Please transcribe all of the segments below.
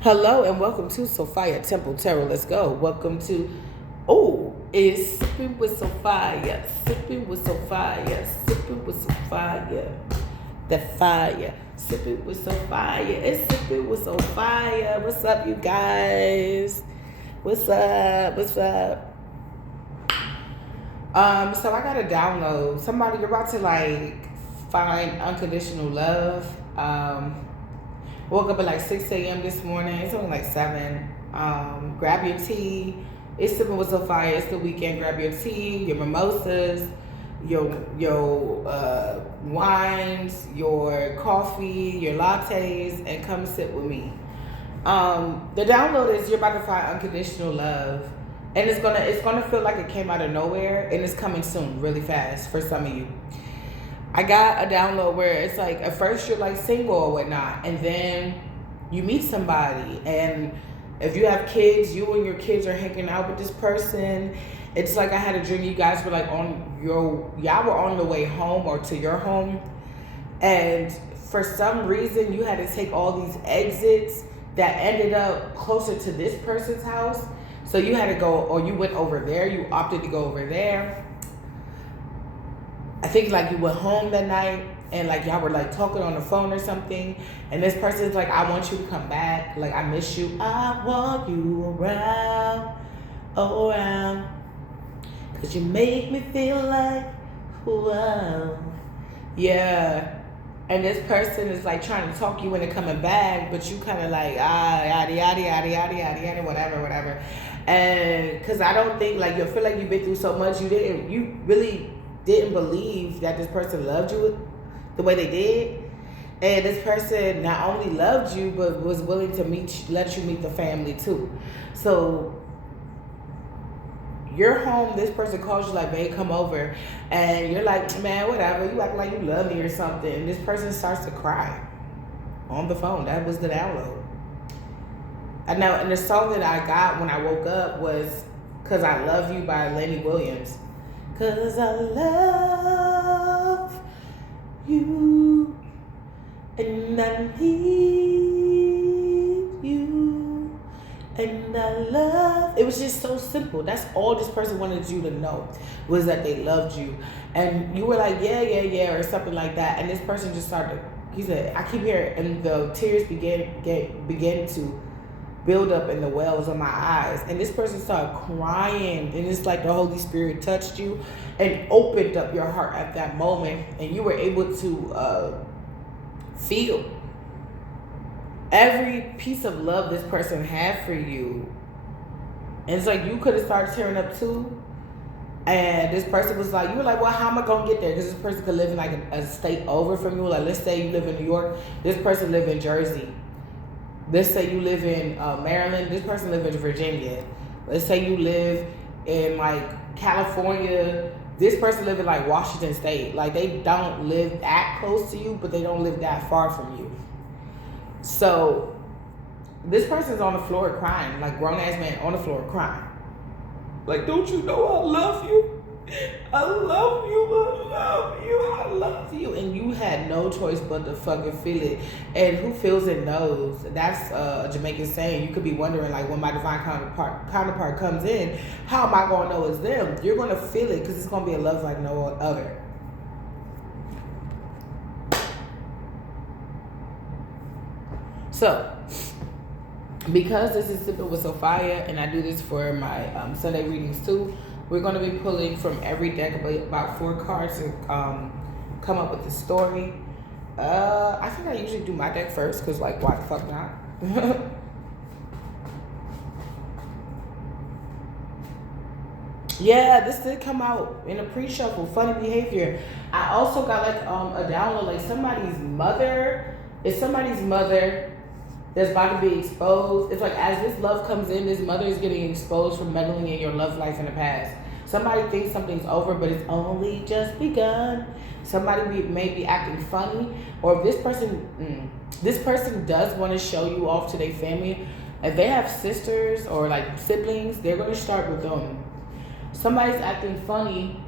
Hello and welcome to Sophia Temple Tarot. Let's go. Welcome to it's Sipping with Sophia. Sipping with Sophia. Sipping with Sophia. The fire. Sipping with Sophia. It's Sipping with Sophia. What's up, you guys? What's up? What's up? So I got a download. Somebody, you're about to find unconditional love. Woke up at 6 a.m. this morning. It's only 7. Grab your tea. It's Sipping with Sophia. It's the weekend. Grab your tea, your mimosas, your wines, your coffee, your lattes, and come sit with me. The download is you're about to find unconditional love. And it's gonna feel like it came out of nowhere, and it's coming soon, really fast for some of you. I got a download where it's at first you're single or whatnot, and then you meet somebody, and if you have kids, you and your kids are hanging out with this person. It's I had a dream you guys were y'all were on the way home or to your home, and for some reason you had to take all these exits that ended up closer to this person's house. So you had to go, or you went over there, you opted to go over there. I think you went home that night and y'all were talking on the phone or something, and this person's I want you to come back, I miss you, I want you around, cause you make me feel wow. Yeah. And this person is trying to talk you into coming back, but you kind of yada yada yada yada yada yada whatever. And cause I don't think you feel you've been through so much, you really didn't believe that this person loved you the way they did. And this person not only loved you, but was willing to let you meet the family too. So you're home, this person calls you babe, come over. And you're man, whatever. You act like you love me or something. And this person starts to cry on the phone. That was the download. And the song that I got when I woke up was Cause I Love You by Lenny Williams. Cause I love you and I need you and I love. It was just so simple. That's all this person wanted you to know, was that they loved you. And you were yeah, or something like that. And this person just started, he said, I keep hearing, and the tears began to build up in the wells of my eyes, and this person started crying, and it's the Holy Spirit touched you and opened up your heart at that moment, and you were able to feel every piece of love this person had for you. And it's you could have started tearing up too, and this person was you were well, how am I gonna get there? Because this person could live in a state over from you. Let's say you live in New York, this person live in Jersey. Let's say you live in Maryland, this person lives in Virginia. Let's say you live in California, this person lives in Washington State. They don't live that close to you, but they don't live that far from you. So this person's on the floor crying, grown ass man on the floor crying. Don't you know I love you? I love you, I love you, I love you. And you had no choice but to fucking feel it. And who feels it knows. That's a Jamaican saying. You could be wondering, when my divine counterpart comes in, how am I going to know it's them? You're going to feel it, because it's going to be a love like no other. So, because this is Sipping with Sophia, and I do this for my Sunday readings too, we're going to be pulling from every deck about 4 cards to come up with the story. I think I usually do my deck first, because why the fuck not? Yeah, this did come out in a pre-shuffle. Funny behavior. I also got a download, somebody's mother. It's somebody's mother that's about to be exposed. It's as this love comes in, this mother is getting exposed for meddling in your love life in the past. Somebody thinks something's over, but it's only just begun. Somebody may be acting funny, or if this person does want to show you off to their family. If they have sisters or siblings, they're going to start with them. Somebody's acting funny,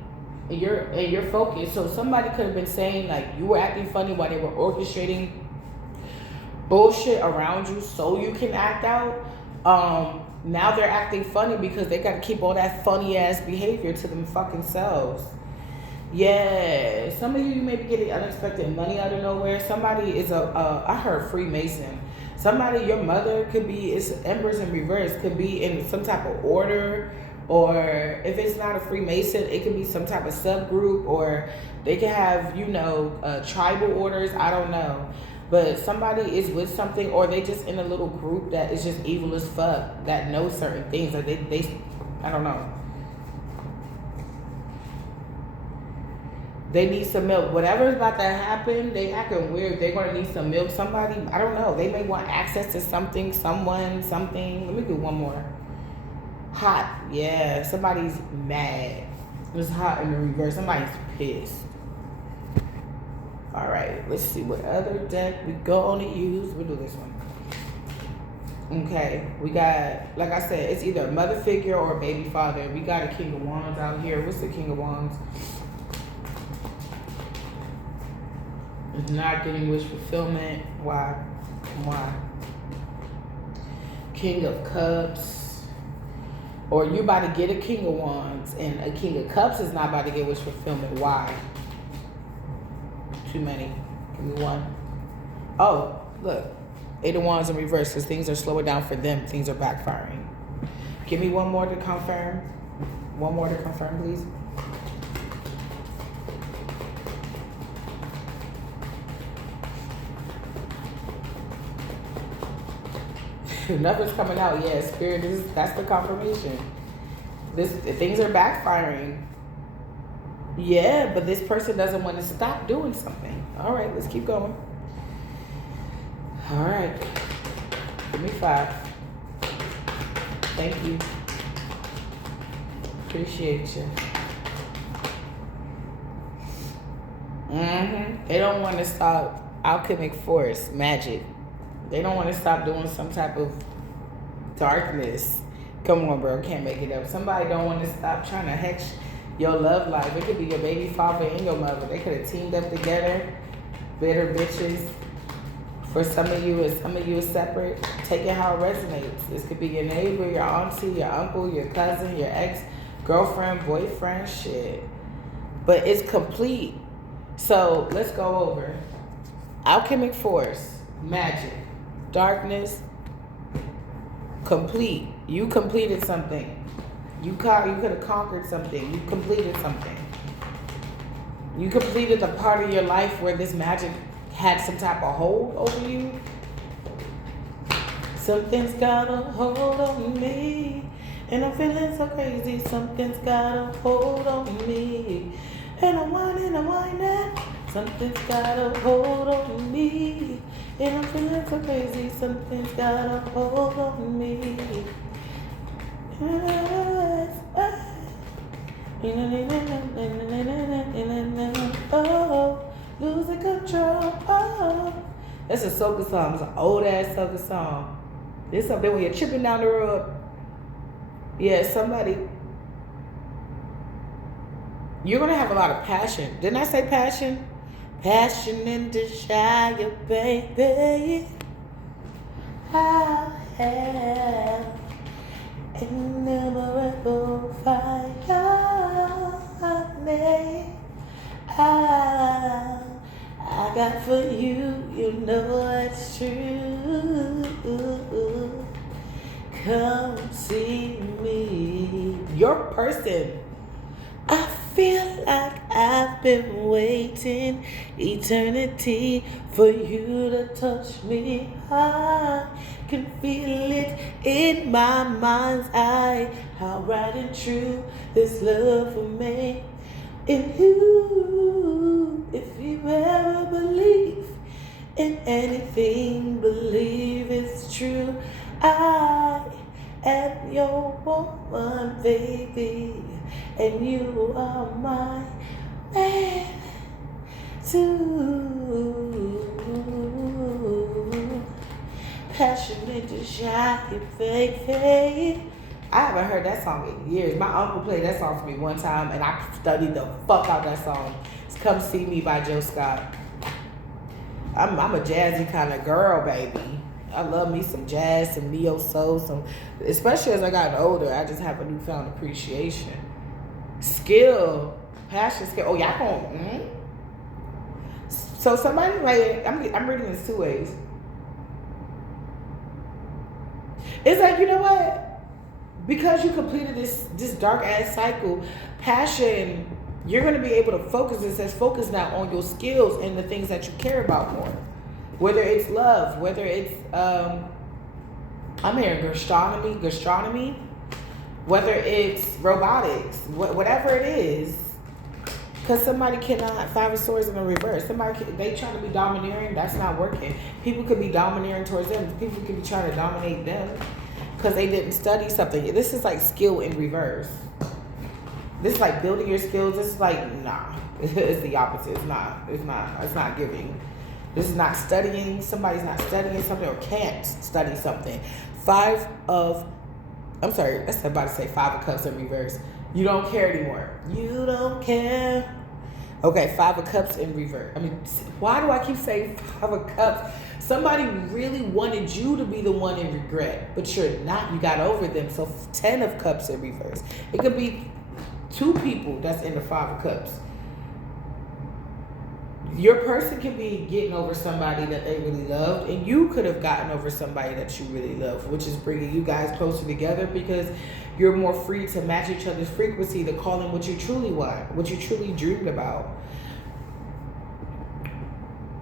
and you're focused. So somebody could have been saying you were acting funny while they were orchestrating bullshit around you so you can act out. Now they're acting funny because they got to keep all that funny ass behavior to them fucking selves. Yeah, some of you may be getting unexpected money out of nowhere. Somebody is I heard Freemason. Somebody, your mother could be, it's embers in reverse, could be in some type of order, or if it's not a Freemason, it could be some type of subgroup, or they can have, tribal orders. I don't know. But somebody is with something, or they just in a little group that is just evil as fuck, that knows certain things, or they I don't know. They need some milk. Whatever's about to happen, they acting weird. They're going to need some milk. Somebody, I don't know. They may want access to something, someone, something. Let me do one more. Hot. Yeah, somebody's mad. It's hot in the reverse. Somebody's pissed. All right, let's see what other deck we going to use. We'll do this one. Okay, we got, like I said, it's either a mother figure or a baby father. We got a King of Wands out here. What's the King of Wands? It's not getting wish fulfillment. Why? King of Cups. Or you about to get a King of Wands and a King of Cups is not about to get wish fulfillment. Why? Too many. Give me one. Oh, look. Eight of Wands in reverse because things are slowing down for them. Things are backfiring. Give me one more to confirm. One more to confirm, please. Nothing's coming out. Yeah, Spirit, that's the confirmation. Things are backfiring. Yeah, but this person doesn't want to stop doing something. All right, let's keep going. All right. Give me 5. Thank you. Appreciate you. They don't want to stop alchemic force, magic. They don't want to stop doing some type of darkness. Come on, bro. Can't make it up. Somebody don't want to stop trying to hex your love life. It could be your baby father and your mother. They could have teamed up together. Bitter bitches. For some of you, is separate. Take it how it resonates. This could be your neighbor, your auntie, your uncle, your cousin, your ex-girlfriend, boyfriend, shit. But it's complete. So let's go over. Alchemic force, magic, darkness, complete. You completed something. You could have conquered something. You completed something. You completed the part of your life where this magic had some type of hold over you. Something's got a hold on me, and I'm feeling so crazy. Something's got a hold on me, and I'm whining. Something's got a hold on me, and I'm feeling so crazy. Something's got a hold on me. Oh, losing control. Oh, that's a soca song. It's an old ass soca song. It's something when you're tripping down the road. Yeah, somebody. You're gonna have a lot of passion. Didn't I say passion? Passion and desire, baby. I have innumerable fire. I got for you, you know it's true. Come see me. Your person. I feel like I've been waiting eternity for you to touch me. I can feel it in my mind's eye, how right and true this love for me. In you, if you ever believe in anything, believe it's true. I am your woman, baby, and you are my man too. Passionate desire, baby. I haven't heard that song in years. My uncle played that song for me one time, and I studied the fuck out that song. It's Come See Me by Joe Scott. I'm a jazzy kind of girl, baby. I love me some jazz, some neo soul, some. Especially as I got older, I just have a newfound appreciation, skill, passion, skill. Oh, y'all going? So somebody like I'm reading this two ways. It's like, you know what? Because you completed this dark ass cycle, passion, you're gonna be able to focus. It says focus now on your skills and the things that you care about more. Whether it's love, whether it's I'm hearing gastronomy, whether it's robotics, whatever it is. Because somebody cannot, Five of Swords in the reverse. They trying to be domineering, that's not working. People could be domineering towards them. People could be trying to dominate them because they didn't study something. This is like skill in reverse. This is like building your skills. This is like, nah. It's the opposite. It's not giving. This is not studying. Somebody's not studying something or can't study something. That's about to say Five of Cups in reverse. You don't care anymore. You don't care. Okay, Five of Cups in reverse. I mean, why do I keep saying Five of Cups? Somebody really wanted you to be the one in regret, but you're not. You got over them. So 10 of Cups in reverse. It could be two people that's in the Five of Cups. Your person could be getting over somebody that they really loved, and you could have gotten over somebody that you really love, which is bringing you guys closer together because you're more free to match each other's frequency, to call in what you truly want, what you truly dreamed about.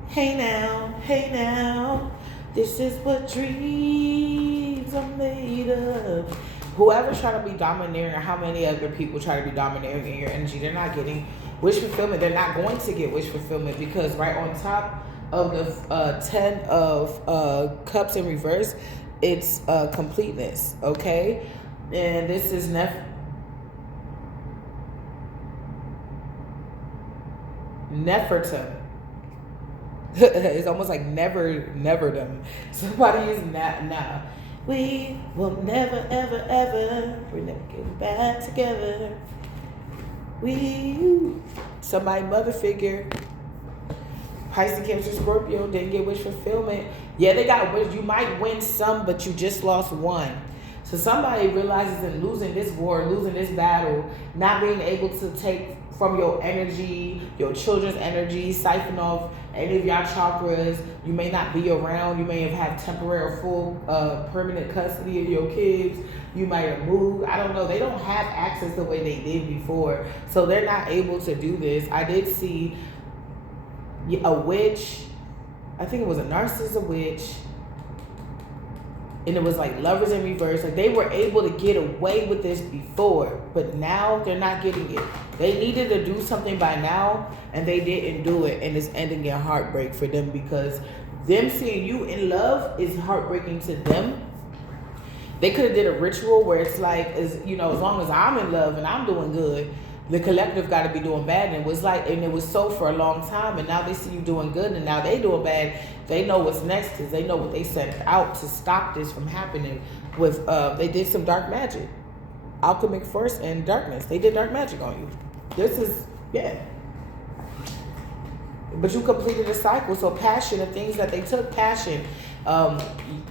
Hey now, this is what dreams are made of. Whoever's trying to be domineering, or how many other people try to be domineering in your energy, they're not getting wish fulfillment. They're not going to get wish fulfillment because right on top of the 10 of Cups in reverse, it's completeness, okay? And this is Nefertum. It's almost like neverdom. Somebody is nah. We will never, ever, ever. We're never getting back together. Somebody mother figure. Pisces, Cancer, Scorpio didn't get wish fulfillment. Yeah, they got wish. You might win some, but you just lost one. So somebody realizes in losing this war, losing this battle, not being able to take from your energy, your children's energy, siphon off any of your chakras. You may not be around. You may have temporary or full permanent custody of your kids. You might have moved. I don't know. They don't have access the way they did before. So they're not able to do this. I did see a witch. I think it was a narcissist, a witch. And it was like lovers in reverse. Like they were able to get away with this before, but now they're not getting it. They needed to do something by now, and they didn't do it, and it's ending in heartbreak for them because them seeing you in love is heartbreaking to them. They could have did a ritual where it's like, as long as I'm in love and I'm doing good, the collective got to be doing bad. And it was so for a long time, and now they see you doing good, and now they doing bad. They know what's next because they know what they sent out to stop this from happening. With they did some dark magic, alchemic force and darkness. They did dark magic on you. But you completed a cycle. So passion, the things that they took, passion,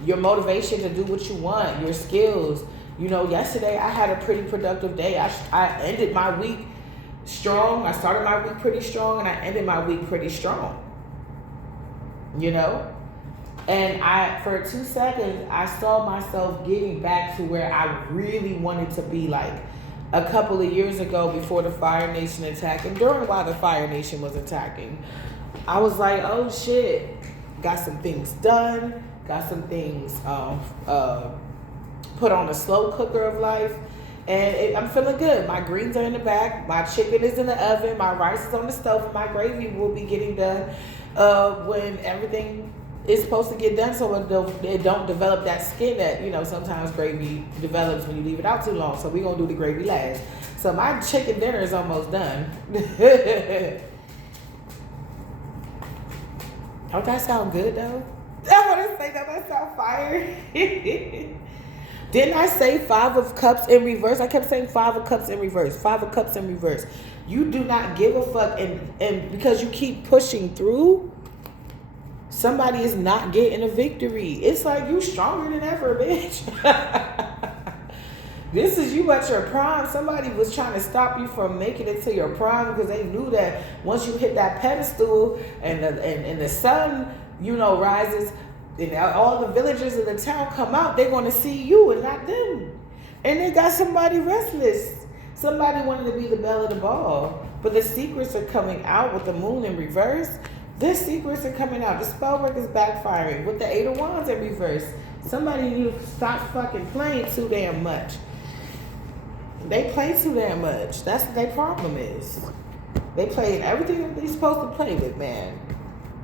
your motivation to do what you want, your skills. Yesterday I had a pretty productive day. I ended my week strong. I started my week pretty strong, and I ended my week pretty strong. And for 2 seconds, I saw myself getting back to where I really wanted to be, like a couple of years ago before the Fire Nation attack, and during while the Fire Nation was attacking. I was like, oh shit, got some things done, got some things put on the slow cooker of life, and I'm feeling good. My greens are in the back, my chicken is in the oven, my rice is on the stove, and my gravy will be getting done when everything is supposed to get done, so it don't develop that skin that sometimes gravy develops when you leave it out too long. So we're gonna do the gravy last. So my chicken dinner is almost done. Don't that sound good though? I want to say that sound fire. Didn't I say Five of Cups in reverse? I kept saying Five of Cups in reverse. Five of Cups in reverse. You do not give a fuck, and because you keep pushing through, somebody is not getting a victory. It's like, you stronger than ever, bitch. This is you at your prime. Somebody was trying to stop you from making it to your prime because they knew that once you hit that pedestal and the sun, rises, and all the villagers in the town come out, they're going to see you and not them. And they got somebody restless. Somebody wanted to be the belle of the ball. But the secrets are coming out with the moon in reverse. The secrets are coming out. The spell work is backfiring with the 8 of Wands in reverse. Somebody need to stop fucking playing too damn much. They play too damn much. That's what their problem is. They play everything that they're supposed to play with, man.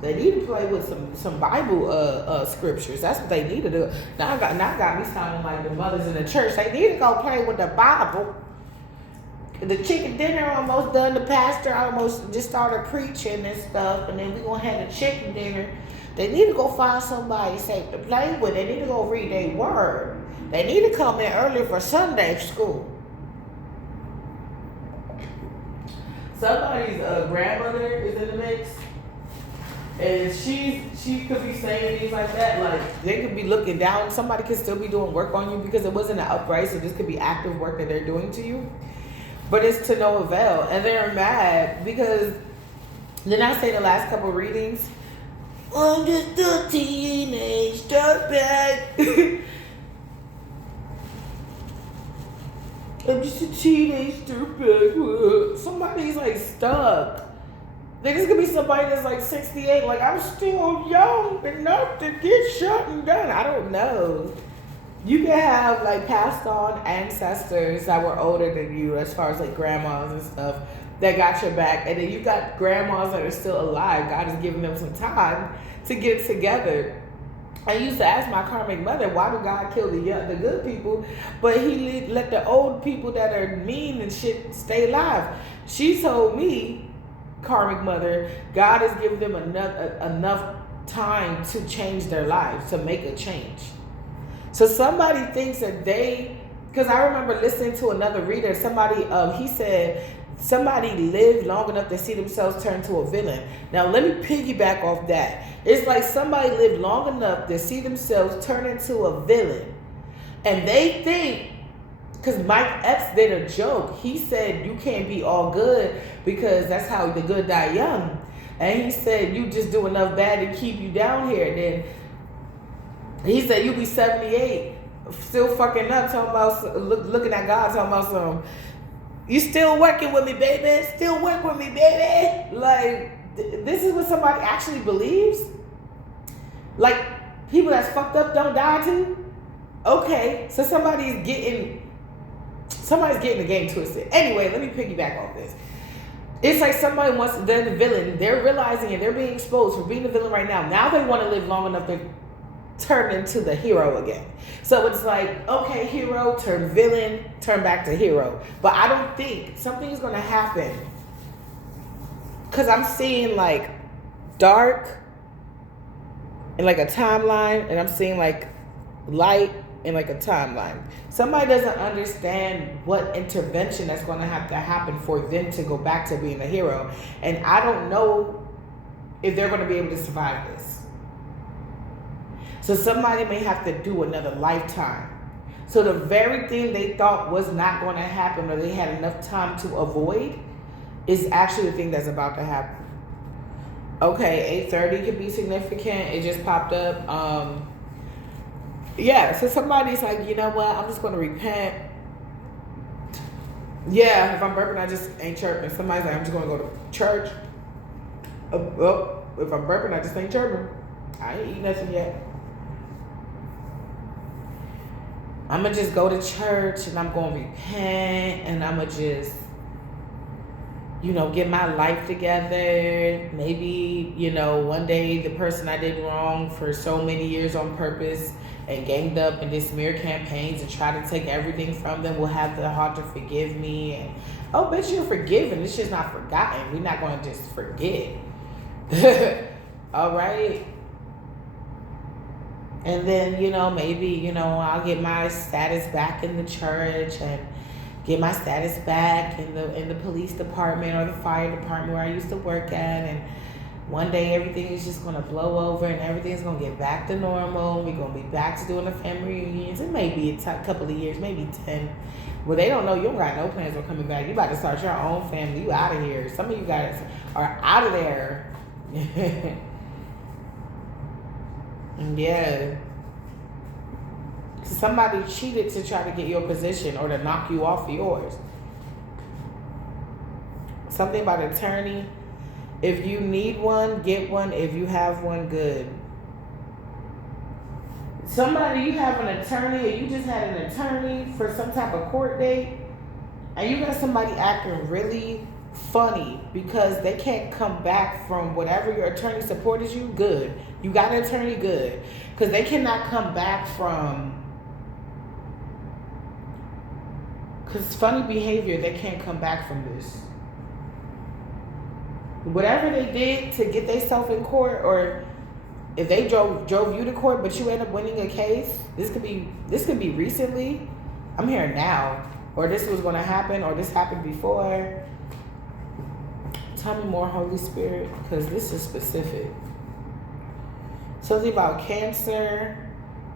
They need to play with some Bible scriptures. That's what they need to do. Now got me sounding like the mothers in the church. They need to go play with the Bible. The chicken dinner almost done. The pastor almost just started preaching and stuff, and then we gonna have the chicken dinner. They need to go find somebody safe to play with. They need to go read their word. They need to come in early for Sunday school. Somebody's grandmother is in the mix, and she could be saying things like that. Like, they could be looking down. Somebody could still be doing work on you because it wasn't an upright, so this could be active work that they're doing to you. But it's to no avail, and they're mad because, didn't I say the last couple readings? I'm just a teenage dirtbag. I'm just a teenage dirtbag. Somebody's like stuck. This could be somebody that's like 68. Like, I'm still young enough to get shot and done. I don't know. You can have like passed on ancestors that were older than you, as far as like grandmas and stuff, that got your back. And then you got grandmas that are still alive. God is giving them some time to get it together. I used to ask my karmic mother, why do God kill the good people, but he let the old people that are mean and shit stay alive? She told me, karmic mother, God has given them enough time to change their lives, to make a change. So somebody thinks that because I remember listening to another reader, somebody, he said, somebody lived long enough to see themselves turn to a villain. Now, let me piggyback off that. It's like somebody lived long enough to see themselves turn into a villain. And they think, because Mike Epps did a joke. He said, you can't be all good because that's how the good die young. And he said, you just do enough bad to keep you down here. And then he said, you be 78, still fucking up, talking about, looking at God, talking about some, you still working with me, baby? Still work with me, baby? Like, this is what somebody actually believes? Like, people that's fucked up don't die too? Okay, so somebody's getting the game twisted. Anyway, let me piggyback off this. It's like somebody wants, they're the villain. They're realizing it. They're being exposed for being the villain right now. Now they want to live long enough to turn into the hero again. So it's like, okay, hero, turn villain, turn back to hero. But I don't think something is going to happen, because I'm seeing like dark and like a timeline, and I'm seeing like light and like a timeline. Somebody doesn't understand what intervention that's going to have to happen for them to go back to being a hero. And I don't know if they're going to be able to survive this. So somebody may have to do another lifetime. So the very thing they thought was not going to happen, or they had enough time to avoid, is actually the thing that's about to happen. Okay, 8:30 could be significant. It just popped up. Yeah, so somebody's like, you know what? I'm just going to repent. Yeah, if I'm burping, I just ain't chirping. Somebody's like, I'm just going to go to church. If I'm burping, I just ain't chirping. I ain't eating nothing yet. I'm going to just go to church, and I'm going to repent, and I'm going to just, get my life together. Maybe, one day the person I did wrong for so many years on purpose and ganged up and did smear campaigns and try to take everything from them will have the heart to forgive me. And, oh, bitch, you're forgiven. It's just not forgotten. We're not going to just forget. All right? And then, maybe, I'll get my status back in the church and get my status back in the police department or the fire department where I used to work at. And One day everything is just gonna blow over and everything's gonna get back to normal. We're gonna be back to doing the family reunions. It may be a couple of years, maybe 10. Well, they don't know. You don't got no plans on coming back. You about to start your own family. You out of here. Some of you guys are out of there. Yeah. Somebody cheated to try to get your position or to knock you off of yours. Something about attorney. If you need one, get one. If you have one, good. Somebody, you have an attorney, or you just had an attorney for some type of court date, and you got somebody acting really funny because they can't come back from whatever your attorney supported you, good. You got an attorney, good. Because they cannot come back from, because funny behavior, they can't come back from this. Whatever they did to get themselves in court, or if they drove you to court, but you end up winning a case, this could be recently. I'm here now, or this was going to happen, or this happened before. Tell me more, Holy Spirit, because this is specific. Something about cancer,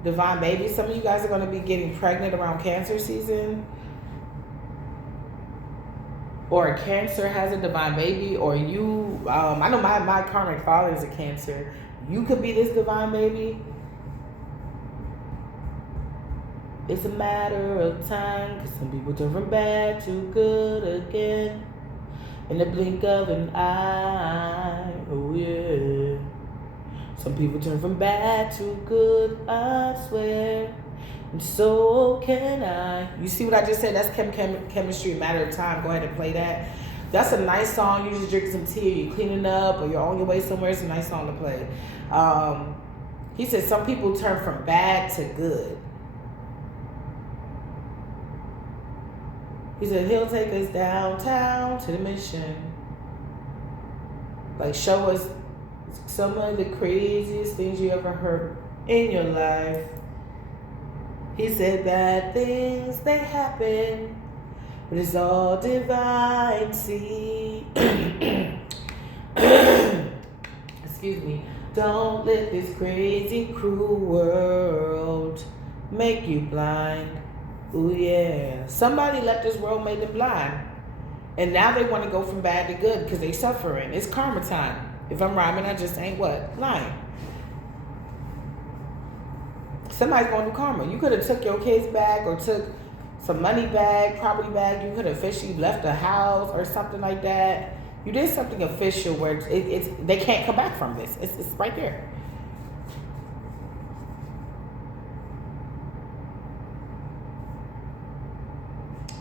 divine baby. Some of you guys are going to be getting pregnant around cancer season. Or cancer has a divine baby, or you, I know my karmic father is a cancer. You could be this divine baby. It's a matter of time, because some people turn from bad to good again in the blink of an eye. Oh yeah. Some people turn from bad to good, I swear. And so can I. You see what I just said? That's chemistry, a matter of time. Go ahead and play that. That's a nice song. You just drinking some tea, or you're cleaning up, or you're on your way somewhere. It's a nice song to play. He said some people turn from bad to good. He said he'll take us downtown to the mission. Like, show us some of the craziest things you ever heard in your life. He said bad things, they happen, but it's all divine, see. Excuse me. Don't let this crazy, cruel world make you blind. Ooh, yeah. Somebody let this world make them blind. And now they want to go from bad to good because they suffering. It's karma time. If I'm rhyming, I just ain't what? Lying. Somebody's going to do karma. You could have took your kids back, or took some money back, property back. You could have officially left a house or something like that. You did something official where they can't come back from this. It's right there.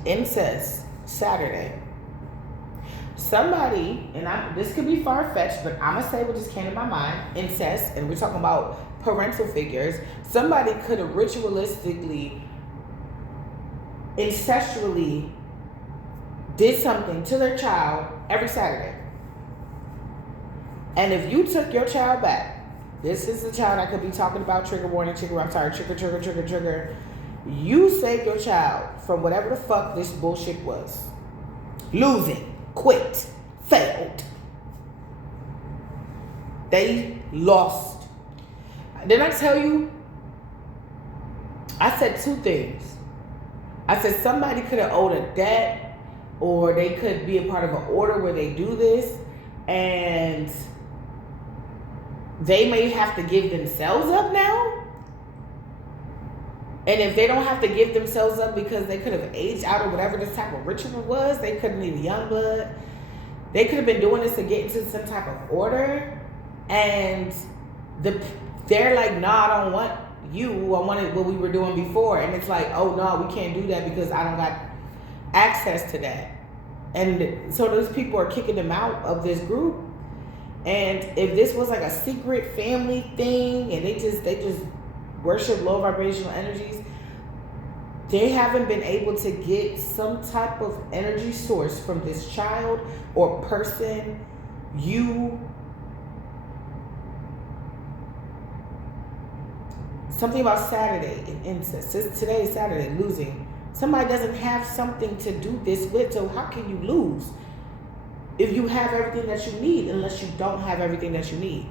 Incest, Saturday. Somebody, and this could be far-fetched, but I'm going to say what just came to my mind. Incest, and we're talking about parental figures. Somebody could have ritualistically, incestually did something to their child every Saturday. And if you took your child back, this is the child I could be talking about, trigger warning, trigger. You saved your child from whatever the fuck this bullshit was. Losing, quit, failed. They lost. Didn't I tell you? I said two things. I said somebody could have owed a debt, or they could be a part of an order where they do this, and they may have to give themselves up now. And if they don't have to give themselves up because they could have aged out or whatever this type of ritual was, they couldn't need a young blood. They could have been doing this to get into some type of order, and they're like, nah, I don't want you. I wanted what we were doing before. And it's like, oh no, we can't do that because I don't got access to that. And so those people are kicking them out of this group. And if this was like a secret family thing, and they just worship low vibrational energies, they haven't been able to get some type of energy source from this child or person. Something about Saturday and incest. Today is Saturday, losing. Somebody doesn't have something to do this with, so how can you lose? if you have everything that you need, unless you don't have everything that you need.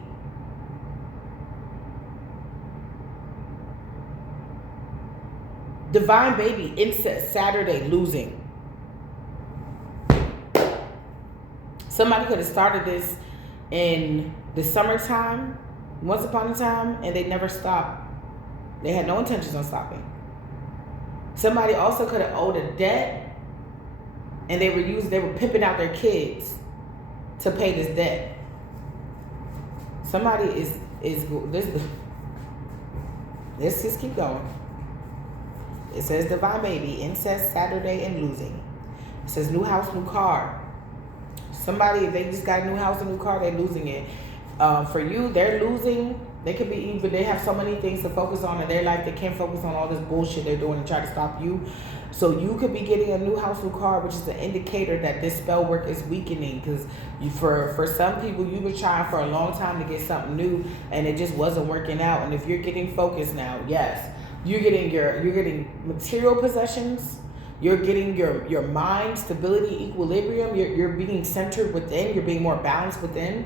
Divine baby, incest, Saturday, losing. Somebody could have started this in the summertime, once upon a time, and they never stopped. They had no intentions on stopping. Somebody also could have owed a debt, and they were pimping out their kids to pay this debt. Somebody is this. Let's just keep going. It says divine baby, incest, Saturday, and losing. It says new house, new car. Somebody, if they just got a new house, a new car, they're losing it. For you, they're losing. They could be even, they have so many things to focus on in their life. They can't focus on all this bullshit they're doing and try to stop you. So you could be getting a new house, new car, which is an indicator that this spell work is weakening. Because for some people, you've been trying for a long time to get something new, and it just wasn't working out. And if you're getting focused now, yes, you're getting material possessions. You're getting your mind stability, equilibrium. You're being centered within. You're being more balanced within.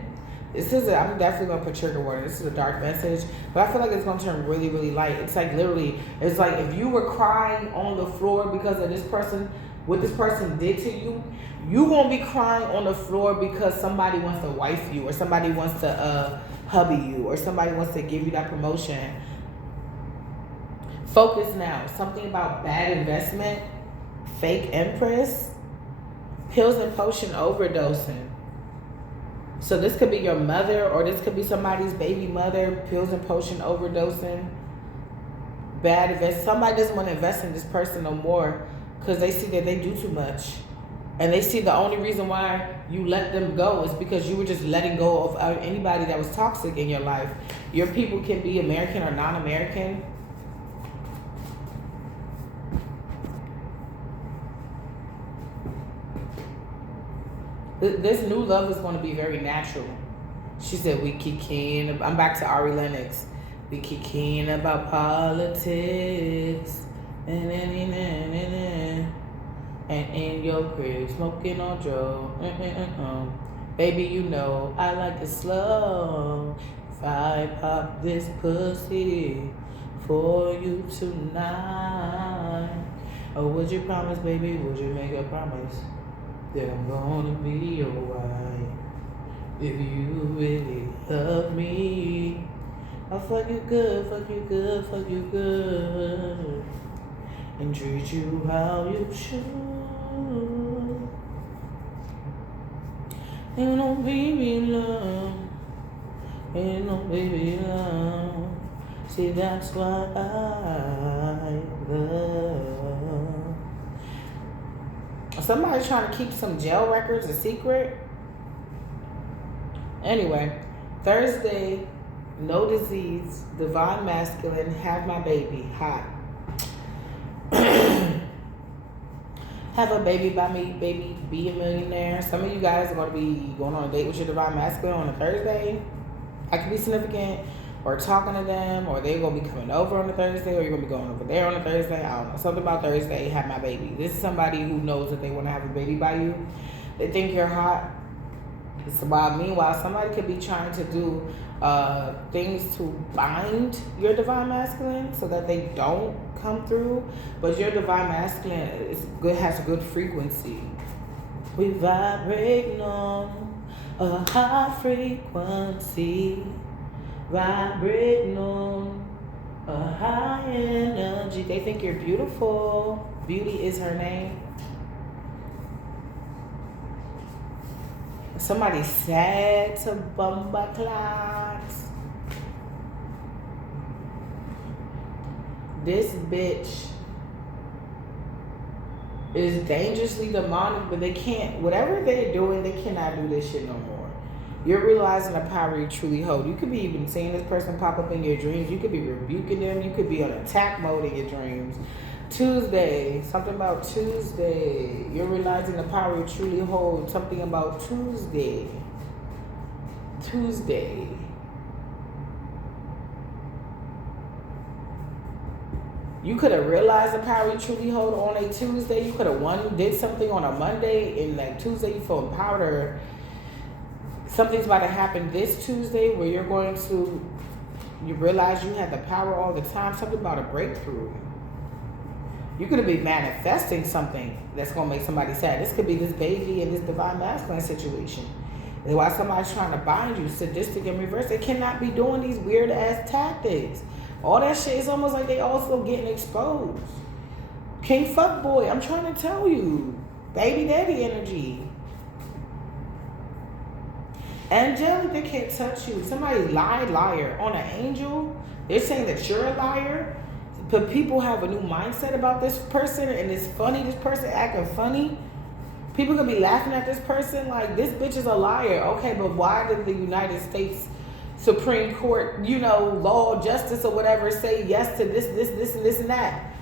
I'm definitely going to put trigger warning. This is a dark message, but I feel like it's going to turn really, really light. It's like literally, it's like if you were crying on the floor because of this person, what this person did to you, you won't be crying on the floor because somebody wants to wife you, or somebody wants to hubby you, or somebody wants to give you that promotion. Focus now. Something about bad investment, fake empress, pills and potion overdosing. So this could be your mother, or this could be somebody's baby mother, pills and potion overdosing, bad invest. Somebody doesn't want to invest in this person no more because they see that they do too much. And they see the only reason why you let them go is because you were just letting go of anybody that was toxic in your life. Your people can be American or non-American. This new love is going to be very natural. She said, we kicking. I'm back to Ari Lennox. We kicking about politics. And in your crib, smoking on drugs. Baby, you know I like it slow. If I pop this pussy for you tonight. Oh, would you promise, baby? Would you make a promise that I'm gonna be your wife? If you really love me, I'll fuck you good, fuck you good, fuck you good, and treat you how you should. Ain't no baby love, ain't no baby love. See, that's why I love. Somebody's trying to keep some jail records a secret. Anyway, Thursday, no disease, divine masculine, have my baby, hot. Have a baby by me, baby, be a millionaire. Some of you guys are going to be going on a date with your divine masculine on a Thursday. That could be significant. Or talking to them, or they're going to be coming over on a Thursday, or you're going to be going over there on a Thursday. I don't know. Something about Thursday, have my baby. This is somebody who knows that they want to have a baby by you. They think you're hot. It's about, meanwhile, somebody could be trying to do things to bind your divine masculine so that they don't come through. But your divine masculine is good, has a good frequency. We vibrate on a high frequency. Vibrating on a high energy. They think you're beautiful. Beauty is her name. Somebody sad to bumba clocks. This bitch is dangerously demonic, but they can't, whatever they're doing, they cannot do this shit no more. You're realizing the power you truly hold. You could be even seeing this person pop up in your dreams. You could be rebuking them. You could be on attack mode in your dreams. Tuesday, something about Tuesday. You're realizing the power you truly hold. Something about Tuesday. You could have realized the power you truly hold on a Tuesday. You could have did something on a Monday, and like Tuesday you feel empowered. Something's about to happen this Tuesday where you realize you had the power all the time. Something about a breakthrough. You could have been manifesting something that's going to make somebody sad. This could be this baby and this divine masculine situation. And while somebody's trying to bind you, sadistic in reverse, they cannot be doing these weird ass tactics. All that shit is almost like they also getting exposed. King fuckboy, I'm trying to tell you. Baby daddy energy. Angelic, they can't touch you. Somebody liar. On an angel, they're saying that you're a liar. But people have a new mindset about this person, and it's funny, this person acting funny. People could be laughing at this person like, this bitch is a liar. Okay, but why did the United States Supreme Court, law, justice, or whatever, say yes to this, and this, and that?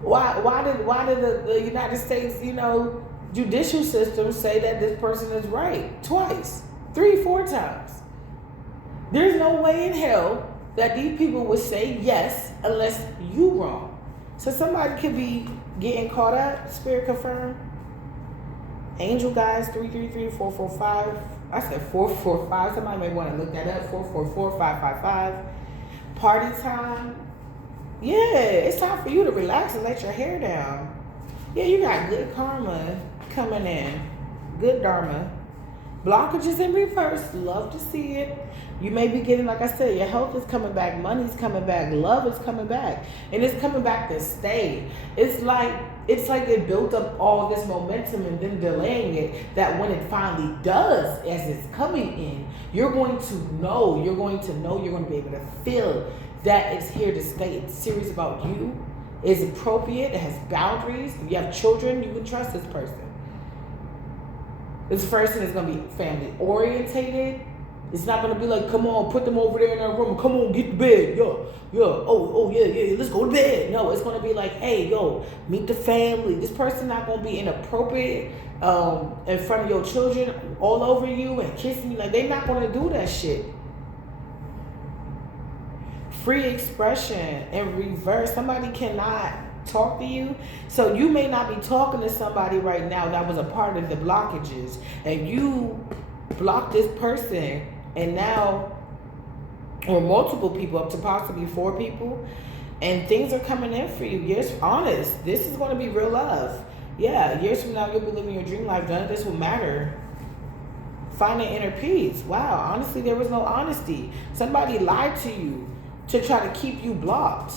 Why did the United States, judicial system say that this person is right? Twice, 3, 4 times. There's no way in hell that these people would say yes unless you wrong. So somebody could be getting caught up. Spirit confirmed. Angel guys 333-445. I said 445. Somebody may want to look that up. 444-555. Party time. Yeah, it's time for you to relax and let your hair down. Yeah, you got good karma coming in. Good dharma. Blockages in reverse. Love to see it. You may be getting, like I said, your health is coming back, money's coming back, love is coming back, and it's coming back to stay. It's like it built up all this momentum and then delaying it, that when it finally does, as it's coming in, you're going to be able to feel that it's here to stay. It's serious about you. It's appropriate. It has boundaries. If you have children, you can trust this person. This person is going to be family orientated. It's not going to be like, come on, put them over there in their room. Come on, get to bed. Yeah. Yeah, let's go to bed. No, it's going to be like, hey, meet the family. This person's not going to be inappropriate in front of your children all over you and kissing you. Like, they're not going to do that shit. Free expression in reverse. Somebody cannot talk to you. So you may not be talking to somebody right now that was a part of the blockages, and you block this person, and now, or multiple people, up to possibly 4 people, and things are coming in for you. Years, honest, this is going to be real love. Yeah, years from now, you'll be living your dream life. None of this will matter. Finding inner peace. Wow, honestly, there was no honesty. Somebody lied to you to try to keep you blocked.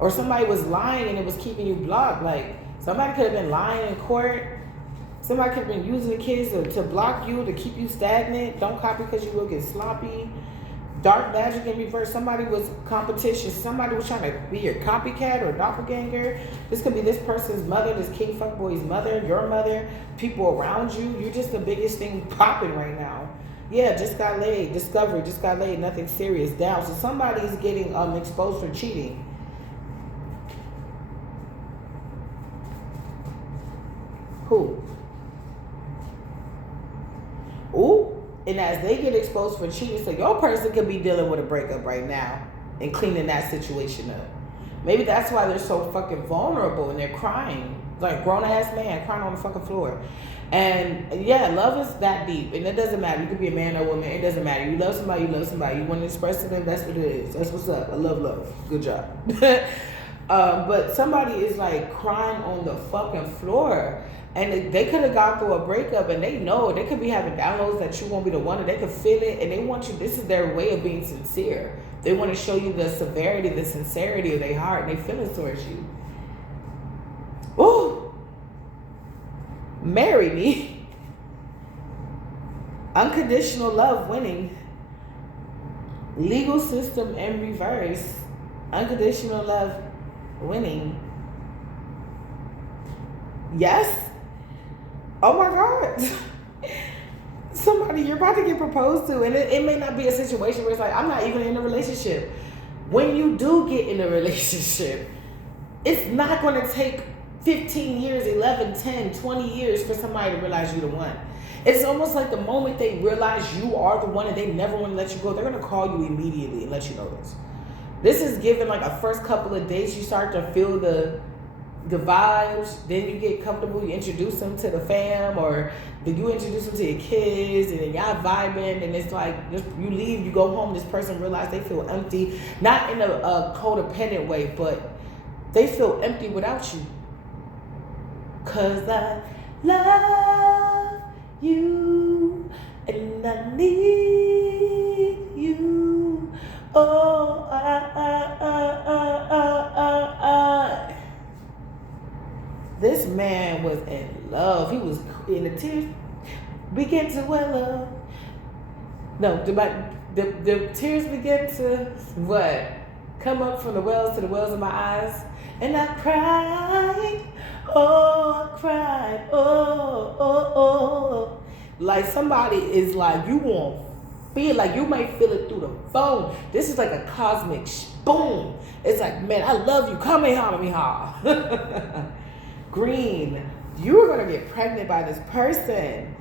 Or somebody was lying and it was keeping you blocked. Like, somebody could have been lying in court. Somebody could have been using the kids to block you, to keep you stagnant. Don't copy because you will get sloppy. Dark magic in reverse. Somebody was competition. Somebody was trying to be your copycat or doppelganger. This could be this person's mother, this king fuckboy's mother, your mother, people around you. You're just the biggest thing popping right now. Yeah, just got laid. Discovery, just got laid. Nothing serious. Down. So somebody's getting exposed for cheating. Who? Ooh, and as they get exposed for cheating, so your person could be dealing with a breakup right now and cleaning that situation up. Maybe that's why they're so fucking vulnerable and they're crying. Like grown-ass man crying on the fucking floor. And yeah, love is that deep. And it doesn't matter. You could be a man or a woman. It doesn't matter. You love somebody, you love somebody. You want to express to them, that's what it is. That's what's up. I love. Good job. But somebody is like crying on the fucking floor. And they could have gone through a breakup, and they know they could be having downloads that you won't be the one, and they can feel it, and they want you. This is their way of being sincere. They want to show you the severity, the sincerity of their heart, and their feelings towards you. Ooh, marry me. Unconditional love winning. Legal system in reverse. Unconditional love winning. Yes. Oh my God. Somebody, you're about to get proposed to, and it may not be a situation where it's like, I'm not even in a relationship. When you do get in a relationship, it's not going to take 15 years, 11, 10, 20 years for somebody to realize you're the one. It's almost like the moment they realize you are the one and they never want to let you go, they're going to call you immediately and let you know this. This is given like a first couple of days. You start to feel the vibes. Then you get comfortable. You introduce them to the fam, or then you introduce them to your kids, and then y'all vibing. And it's like just, you leave, you go home. This person realize they feel empty, not in a codependent way, but they feel empty without you. 'Cause I love you and I need you. Oh, This man was in love. He was in the tears begin to well up. No, the tears begin to what? Come up from the wells to the wells of my eyes. And I cried. Oh, I cried. Oh. Like somebody is like, you won't feel, like you might feel it through the phone. This is like a cosmic boom. It's like, man, I love you. Come and holler me ha. Green, you're going to get pregnant by this person.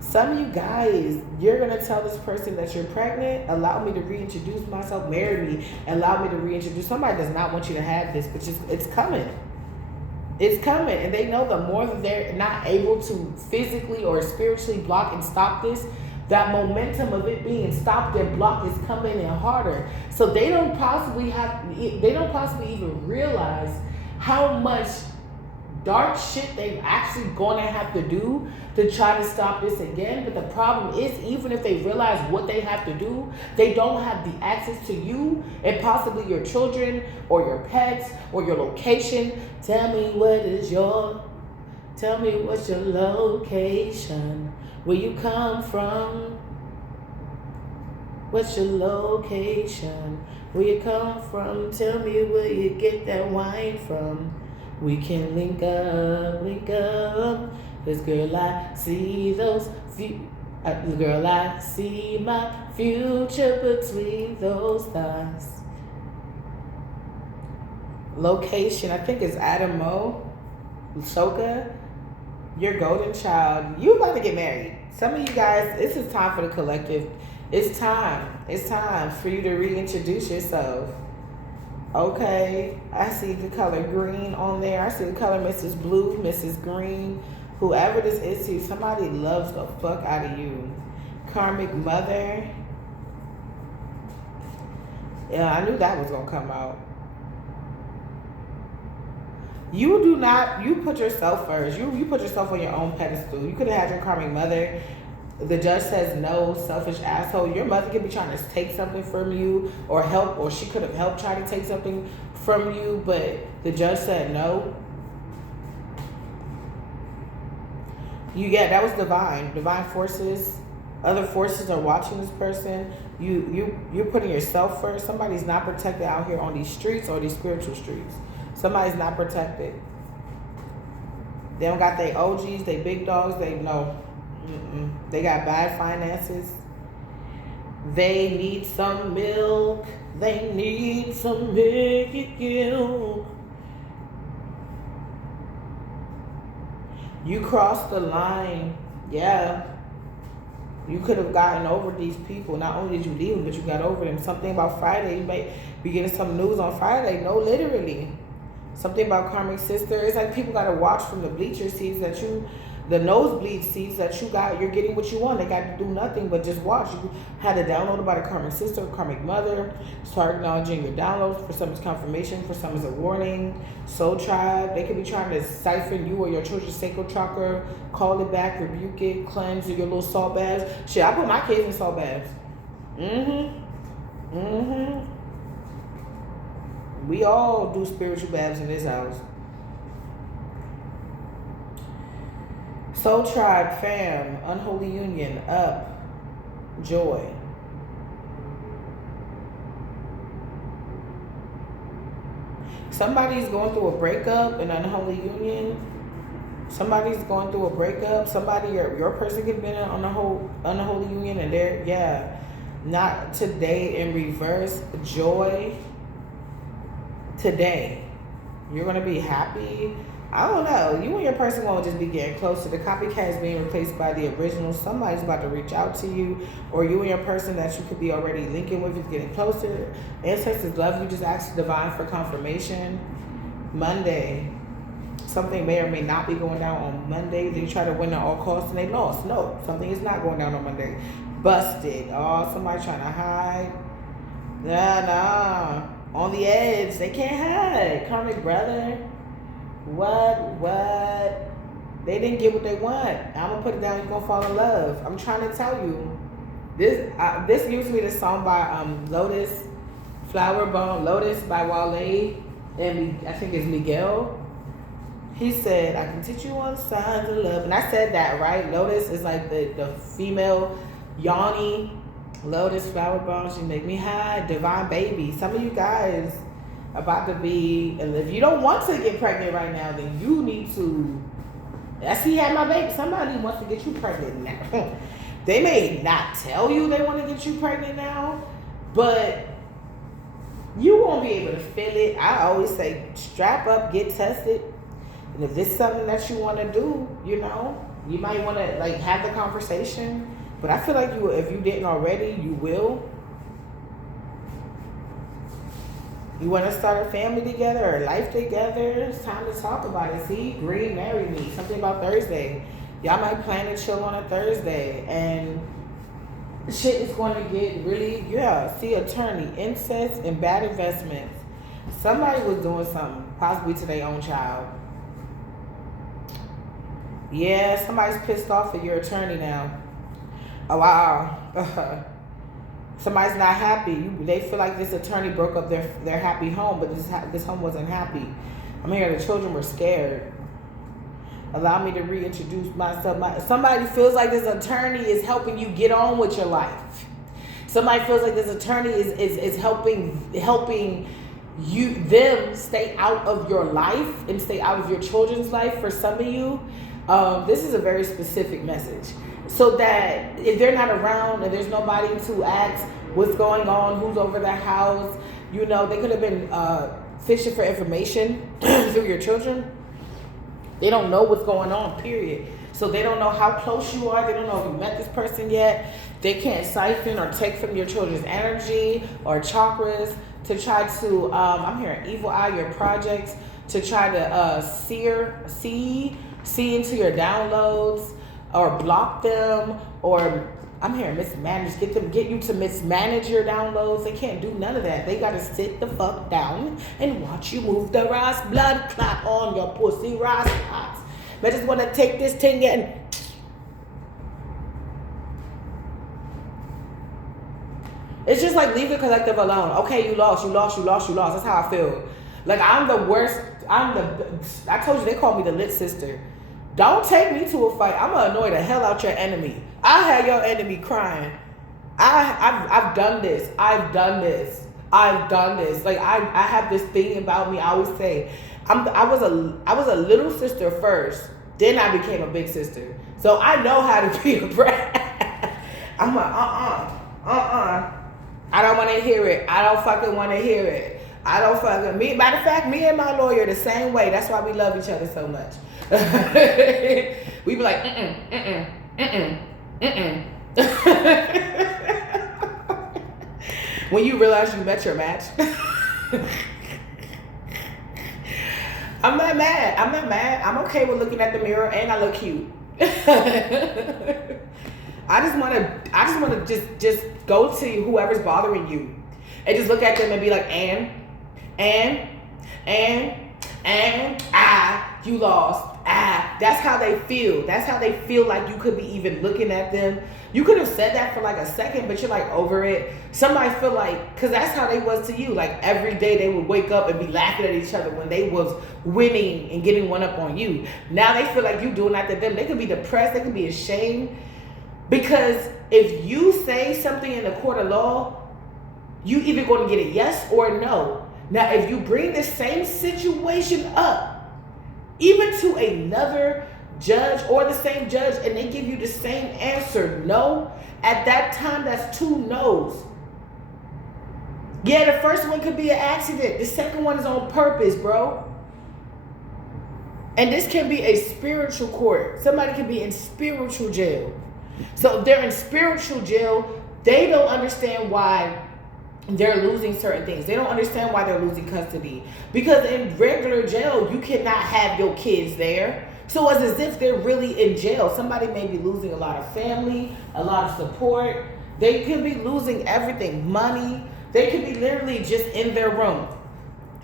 Some of you guys, you're going to tell this person that you're pregnant. Allow me to reintroduce myself. Marry me. Allow me to reintroduce. Somebody does not want you to have this, but it's coming. It's coming. And they know the more that they're not able to physically or spiritually block and stop this, that momentum of it being stopped and blocked is coming in harder. So they don't possibly even realize how much dark shit they're actually going to have to do to try to stop this again. But the problem is, even if they realize what they have to do, they don't have the access to you and possibly your children or your pets or your location. Tell me what's your location, where you come from. What's your location, where you come from? Tell me where you get that wine from. We can link up. Cause girl, I see girl, I see my future between those thighs. Location, I think it's Adamo, Soka, your golden child. You about to get married. Some of you guys, this is time for the collective. It's time for you to reintroduce yourself. Okay, I see the color green on there. I see the color Mrs. Blue, Mrs. Green. Whoever this is to you, somebody loves the fuck out of you. Karmic mother. Yeah, I knew that was going to come out. You put yourself first. You put yourself on your own pedestal. You could have had your karmic mother. The judge says no, selfish asshole. Your mother could be trying to take something from you or help, or she could have helped try to take something from you, but the judge said no. That was divine. Divine forces. Other forces are watching this person. You're putting yourself first. Somebody's not protected out here on these streets or these spiritual streets. Somebody's not protected. They don't got their OGs, they big dogs, they know. They got bad finances. They need some milk. They need some milk. You crossed the line. Yeah. You could have gotten over these people. Not only did you leave them, but you got over them. Something about Friday. You might be getting some news on Friday. No, literally. Something about karmic sister. It's like people got to watch from the bleacher seats that the nosebleed seats that you got. You're getting what you want. They got to do nothing but just watch. You had to download about a karmic sister, karmic mother. Start acknowledging your downloads. For some it's confirmation. For some it's a warning. Soul tribe. They could be trying to siphon you or your children's sacral chakra. Call it back. Rebuke it. Cleanse your little salt baths. Shit, I put my kids in salt baths. We all do spiritual baths in this house. Soul tribe, fam, unholy union, up, joy. Somebody's going through a breakup, an unholy union. Somebody's going through a breakup. Somebody, your person could be in an unholy union, and they're, not today in reverse, joy. Today, you're going to be happy. I don't know. You and your person won't just be getting closer. The copycat is being replaced by the original. Somebody's about to reach out to you, or you and your person that you could be already linking with is getting closer. Ancestors love you. Just ask divine for confirmation. Monday. Something may or may not be going down on Monday. They try to win at all costs and they lost. No, something is not going down on Monday. Busted. Oh, somebody trying to hide. Nah. On the edge. They can't hide. Karmic brother. What? They didn't get what they want. I'm going to put it down. You're going to fall in love. I'm trying to tell you. This usually the song by Lotus, Flower Bone, Lotus by Wale, and I think it's Miguel. He said, I can teach you all the signs of love. And I said that, right? Lotus is like the female Yanni. Lotus, Flower Bone, she make me high. Divine baby. Some of you guys about to be, and if you don't want to get pregnant right now, then you need to, as he had my baby, somebody wants to get you pregnant now. They may not tell you they want to get you pregnant now, but you won't be able to feel it. I always say, strap up, get tested. And if this is something that you want to do, you know, you might want to like have the conversation. But I feel like if you didn't already, you will. You want to start a family together or life together? It's time to talk about it. See, Green, marry me. Something about Thursday. Y'all might plan to chill on a Thursday. And shit is going to get really, see, attorney, incest, and bad investments. Somebody was doing something, possibly to their own child. Yeah, somebody's pissed off at your attorney now. Oh, wow. Somebody's not happy. They feel like this attorney broke up their happy home, but this home wasn't happy. I'm hearing the children were scared. Allow me to reintroduce myself. Somebody feels like this attorney is helping you get on with your life. Somebody feels like this attorney is helping them stay out of your life and stay out of your children's life. For some of you, this is a very specific message. So that if they're not around and there's nobody to ask what's going on, who's over the house, you know, they could have been fishing for information through your children. They don't know what's going on, period. So they don't know how close you are. They don't know if you met this person yet. They can't siphon or take from your children's energy or chakras to try to, I'm hearing evil eye your projects, to try to see into your downloads, or block them, or I'm hearing mismanage, get you to mismanage your downloads. They can't do none of that. They gotta sit the fuck down and watch you move the Ross blood clot on your pussy Ross clots. I just wanna take this thing and it's just like leave the collective alone. Okay, you lost. That's how I feel. Like I'm the worst. I told you they call me the lit sister. Don't take me to a fight. I'm gonna annoy the hell out your enemy. I had your enemy crying. I've done this. I've done this. Like I have this thing about me. I always say, I was a little sister first. Then I became a big sister. So I know how to be a brat. I'm like I don't want to hear it. I don't fucking want to hear it. Matter of fact, me and my lawyer the same way. That's why we love each other so much. We be like, When you realize you met your match. I'm not mad. I'm okay with looking at the mirror and I look cute. I just wanna just go to whoever's bothering you and just look at them and be like, you lost. That's how they feel. That's how they feel like you could be even looking at them. You could have said that for like a second, but you're like over it. Somebody feel like, cause that's how they was to you. Like every day they would wake up and be laughing at each other when they was winning and getting one up on you. Now they feel like you doing that to them. They could be depressed. They could be ashamed. Because if you say something in the court of law, you either going to get a yes or a no. Now, if you bring the same situation up, even to another judge or the same judge, and they give you the same answer, no, at that time, that's two no's. Yeah, the first one could be an accident. The second one is on purpose, bro. And this can be a spiritual court. Somebody can be in spiritual jail. So if they're in spiritual jail, they don't understand why they're losing certain things. They don't understand why they're losing custody. Because in regular jail, you cannot have your kids there. So it's as if they're really in jail. Somebody may be losing a lot of family, a lot of support. They could be losing everything, money. They could be literally just in their room.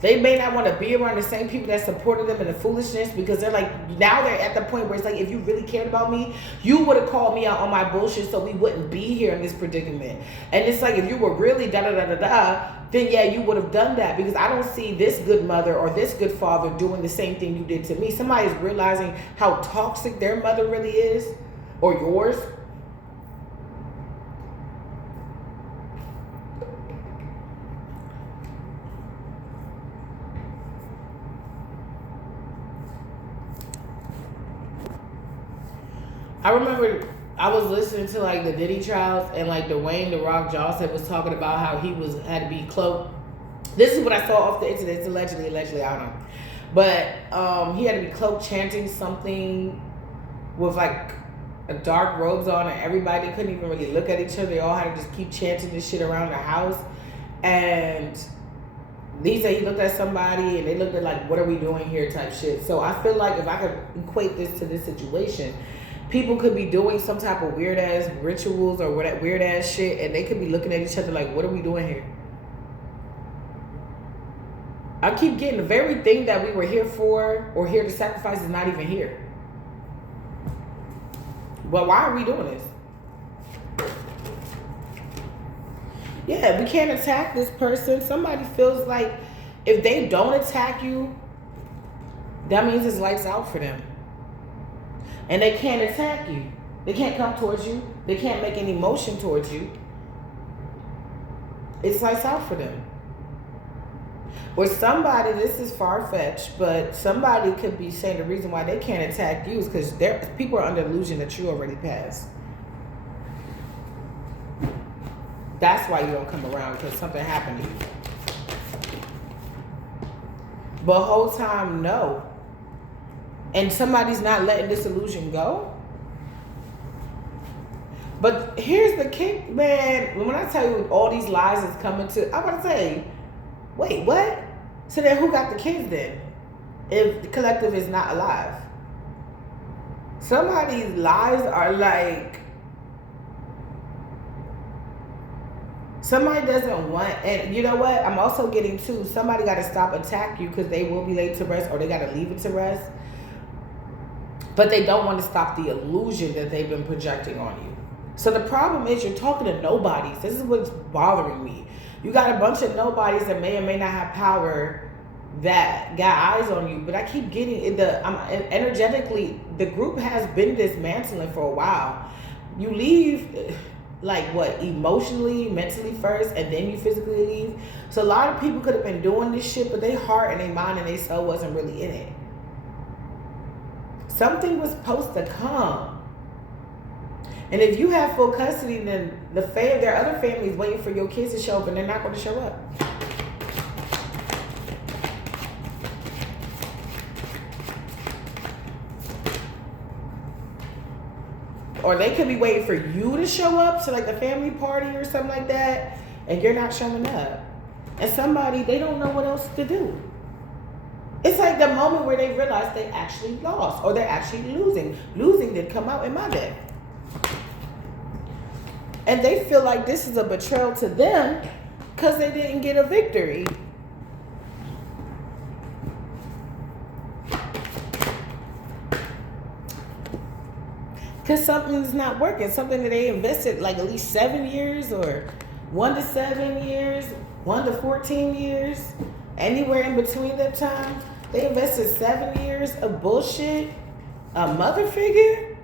They may not want to be around the same people that supported them in the foolishness, because they're like, now they're at the point where it's like, if you really cared about me, you would have called me out on my bullshit so we wouldn't be here in this predicament. And it's like, if you were really da-da-da-da-da, then yeah, you would have done that, because I don't see this good mother or this good father doing the same thing you did to me. Somebody's realizing how toxic their mother really is, or yours. I remember I was listening to like the Diddy trials, and like Dwayne The Rock Johnson was talking about how he had to be cloaked. This is what I saw off the internet. It's allegedly, I don't know. But he had to be cloaked chanting something with like a dark robes on, and everybody couldn't even really look at each other. They all had to just keep chanting this shit around the house. And he said he looked at somebody and they looked at like, what are we doing here type shit. So I feel like if I could equate this to this situation, people could be doing some type of weird ass rituals or weird ass shit, and they could be looking at each other like, what are we doing here? I keep getting the very thing that we were here for or here to sacrifice is not even here. But why are we doing this? Yeah, we can't attack this person. Somebody feels like if they don't attack you, that means it's lights out for them. And they can't attack you. They can't come towards you. They can't make any motion towards you. It's lights out for them. Or somebody, this is far-fetched, but somebody could be saying the reason why they can't attack you is because people are under illusion that you already passed. That's why you don't come around, because something happened to you. But whole time, no. And somebody's not letting this illusion go. But here's the kick, man. When I tell you all these lies is coming to, I'm about to say, wait, what? So then who got the kids then? If the collective is not alive. Somebody's lies are like, somebody doesn't want, and you know what? I'm also getting to, somebody got to stop attacking you because they will be laid to rest, or they got to leave it to rest. But they don't want to stop the illusion that they've been projecting on you. So the problem is you're talking to nobodies. This is what's bothering me. You got a bunch of nobodies that may or may not have power that got eyes on you. But I keep getting energetically, the group has been dismantling for a while. You leave like what, emotionally, mentally first, and then you physically leave. So a lot of people could have been doing this shit, but their heart and their mind and their soul wasn't really in it. Something was supposed to come. And if you have full custody, then there are other families waiting for your kids to show up, and they're not going to show up. Or they could be waiting for you to show up to like the family party or something like that, and you're not showing up. And somebody, they don't know what else to do. It's like the moment where they realize they actually lost, or they're actually losing. Losing did come out in my deck. And they feel like this is a betrayal to them because they didn't get a victory. Because something's not working. Something that they invested like at least 7 years, or 1 to 7 years, 1 to 14 years, anywhere in between that time. They invested 7 years of bullshit. A mother figure?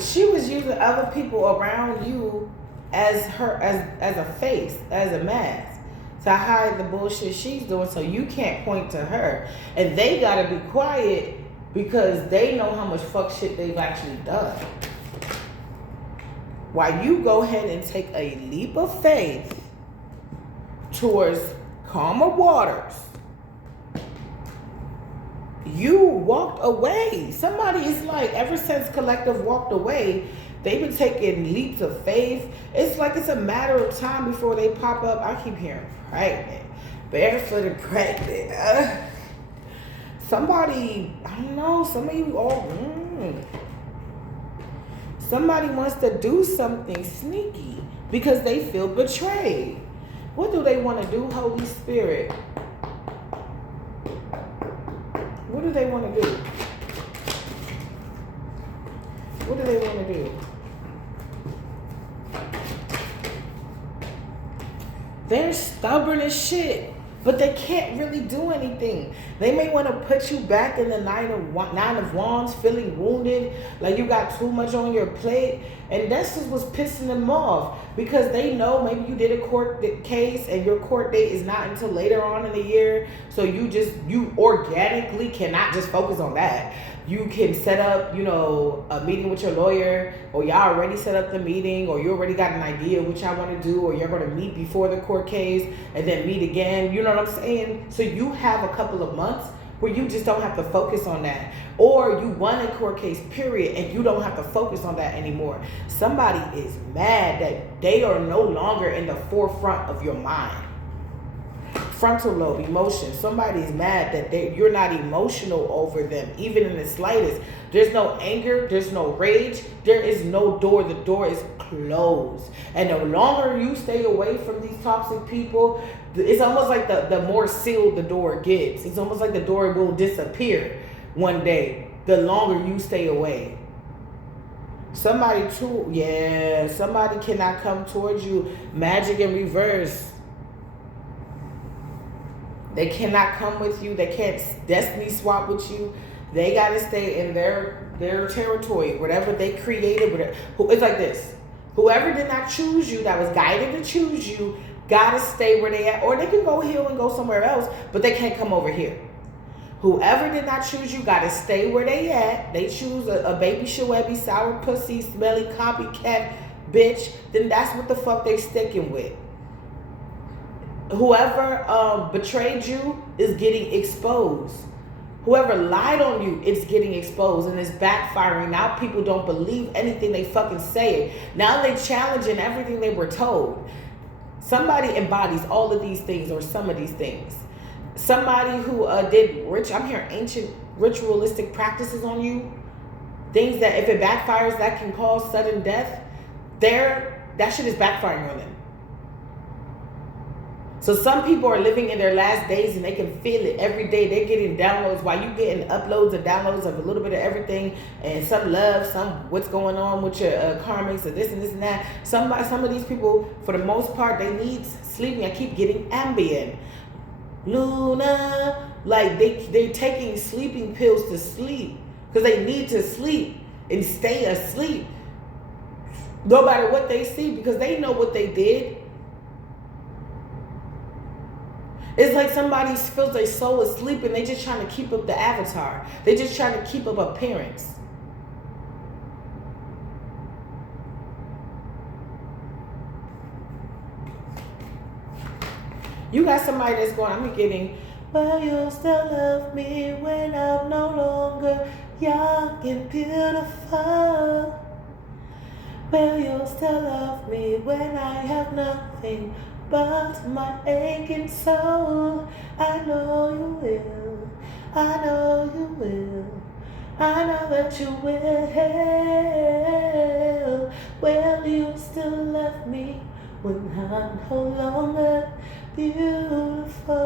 She was using other people around you as a face, as a mask, to hide the bullshit she's doing, so you can't point to her. And they gotta be quiet because they know how much fuck shit they've actually done. While you go ahead and take a leap of faith towards calmer waters. You walked away. Somebody is like, ever since Collective walked away, they've been taking leaps of faith. It's like it's a matter of time before they pop up. I keep hearing pregnant, barefoot and pregnant. Somebody, I don't know, some of you all, somebody wants to do something sneaky because they feel betrayed. What do they want to do, Holy Spirit? What do they want to do? What do they want to do? They're stubborn as shit, but they can't really do anything. They may want to put you back in the nine of wands, feeling wounded, like you got too much on your plate, and that's just what's pissing them off, because they know maybe you did a court case and your court date is not until later on in the year, so you organically cannot just focus on that. You can set up, a meeting with your lawyer, or y'all already set up the meeting, or you already got an idea of what y'all want to do, or you're going to meet before the court case and then meet again. You know what I'm saying? So you have a couple of months where you just don't have to focus on that. Or you won a court case, period, and you don't have to focus on that anymore. Somebody is mad that they are no longer in the forefront of your mind. Frontal lobe, emotion. Somebody's mad that you're not emotional over them, even in the slightest. There's no anger, there's no rage, there is no door. The door is closed. And the longer you stay away from these toxic people, it's almost like the more sealed the door gets. It's almost like the door will disappear one day, the longer you stay away. Somebody cannot come towards you. Magic in reverse. They cannot come with you. They can't destiny swap with you. They got to stay in their territory, whatever they created. It's like this. Whoever did not choose you, that was guided to choose you, got to stay where they at. Or they can go heal and go somewhere else, but they can't come over here. Whoever did not choose you, got to stay where they at. They choose a baby shawebby, sour pussy, smelly copycat bitch, then that's what the fuck they sticking with. Whoever betrayed you is getting exposed. Whoever lied on you, it's getting exposed, and it's backfiring. Now people don't believe anything they fucking say. Now they challenging everything they were told. Somebody embodies all of these things, or some of these things. Somebody who I'm hearing ancient ritualistic practices on you. Things that if it backfires, that can cause sudden death. That shit is backfiring on them. So some people are living in their last days and they can feel it every day. They're getting downloads while you getting uploads and downloads of a little bit of everything, and some love, some what's going on with your karmics, or this and this and that. Some of these people, for the most part, they need sleeping. I keep getting Ambien, Luna, like they're taking sleeping pills to sleep because they need to sleep and stay asleep, no matter what they see, because they know what they did. It's like somebody feels their soul asleep and they just trying to keep up the avatar. They just trying to keep up appearance. You got somebody that's going, I'm getting, well, you'll still love me when I'm no longer young and beautiful. Well, you'll still love me when I have nothing but my aching soul. I know you will. I know you will. I know that you will. Well, you still love me when I'm no longer beautiful.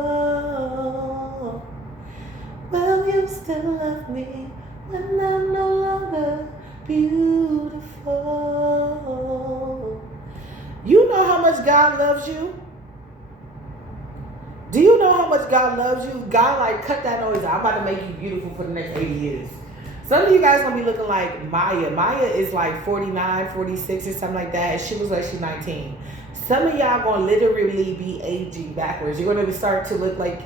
Well, you still love me when I'm no longer beautiful. You know how much God loves you? Do you know how much God loves you? God, like, cut that noise out. I'm about to make you beautiful for the next 80 years. Some of you guys going to be looking like Maya. Maya is like 49, 46 or something like that. And she was like, she's 19. Some of y'all going to literally be aging backwards. You're going to start to look like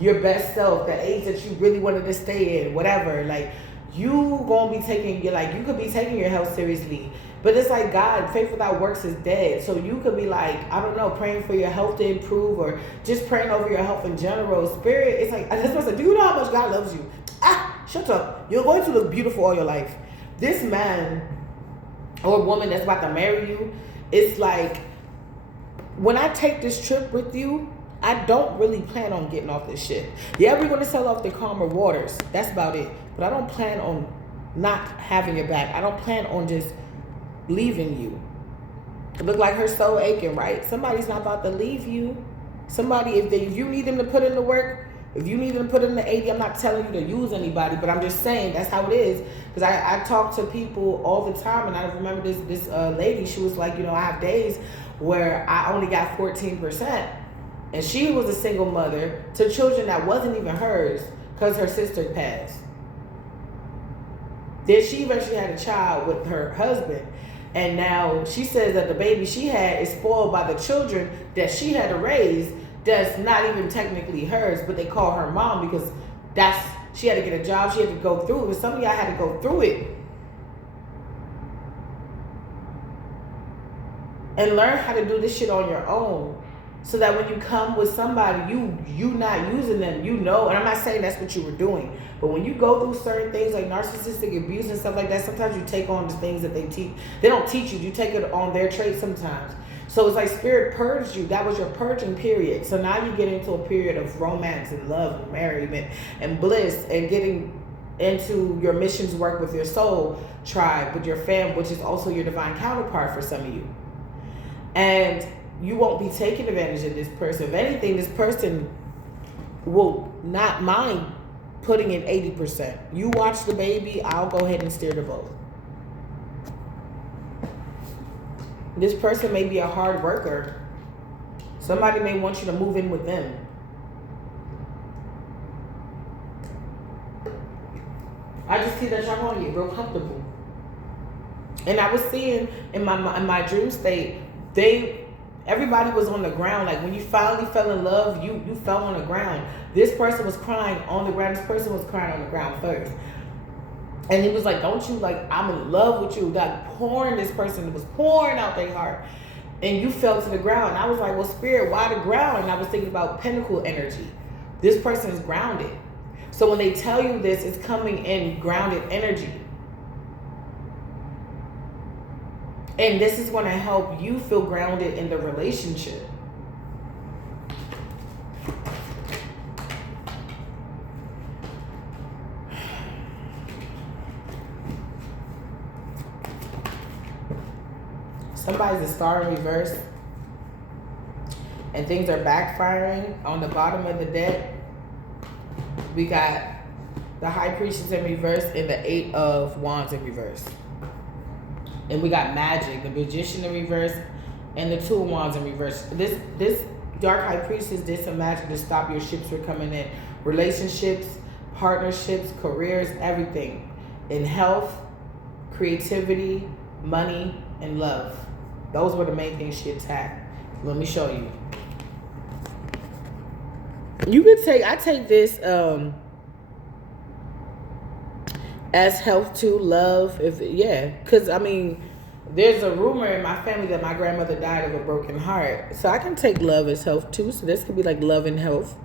your best self, the age that you really wanted to stay in, whatever. Like, you going to be taking, you could be taking your health seriously. But it's like, God, faith without works is dead. So you could be like, I don't know, praying for your health to improve, or just praying over your health in general. Spirit, it's like, this person, do you know how much God loves you? Shut up. You're going to look beautiful all your life. This man or woman that's about to marry you, it's like, when I take this trip with you, I don't really plan on getting off this ship. Yeah, we're going to sell off the calmer waters. That's about it. But I don't plan on not having your back. I don't plan on just leaving you. It look like her soul aching, right? Somebody's not about to leave you. Somebody, if you need them to put in the work, if you need them to put in the 80, I'm not telling you to use anybody, but I'm just saying that's how it is. Because I talk to people all the time, and I remember this lady, she was like, I have days where I only got 14%. And she was a single mother to children that wasn't even hers because her sister passed. Then she eventually had a child with her husband. And now she says that the baby she had is spoiled by the children that she had to raise, that's not even technically hers, but they call her mom because she had to get a job, she had to go through it. But some of y'all had to go through it and learn how to do this shit on your own, so that when you come with somebody, you not using them, and I'm not saying that's what you were doing, but when you go through certain things like narcissistic abuse and stuff like that, sometimes you take on the things that they teach. They don't teach you take it on their traits sometimes. So it's like Spirit purged you. That was your purging period. So now you get into a period of romance and love and merriment and bliss, and getting into your missions work with your soul tribe, with your fam, which is also your divine counterpart for some of you. And you won't be taking advantage of this person. If anything, this person will not mind putting in 80%. You watch the baby, I'll go ahead and steer the boat. This person may be a hard worker. Somebody may want you to move in with them. I just see that y'all want to get real comfortable. And I was seeing in my dream state, everybody was on the ground. Like when you finally fell in love, you fell on the ground. This person was crying on the ground. This person was crying on the ground first. And he was like, don't you, like, I'm in love with you. Like this person was pouring out their heart. And you fell to the ground. And I was like, well, Spirit, why the ground? And I was thinking about pinnacle energy. This person is grounded. So when they tell you this, it's coming in grounded energy. And this is going to help you feel grounded in the relationship. Somebody's a star in reverse, and things are backfiring. On the bottom of the deck, we got the High Priestess in reverse and the 8 of Wands in reverse. And we got Magic, the Magician in reverse, and the 2 of Wands in reverse. This Dark High Priestess did some magic to stop your ships from coming in. Relationships, partnerships, careers, everything. In health, creativity, money, and love. Those were the main things she attacked. Let me show you. I take this as health too, love, because I mean, there's a rumor in my family that my grandmother died of a broken heart, so I can take love as health too. So this could be like love and health.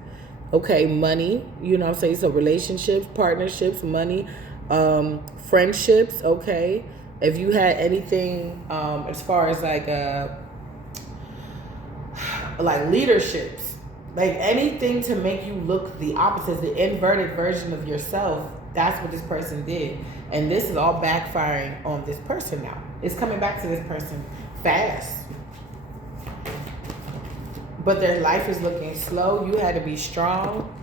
Okay, money, you know what I'm saying? So relationships, partnerships, money, friendships. Okay, if you had anything as far as like leaderships, like anything to make you look the opposite, the inverted version of yourself. That's what this person did. And this is all backfiring on this person now. It's coming back to this person fast. But their life is looking slow. You had to be strong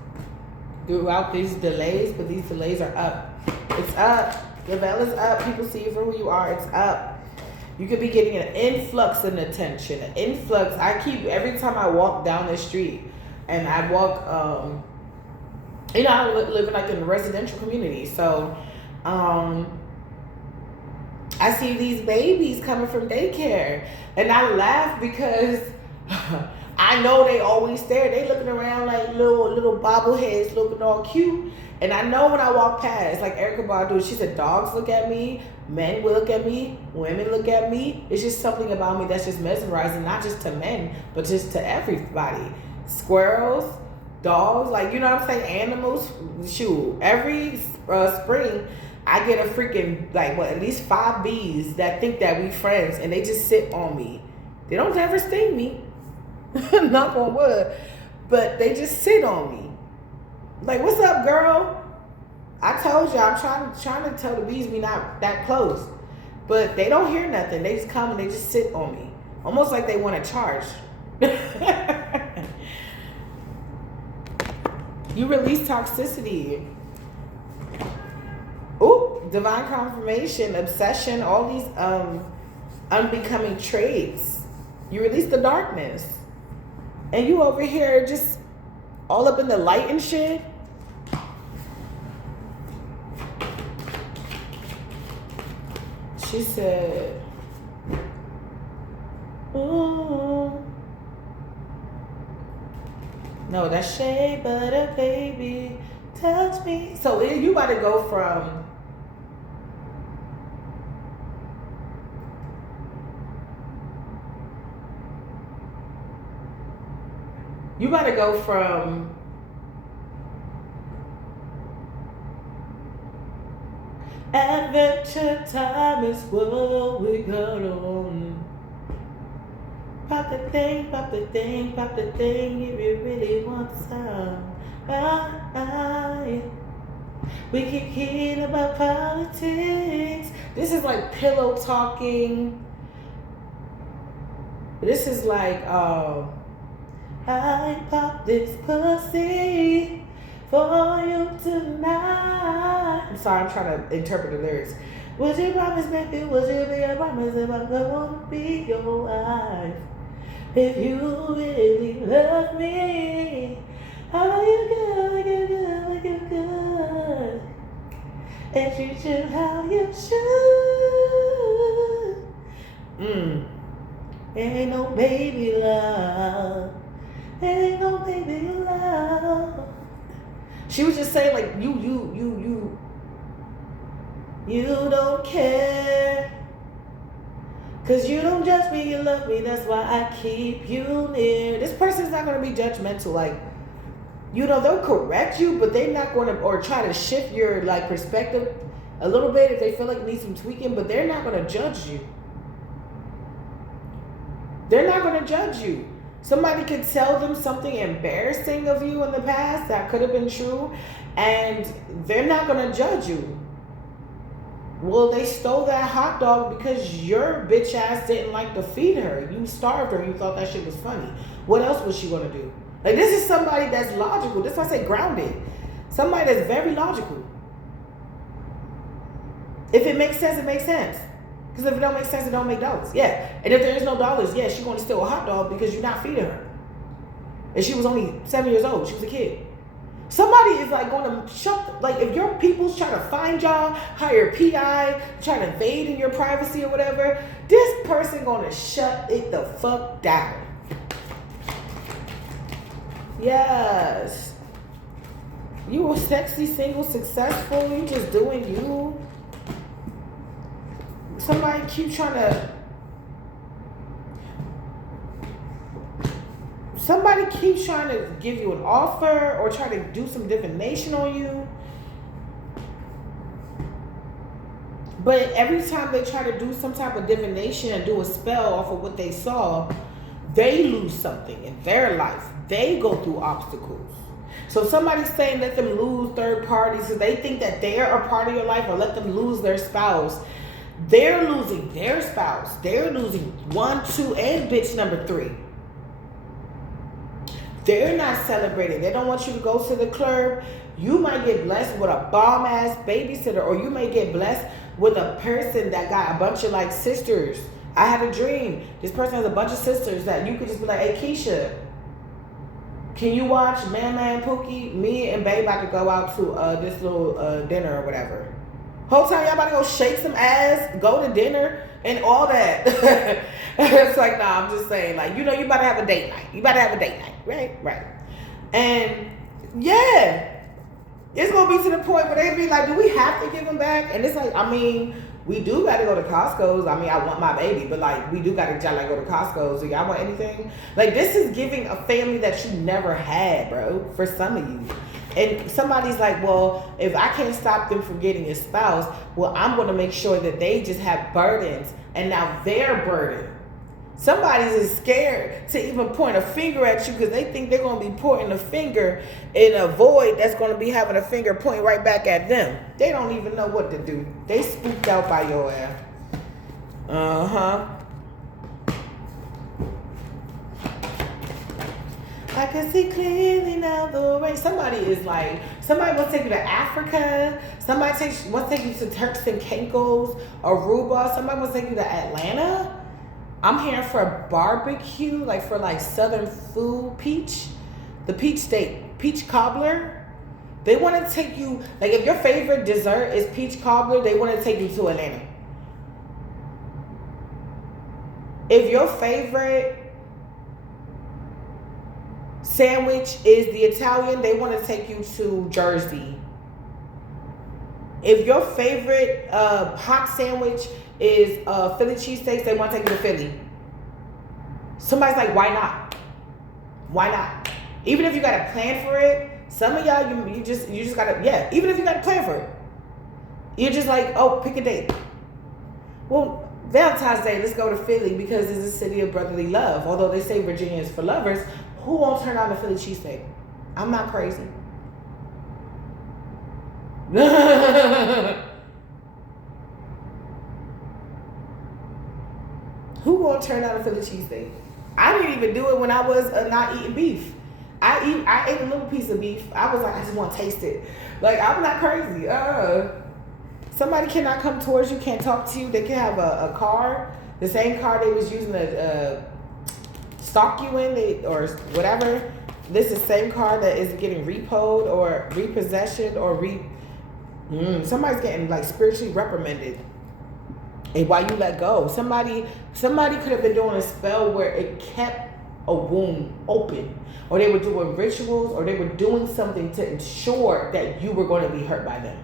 throughout these delays, but these delays are up. It's up. Your veil is up. People see you for who you are. It's up. You could be getting an influx in attention. An influx. Every time I walk down the street and I walk, I live in a residential community, so I see these babies coming from daycare, and I laugh because I know they always there. They looking around like little bobbleheads looking all cute. And I know when I walk past, like Erykah Badu, she said dogs look at me, men will look at me, women look at me. It's just something about me that's just mesmerizing, not just to men, but just to everybody. Squirrels, dogs, like, you know what I'm saying? Animals, shoot. Every spring, I get a freaking, like, what, at least 5 bees that think that we friends, and they just sit on me. They don't ever sting me. Knock on wood. But they just sit on me. Like, what's up, girl? I told you, I'm trying to tell the bees we not that close. But they don't hear nothing. They just come and they just sit on me. Almost like they want to charge. You release toxicity. Ooh, divine confirmation, obsession, all these unbecoming traits. You release the darkness. And you over here just all up in the light and shit. She said, ooh. No, that's shea butter, baby. Touch me. So you about to go from adventure time is what we got on. Pop the thing, pop the thing, pop the thing if you really want some. We keep hearing about politics. This is like pillow talking. This is like, I pop this pussy for you tonight. I'm sorry, I'm trying to interpret the lyrics. Would you promise, baby? Would you be a promise if I'm gonna be your wife? If you really love me, are you good, you good, you good? And treat you how you should. Ain't no baby love. Ain't no baby love. She was just saying, like, you don't care. Cause you don't judge me, you love me. That's why I keep you near. This person's not gonna be judgmental. Like, you know, they'll correct you, but they're not gonna, or try to shift your, like, perspective a little bit if they feel like it needs some tweaking, but they're not gonna judge you. They're not gonna judge you. Somebody could tell them something embarrassing of you in the past that could have been true, and they're not going to judge you. Well, they stole that hot dog because your bitch ass didn't like to feed her. You starved her. You thought that shit was funny. What else was she going to do? Like, this is somebody that's logical. That's why I say grounded. Somebody that's very logical. If it makes sense, it makes sense. Because if it don't make sense, it don't make dollars. Yeah. And if there is no dollars, yeah, she's going to steal a hot dog because you're not feeding her. And she was only 7 years old. She was a kid. Somebody is like going to shut, like, if your people's trying to find y'all, hire a PI, trying to invade in your privacy or whatever, this person going to shut it the fuck down. Yes. You a sexy, single, successful, you just doing you. Somebody keep trying to give you an offer or try to do some divination on you. But every time they try to do some type of divination and do a spell off of what they saw, they lose something in their life. They go through obstacles. So if somebody's saying let them lose third parties, so they think that they're a part of your life, or let them lose their spouse, they're losing their spouse. They're losing 1, 2, and bitch number 3. They're not celebrating. They don't want you to go to the club. You might get blessed with a bomb-ass babysitter, or you may get blessed with a person that got a bunch of, like, sisters. I had a dream. This person has a bunch of sisters that you could just be like, hey, Keisha, can you watch Man Pookie? Me and Babe about to go out to this little dinner or whatever. Whole time y'all about to go shake some ass, go to dinner, and all that. It's like, nah, I'm just saying, like, you know, you about to have a date night. You about to have a date night, right? Right. And yeah, it's gonna be to the point where they be like, do we have to give them back? And it's like, I mean, we do gotta go to Costco's. I mean, I want my baby, but like, we do gotta like go to Costco's. Do y'all want anything? Like, this is giving a family that you never had, bro, for some of you. And somebody's like, well, if I can't stop them from getting a spouse, well, I'm gonna make sure that they just have burdens, and now they're burdened. Somebody's is scared to even point a finger at you because they think they're going to be pointing a finger in a void that's going to be having a finger point right back at them. They don't even know what to do. They spooked out by your ass. I can see clearly now the way. Somebody is like, somebody wants to take you to Africa. Somebody wants to take you to Turks and Caicos, Aruba. Somebody wants to take you to Atlanta. I'm here for a barbecue, like for like Southern food, the peach steak, peach cobbler. They want to take you, like if your favorite dessert is peach cobbler, they want to take you to Atlanta. If your favorite sandwich is the Italian, they want to take you to Jersey. If your favorite hot sandwich is Philly cheesesteaks, they want to take you to Philly. Somebody's like, why not? Why not? Even if you got to plan for it, some of y'all, you just got to, yeah, even if you got to plan for it, you're just like, oh, pick a date. Well, Valentine's Day, let's go to Philly because it's a city of brotherly love. Although they say Virginia is for lovers, who won't turn on a Philly cheesesteak? I'm not crazy. Who gonna turn out a Philly cheesesteak? I didn't even do it when I was not eating beef. I ate a little piece of beef. I was like, I just want to taste it. Like, I'm not crazy. Somebody cannot come towards you, can't talk to you. They can have a car, the same car they was using to stalk you in, or whatever. This is the same car that is getting repoed or repossession or somebody's getting like spiritually reprimanded. And while you let go, somebody could have been doing a spell where it kept a wound open, or they were doing rituals, or they were doing something to ensure that you were going to be hurt by them.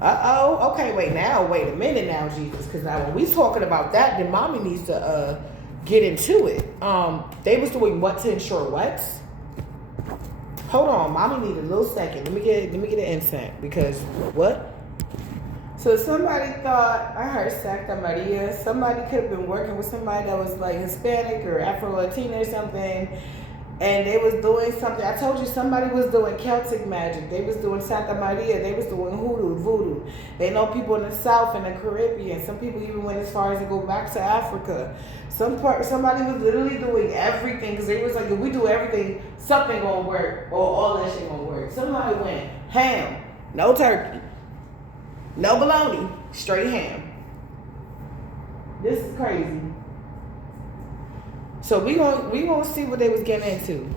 Okay, wait a minute now, Jesus, because now when we talking about that, then mommy needs to get into it. They was doing what to ensure what? Hold on, mommy need a little second. Let me get an incense, because what? So somebody thought, I heard Santa Maria, somebody could have been working with somebody that was like Hispanic or Afro-Latina or something, and they was doing something. I told you somebody was doing Celtic magic. They was doing Santa Maria. They was doing hoodoo, voodoo. They know people in the South and the Caribbean. Some people even went as far as to go back to Africa. Somebody was literally doing everything because they was like, if we do everything, something gonna work, or all that shit gonna work. Somebody went ham, no turkey. No bologna, straight ham. This is crazy. So we gonna see what they was getting into.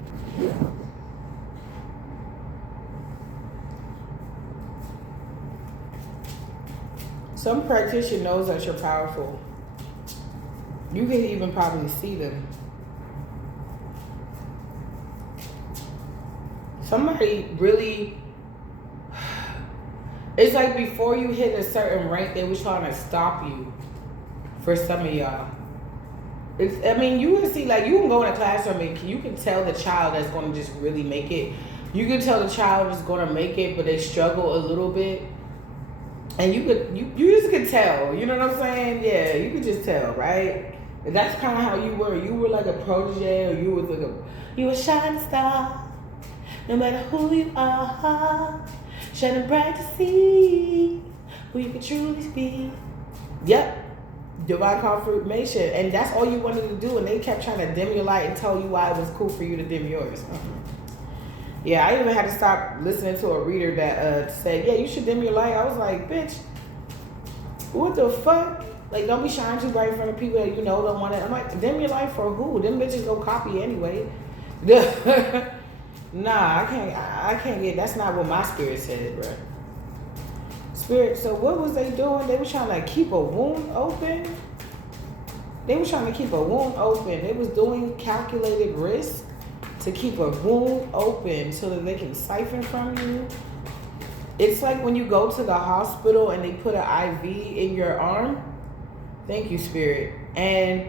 Some practitioner knows that you're powerful. You can even probably see them. Somebody really. It's like before you hit a certain rank, they was trying to stop you. For some of y'all, you can see, like, you can go in a classroom and you can tell the child that's going to just really make it. You can tell the child is going to make it, but they struggle a little bit, and you just could tell. You know what I'm saying? Yeah, you could just tell, right? And that's kind of how you were. You were like a protege, or you was like you a shining star. No matter who you are. Shining bright to see who you can truly be. Yep. Divine confirmation. And that's all you wanted to do. And they kept trying to dim your light and tell you why it was cool for you to dim yours. Yeah, I even had to stop listening to a reader that said, yeah, you should dim your light. I was like, bitch, what the fuck? Like, don't be shining too bright in front of people that you know don't want it. I'm like, dim your light for who? Them bitches go copy anyway. Nah, I can't get, that's not what my spirit said, bro. Spirit, so what was they doing? They were trying to keep a wound open. They were trying to keep a wound open. They was doing calculated risk to keep a wound open so that they can siphon from you. It's like when you go to the hospital and they put an IV in your arm. Thank you, Spirit. And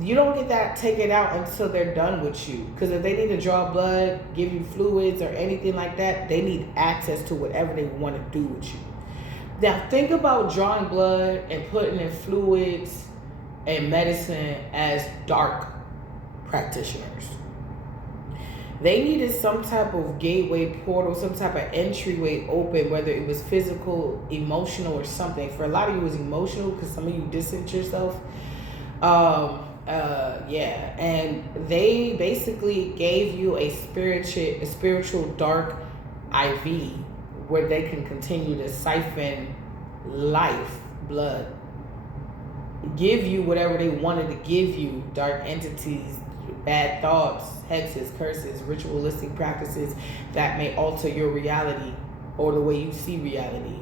you don't get that taken out until they're done with you. Because if they need to draw blood, give you fluids or anything like that, they need access to whatever they want to do with you. Now, think about drawing blood and putting in fluids and medicine as dark practitioners. They needed some type of gateway portal, some type of entryway open, whether it was physical, emotional, or something. For a lot of you, it was emotional because some of you distanced yourself. And they basically gave you a spiritual dark IV where they can continue to siphon life, blood, give you whatever they wanted to give you, dark entities, bad thoughts, hexes, curses, ritualistic practices that may alter your reality or the way you see reality,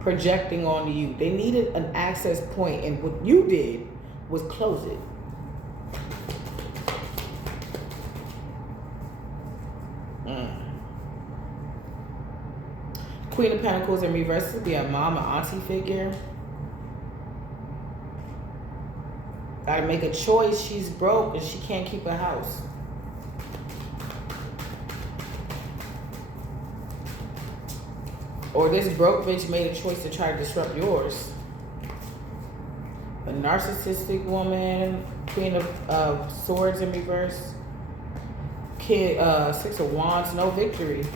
projecting onto you. They needed an access point, and what you did was close it. Queen of Pentacles in reverse would be a mom or auntie figure. Gotta make a choice. She's broke and she can't keep a house. Or this broke bitch made a choice to try to disrupt yours. A narcissistic woman, Queen of Swords in reverse. Six of Wands, no victory.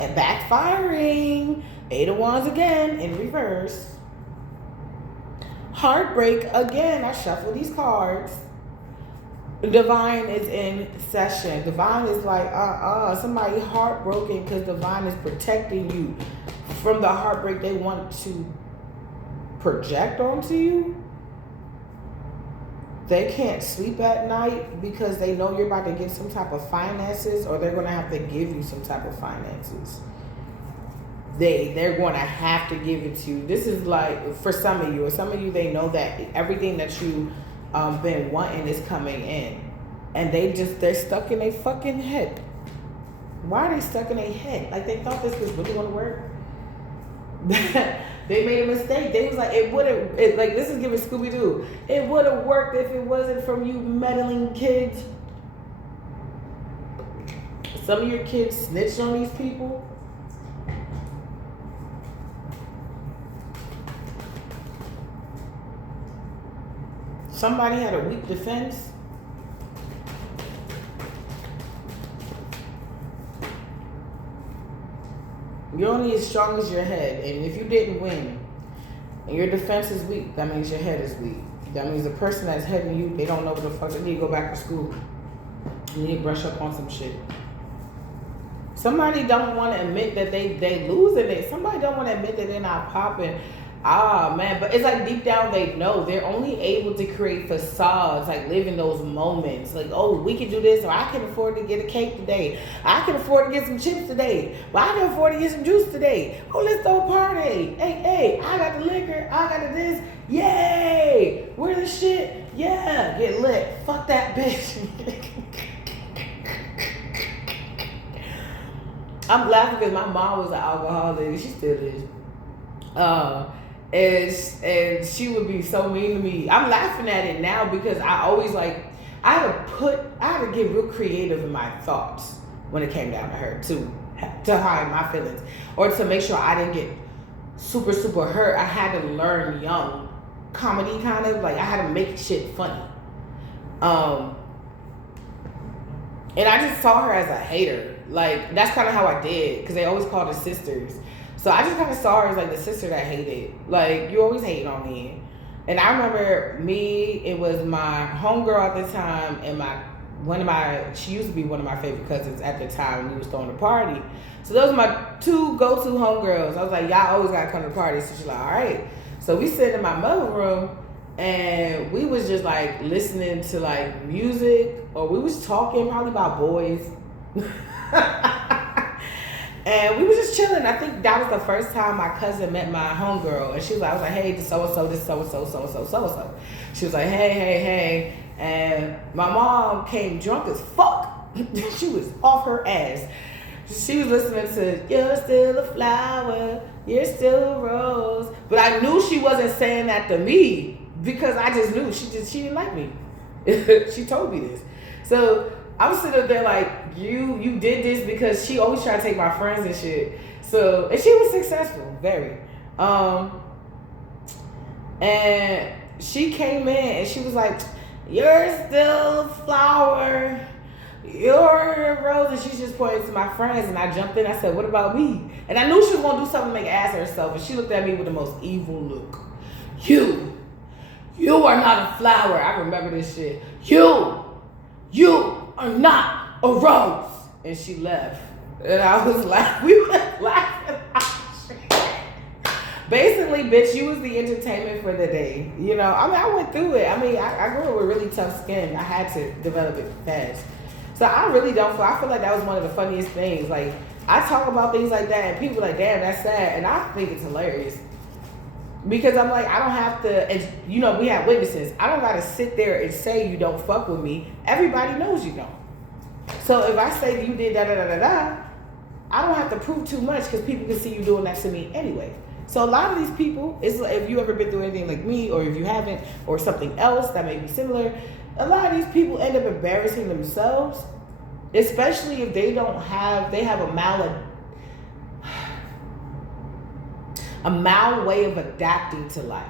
And backfiring. Eight of Wands again in reverse. Heartbreak again. I shuffle these cards. Divine is in session. Divine is like, somebody heartbroken because Divine is protecting you from the heartbreak they want to project onto you. They can't sleep at night because they know you're about to get some type of finances, or they're going to have to give you some type of finances. They're going to have to give it to you. This is like, for some of you, or some of you, they know that everything that you been wanting is coming in, and they're stuck in their fucking head. Why are they stuck in their head? Like, they thought this was really going to work. They made a mistake. They was like, like, this is giving Scooby-Doo. It would have worked if it wasn't from you meddling kids. Some of your kids snitched on these people. Somebody had a weak defense. You're only as strong as your head. And if you didn't win and your defense is weak, that means your head is weak. That means the person that's heading you, they don't know what the fuck. They need to go back to school. You need to brush up on some shit. Somebody don't want to admit that they losing it. Somebody don't want to admit that they're not popping. Ah, man, but it's like deep down they know. They're only able to create facades, like live in those moments. Like, oh, we can do this, or I can afford to get a cake today. I can afford to get some chips today. But I can afford to get some juice today. Oh, let's throw a party. Hey, I got the liquor. I got the this. Yay! Where the shit? Yeah, get lit. Fuck that bitch. I'm laughing because my mom was an alcoholic. She still is. And she would be so mean to me. I'm laughing at it now because I always I had to get real creative in my thoughts when it came down to her to hide my feelings, or to make sure I didn't get super, super hurt. I had to learn young comedy, kind of like I had to make shit funny. And I just saw her as a hater. Like, that's kind of how I did, because they always called her sisters. So I just kind of saw her as like the sister that hated. Like, you always hating on me. And I remember it was my homegirl at the time, and she used to be one of my favorite cousins at the time when we was throwing a party. So those were my two go-to homegirls. I was like, y'all always gotta come to the party. So she's like, all right. So we sit in my mother room, and we was just like listening to like music, or we was talking probably about boys. And we was just chilling. I think that was the first time my cousin met my homegirl. And she was like, I was like, hey, this so-and-so, this so-and-so, so-and-so, so-and-so. She was like, hey, hey, hey. And my mom came drunk as fuck. She was off her ass. She was listening to, you're still a flower, you're still a rose. But I knew she wasn't saying that to me because I just knew she didn't like me. She told me this. So I was sitting there like, you did this because she always tried to take my friends and shit. So, and she was successful, very. And she came in and she was like, you're still a flower, you're a rose. And she just pointed to my friends and I jumped in. I said, what about me? And I knew she was gonna do something to make an ass of herself. And she looked at me with the most evil look. You are not a flower. I remember this shit. You are not a rose. And she left. And I was like, we were laughing. Basically, bitch, you was the entertainment for the day. You know, I mean, I went through it. I mean, I grew up with really tough skin. I had to develop it fast. So I really don't feel, I feel like that was one of the funniest things. Like, I talk about things like that and people are like, damn, that's sad. And I think it's hilarious. Because I'm like, I don't have to, and you know, we have witnesses. I don't got to sit there and say you don't fuck with me. Everybody knows you don't. So if I say you did da-da-da-da-da, I don't have to prove too much because people can see you doing that to me anyway. So a lot of these people, it's like, if you ever been through anything like me, or if you haven't, or something else that may be similar, a lot of these people end up embarrassing themselves, especially if they have a mal way of adapting to life.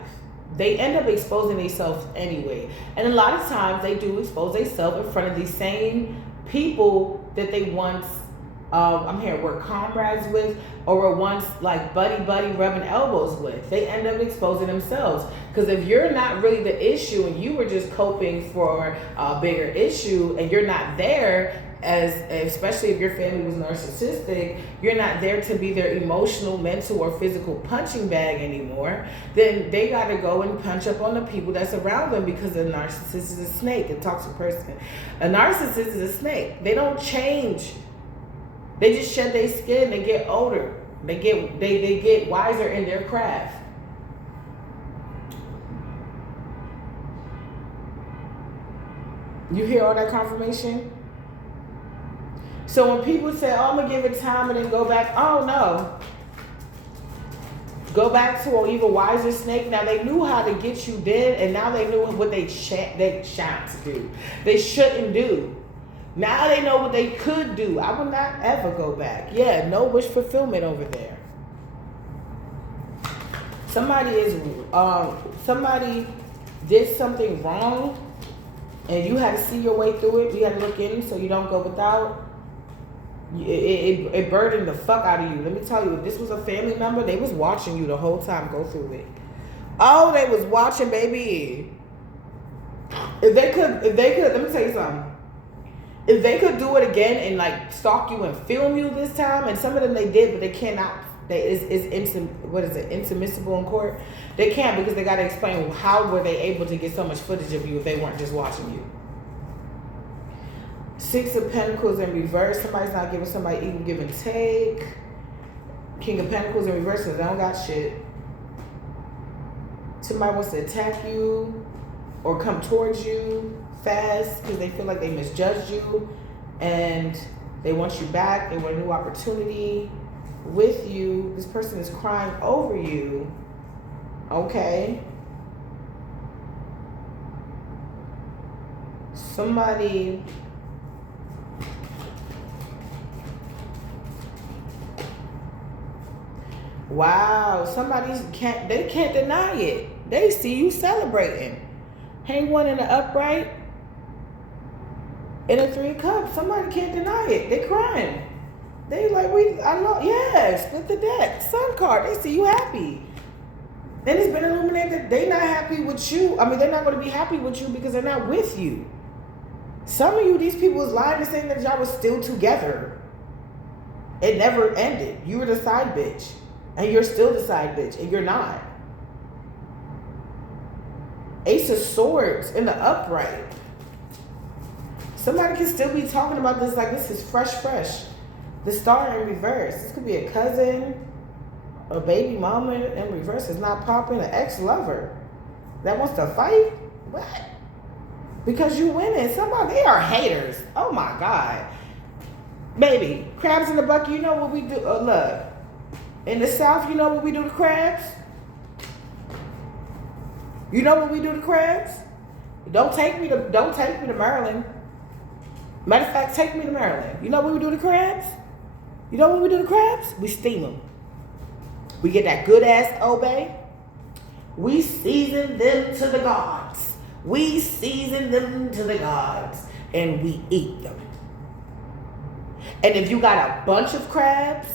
They end up exposing themselves anyway. And a lot of times they do expose themselves in front of these same people that they once were comrades with, or were once like buddy rubbing elbows with. They end up exposing themselves. Because if you're not really the issue and you were just coping for a bigger issue and you're not there, especially if your family was narcissistic, you're not there to be their emotional, mental, or physical punching bag anymore, then they got to go and punch up on the people that's around them, because a narcissist is a snake, a toxic person. A narcissist is a snake. They don't change. They just shed their skin. They get older. They get wiser in their craft. You hear all that confirmation? So when people say, oh, I'm going to give it time and then go back, oh, no. Go back to an even wiser snake. Now, they knew how to get you then, and now they knew what they shan't do. They shouldn't do. Now they know what they could do. I will not ever go back. Yeah, no wish fulfillment over there. Somebody did something wrong, and you had to see your way through it. You had to look in so you don't go without. It burdened the fuck out of you. Let me tell you, if this was a family member, they was watching you the whole time go through it. Oh, they was watching, baby. If they could, let me tell you something. If they could do it again and like stalk you and film you this time, and some of them they did, but they cannot. It's inadmissible in court. They can't, because they got to explain how were they able to get so much footage of you if they weren't just watching you. Six of Pentacles in reverse. Somebody's not giving somebody equal give and take. King of Pentacles in reverse, because they don't got shit. Somebody wants to attack you or come towards you fast because they feel like they misjudged you and they want you back. They want a new opportunity with you. This person is crying over you. Okay. Somebody... Wow, they can't deny it. They see you celebrating. Hang one in the upright. In a 3 of Cups. Somebody can't deny it. They crying. They like, split the deck. Sun card. They see you happy. And it's been illuminated that they not happy with you. I mean, they're not going to be happy with you because they're not with you. Some of you, these people was lying and saying that y'all was still together. It never ended. You were the side bitch. And you're still the side bitch. And you're not. Ace of Swords in the upright. Somebody can still be talking about this like this is fresh. The star in reverse. This could be a cousin, a baby mama in reverse is not popping, an ex-lover that wants to fight. What? Because you winning. Somebody, they are haters. Oh my God. Baby, crabs in the bucket, you know what we do? Look, in the South, you know what we do to crabs? You know what we do to crabs? Don't take me to Maryland. Matter of fact, take me to Maryland. You know what we do to crabs? You know what we do to crabs? We steam them. We get that good ass obey. We season them to the gods. We season them to the gods. And we eat them. And if you got a bunch of crabs,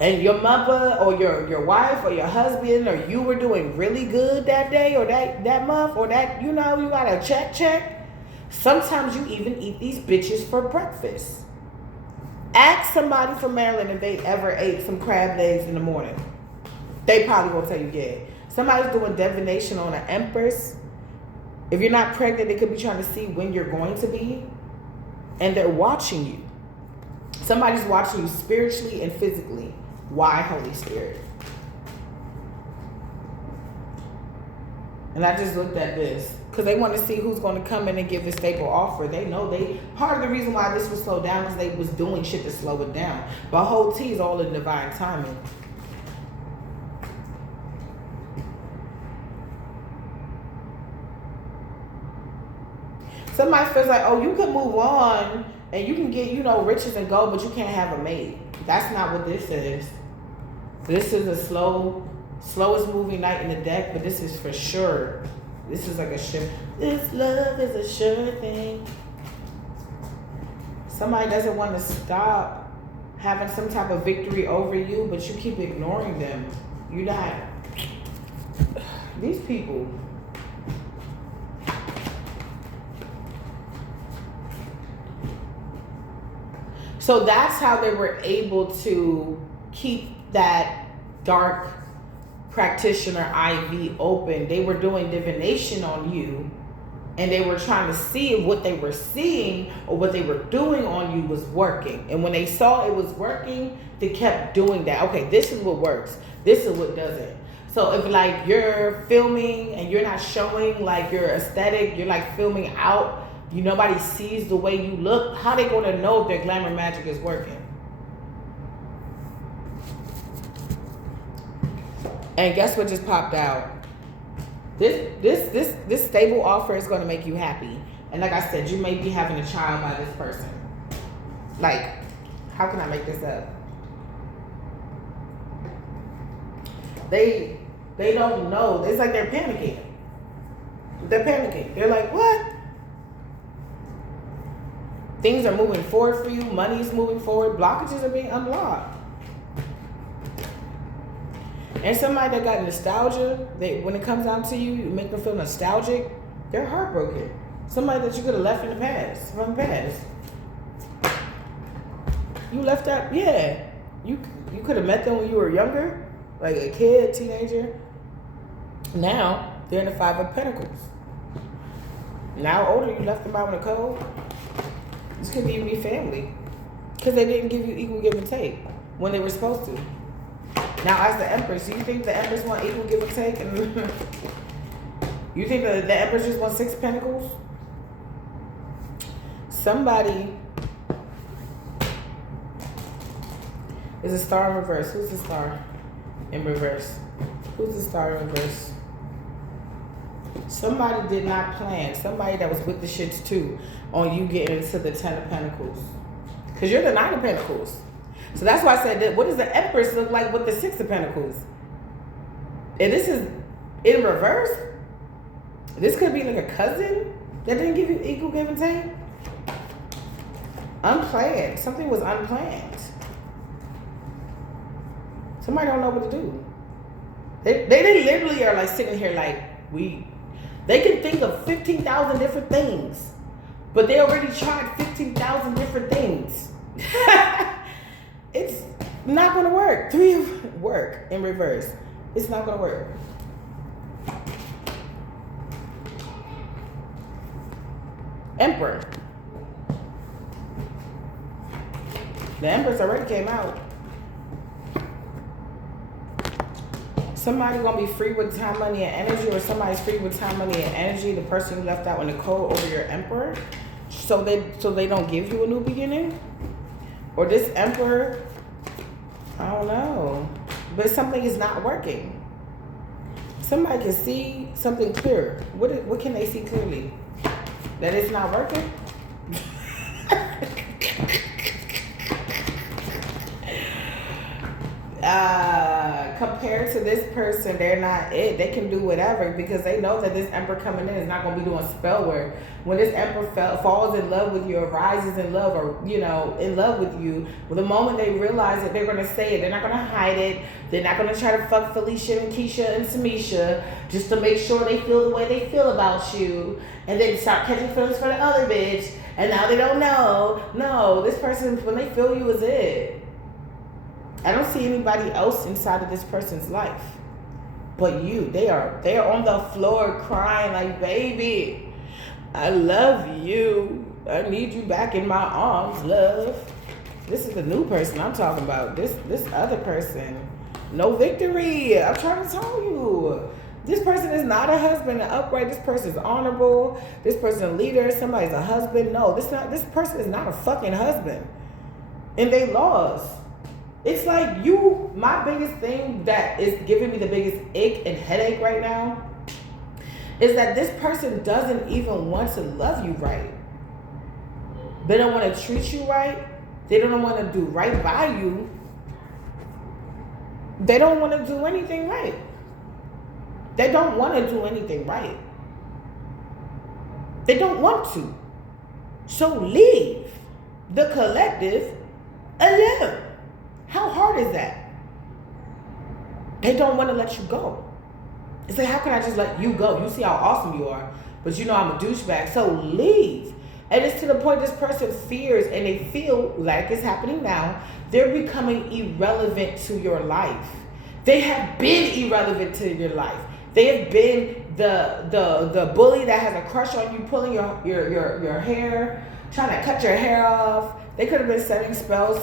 and your mother or your wife or your husband or you were doing really good that day or that month or that, you know, you got a check. Sometimes you even eat these bitches for breakfast. Ask somebody from Maryland if they ever ate some crab legs in the morning. They probably won't tell you yeah. Somebody's doing divination on an empress. If you're not pregnant, they could be trying to see when you're going to be. And they're watching you. Somebody's watching you spiritually and physically. Why, Holy Spirit? And I just looked at this because they want to see who's going to come in and give the staple offer. They know part of the reason why this was slowed down is they was doing shit to slow it down. But whole T is all in divine timing. Somebody feels like, oh, you can move on and you can get, you know, riches and gold, but you can't have a mate. That's not what this is. This is the slowest moving night in the deck, but this is for sure. This is like a sure. This love is a sure thing. Somebody doesn't want to stop having some type of victory over you, but you keep ignoring them. You're not. These people. So that's how they were able to keep that dark practitioner IV open. They were doing divination on you, and they were trying to see if what they were seeing or what they were doing on you was working. And when they saw it was working, they kept doing that. Okay, this is what works. This is what doesn't. So if like you're filming and you're not showing like your aesthetic, you're like filming out, nobody sees the way you look, how they gonna know if their glamour magic is working? And guess what just popped out? This stable offer is gonna make you happy. And like I said, you may be having a child by this person. Like, how can I make this up? They don't know. It's like they're panicking. They're like, what? Things are moving forward for you. Money's moving forward. Blockages are being unblocked. And somebody that got nostalgia, when it comes down to you, you make them feel nostalgic, they're heartbroken. Somebody that you could have left in the past, from the past. You left that, yeah. You could have met them when you were younger, like a kid, teenager. Now, they're in the Five of Pentacles. Now older, you left them out in the cold. This could even be family. Because they didn't give you equal give and take when they were supposed to. Now, as the Empress, do you think the Empress want equal give and take? You think the Empress just wants 6 of Pentacles? Somebody is a star in reverse. Who's the star in reverse? Who's the star in reverse? Somebody did not plan. Somebody that was with the shits too on you getting into the 10 of Pentacles. Because you're the 9 of Pentacles. So that's why I said, that what does the Empress look like with the 6 of Pentacles? And this is in reverse. This could be like a cousin that didn't give you equal give and take. Unplanned. Something was unplanned. Somebody don't know what to do. They literally are like sitting here like, they can think of 15,000 different things, but they already tried 15,000 different things. It's not going to work. 3 of work in reverse. It's not going to work. The Empress already came out. Somebody gonna be free with time, money, and energy, or somebody's free with time, money, and energy. The person you left out in the cold over your Emperor, so they don't give you a new beginning, or this Emperor. I don't know, but something is not working. Somebody can see something clear. What can they see clearly? That it's not working. Compared to this person, they're not it. They can do whatever because they know that this Emperor coming in is not going to be doing spell work. When this Emperor falls in love with you or rises in love or, in love with you, well, the moment they realize it, they're going to say it. They're not going to hide it. They're not going to try to fuck Felicia and Keisha and Samisha just to make sure they feel the way they feel about you and then start catching feelings for the other bitch. And now they don't know. No, this person, when they feel you, is it. I don't see anybody else inside of this person's life but you. They are on the floor crying like, baby, I love you. I need you back in my arms, love. This is the new person I'm talking about. This other person, no victory. I'm trying to tell you. This person is not a husband, an upright. This person is honorable. This person is a leader. Somebody's a husband. No, this person is not a fucking husband. And they lost. It's like my biggest thing that is giving me the biggest ache and headache right now is that this person doesn't even want to love you right. They don't want to treat you right. They don't want to do right by you. They don't want to do anything right. They don't want to do anything right. They don't want to. So leave the collective alone. How hard is that? They don't want to let you go. It's like, how can I just let you go? You see how awesome you are, but you know I'm a douchebag. So leave. And it's to the point this person fears and they feel like it's happening now. They're becoming irrelevant to your life. They have been irrelevant to your life. They have been the bully that has a crush on you, pulling your hair, trying to cut your hair off. They could have been setting spells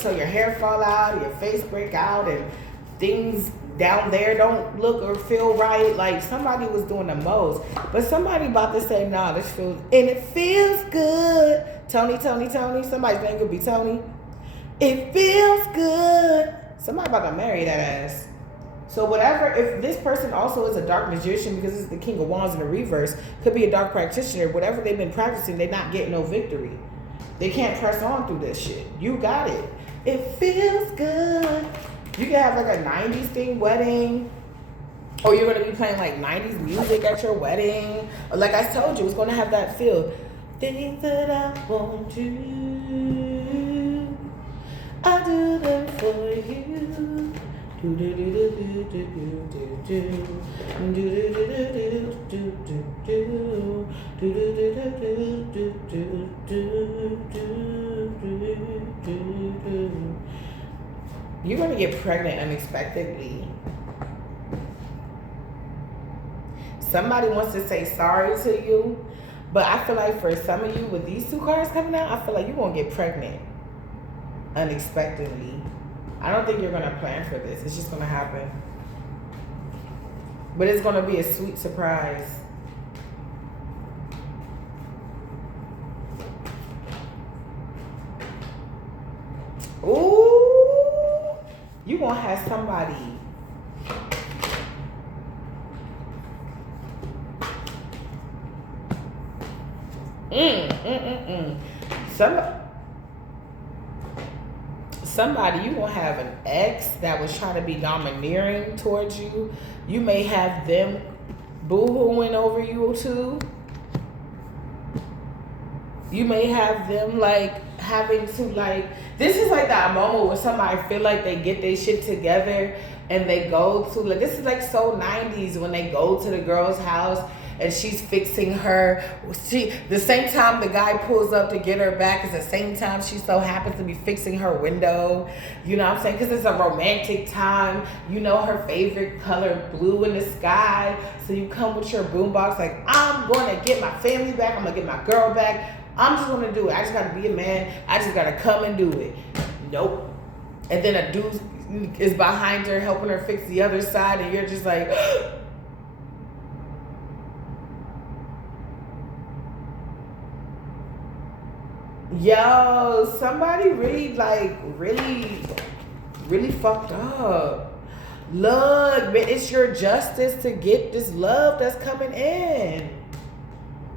so your hair fall out, your face break out, and things down there don't look or feel right. Like somebody was doing the most. But somebody about to say, nah, this feels, and it feels good. Tony. Somebody's name could be Tony. It feels good. Somebody about to marry that ass. So whatever, if this person also is a dark magician because it's the King of Wands in the reverse, could be a dark practitioner, whatever they've been practicing, they're not getting no victory. They can't press on through this shit. You got it. It feels good. You can have like a 90s themed wedding. Or you're going to be playing like 90s music at your wedding. Or like I told you, it's going to have that feel. Things that I won't do, I do them for you. You're going to get pregnant unexpectedly. Somebody wants to say sorry to you, but I feel like for some of you with these two cards coming out, I feel like you're going to get pregnant unexpectedly. I don't think you're going to plan for this. It's just going to happen. But it's going to be a sweet surprise. Ooh, you going to have somebody. Somebody, you gonna have an ex that was trying to be domineering towards you. You may have them boo-hooing over you too. You may have them like having to like, this is like that moment where somebody feel like they get their shit together and they go to, like, this is like so 90s when they go to the girl's house and she's fixing her. The same time the guy pulls up to get her back is the same time she so happens to be fixing her window. You know what I'm saying? Because it's a romantic time. You know her favorite color, blue in the sky. So you come with your boombox like, I'm going to get my family back. I'm going to get my girl back. I'm just going to do it. I just got to be a man. I just got to come and do it. Nope. And then a dude is behind her helping her fix the other side, and you're just like, yo, somebody really fucked up. Look, man, it's your justice to get this love that's coming in.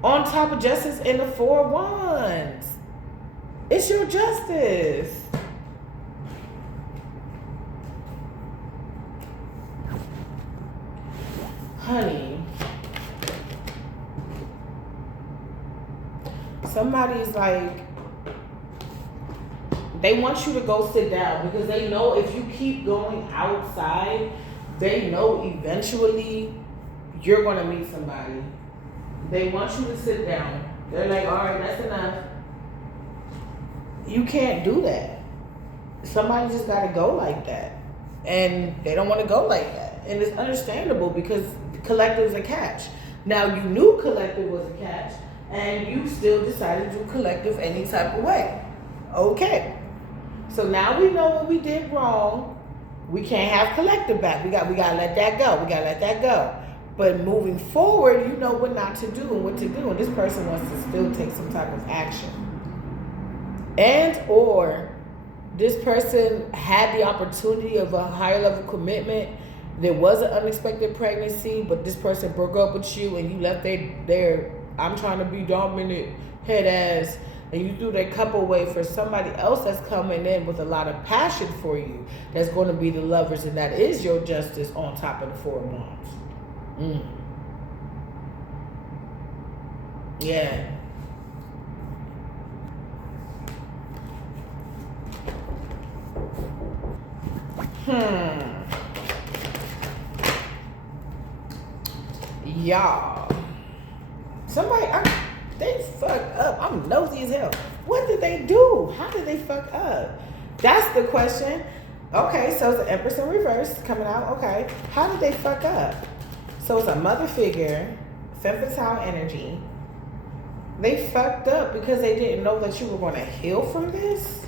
On top of justice in the 4 wands. It's your justice. Honey, somebody's like, they want you to go sit down because they know if you keep going outside, they know eventually you're going to meet somebody. They want you to sit down. They're like, all right, that's enough. You can't do that. Somebody just got to go like that. And they don't want to go like that. And it's understandable because collective's a catch. Now, you knew collective was a catch, and you still decided to do collective any type of way. Okay. So now we know what we did wrong. We can't have collective back. We got to let that go. But moving forward, you know what not to do and what to do. And this person wants to still take some type of action. And or this person had the opportunity of a higher level commitment. There was an unexpected pregnancy, but this person broke up with you and you left their I'm trying to be dominant head ass, and you threw that cup away for somebody else that's coming in with a lot of passion for you, that's going to be the lovers, and that is your justice on top of the 4 wands. Yeah. Y'all. Somebody, they fucked up. I'm nosy as hell. What did they do? How did they fuck up? That's the question. Okay, so it's an Empress in reverse coming out. Okay, how did they fuck up? So it's a mother figure, femme fatale energy. They fucked up because they didn't know that you were going to heal from this.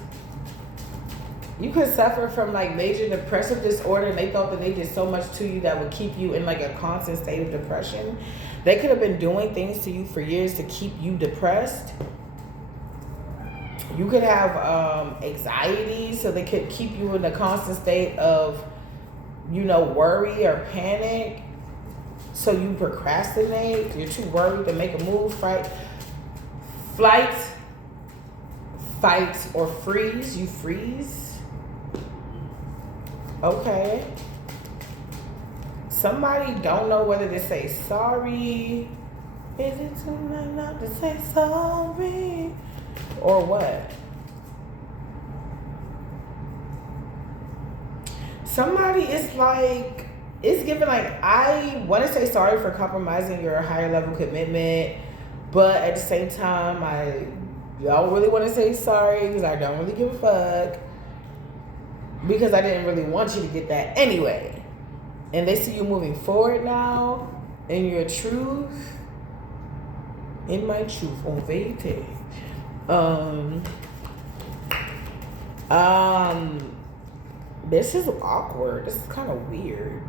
You could suffer from like major depressive disorder, and they thought that they did so much to you that would keep you in like a constant state of depression. They could have been doing things to you for years to keep you depressed. You could have anxiety, so they could keep you in a constant state of, worry or panic. So you procrastinate. You're too worried to make a move. Flight, fight, or freeze. You freeze. Okay. Somebody don't know whether to say sorry. Is it too late not to say sorry? Or what? Somebody is like, it's given like, I want to say sorry for compromising your higher level commitment, but at the same time, I don't really want to say sorry because I don't really give a fuck, because I didn't really want you to get that anyway. And they see you moving forward now in your truth, in my truth, on vérité. This is awkward. This is kind of weird.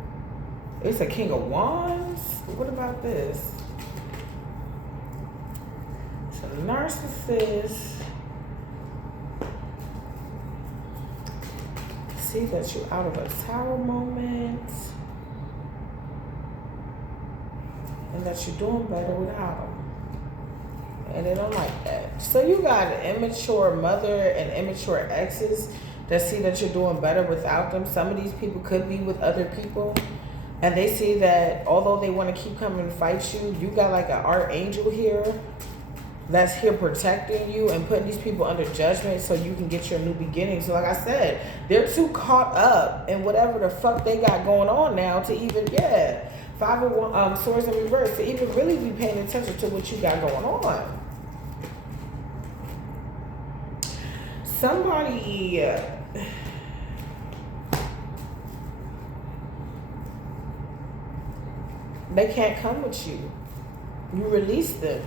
It's a King of Wands. What about this? It's a narcissist. See that you're out of a tower moment, and that you're doing better without them. And they don't like that. So you got an immature mother and immature exes that see that you're doing better without them. Some of these people could be with other people, and they see that although they want to keep coming and fight you, you got like an archangel here that's here protecting you and putting these people under judgment so you can get your new beginning. So like I said, they're too caught up in whatever the fuck they got going on now to even, 5 of swords in reverse, to even really be paying attention to what you got going on. Somebody, they can't come with you. You release them.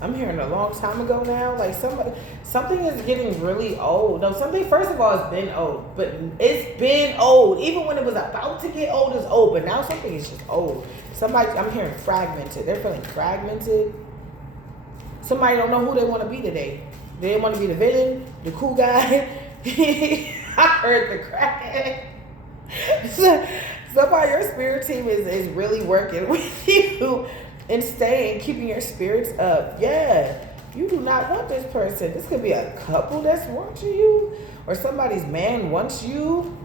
I'm hearing a long time ago now. Like something is getting really old. No, something first of all, it's been old, but it's been old. Even when it was about to get old, it's old. But now something is just old. I'm hearing fragmented. They're feeling fragmented. Somebody don't know who they want to be today. They want to be the villain, the cool guy. I heard the crack. Somebody, your spirit team is really working with you and staying, keeping your spirits up. Yeah, you do not want this person. This could be a couple that's watching you, or somebody's man wants you.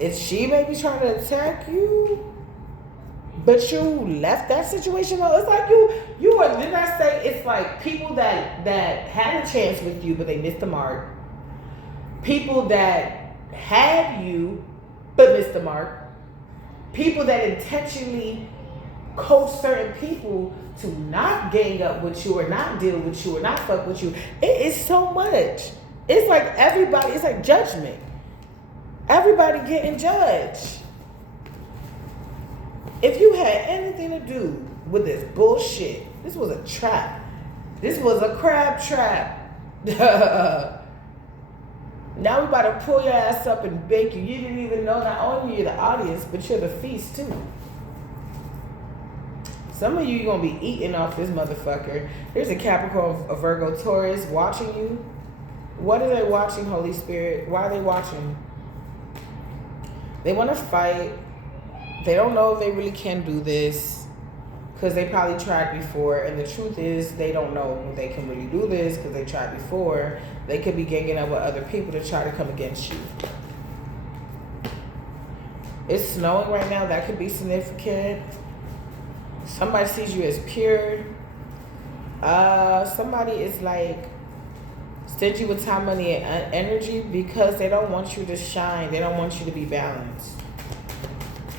Is she maybe trying to attack you? But you left that situation. It's like you were. Didn't I say it's like people that had a chance with you, but they missed the mark. People that had you, but missed the mark. People that intentionally coach certain people to not gang up with you or not deal with you or not fuck with you. It is so much. It's like everybody. It's like judgment. Everybody getting judged. If you had anything to do with this bullshit, this was a trap. This was a crab trap. Now we about to pull your ass up and bake you. You didn't even know not only you're the audience, but you're the feast too. Some of you going to be eating off this motherfucker. Here's a Capricorn, a Virgo, Taurus watching you. What are they watching, Holy Spirit? Why are they watching? They want to fight. They don't know if they really can do this because they probably tried before. And the truth is they don't know if they can really do this because they tried before. They could be ganging up with other people to try to come against you. It's snowing right now. That could be significant. Somebody sees you as pure. Somebody is like stingy with time, money, and energy because they don't want you to shine. They don't want you to be balanced.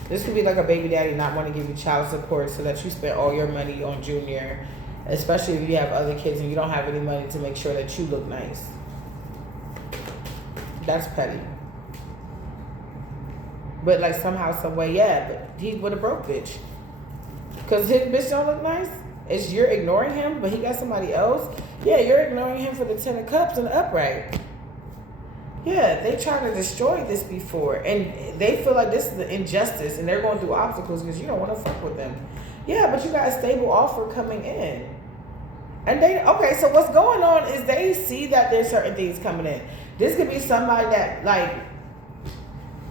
This could be like a baby daddy not wanting to give you child support so that you spend all your money on Junior, especially if you have other kids and you don't have any money to make sure that you look nice. That's petty. But like somehow, some way, yeah, but he's with a broke bitch. Because his bitch don't look nice? It's you're ignoring him, but he got somebody else? Yeah, you're ignoring him for the 10 of cups and the upright. Yeah, they tried to destroy this before. And they feel like this is the injustice. And they're going through obstacles because you don't want to fuck with them. Yeah, but you got a stable offer coming in. And okay, so what's going on is they see that there's certain things coming in. This could be somebody that, like,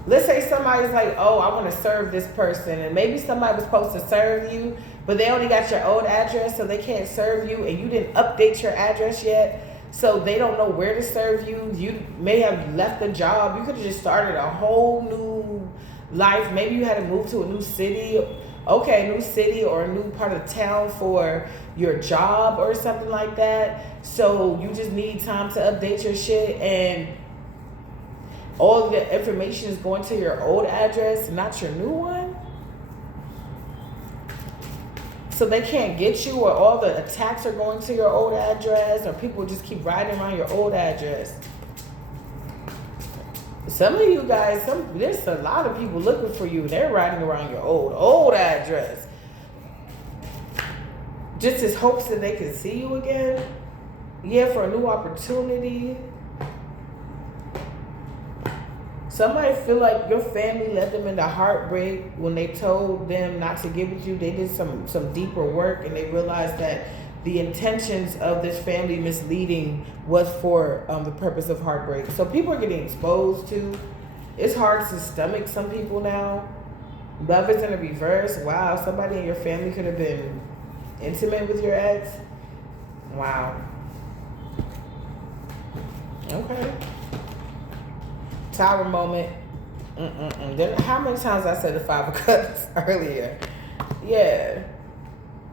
let's say somebody's like, oh, I want to serve this person. And maybe somebody was supposed to serve you, but they only got your old address, so they can't serve you. And you didn't update your address yet. So they don't know where to serve you. You may have left the job. You could have just started a whole new life. Maybe you had to move to a new city. Okay, new city or a new part of town for your job or something like that. So you just need time to update your shit, and all the information is going to your old address, not your new one. So they can't get you, or all the attacks are going to your old address, or people just keep riding around your old address. Some of you guys, there's a lot of people looking for you. They're riding around your old address. Just as hopes that they can see you again. Yeah, for a new opportunity. Somebody feel like your family led them into heartbreak when they told them not to give with you. They did some deeper work and they realized that the intentions of this family misleading was for the purpose of heartbreak. So people are getting exposed to. It's hard to stomach some people now. Love is in the reverse. Wow, somebody in your family could have been intimate with your ex. Wow. Okay. Tower moment. How many times I said the 5 of Cups earlier? Yeah.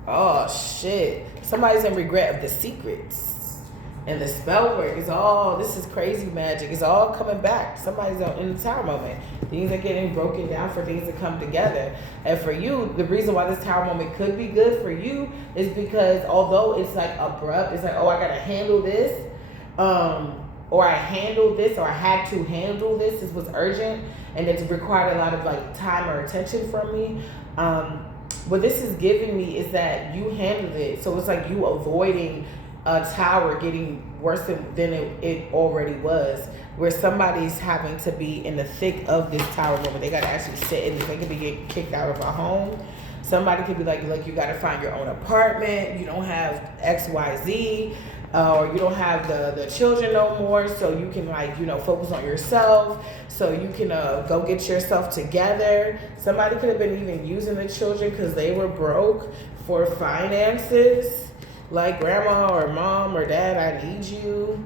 Oh shit. Somebody's in regret of the secrets. And the spell work is all, this is crazy magic. It's all coming back. Somebody's in the tower moment. Things are getting broken down for things to come together. And for you, the reason why this tower moment could be good for you is because although it's like abrupt, it's like, oh, I gotta handle this. Or I handled this, or I had to handle this. This was urgent, and it required a lot of like time or attention from me. what this is giving me is that you handled it. So it's like you avoiding a tower getting worse than it already was, where somebody's having to be in the thick of this tower moment. They got to actually sit in it. They could be getting kicked out of a home. Somebody could be like, look, you got to find your own apartment. You don't have XYZ, or you don't have the children no more. So you can, like, you know, focus on yourself. So you can go get yourself together. Somebody could have been even using the children because they were broke for finances. Like, grandma or mom or dad, I need you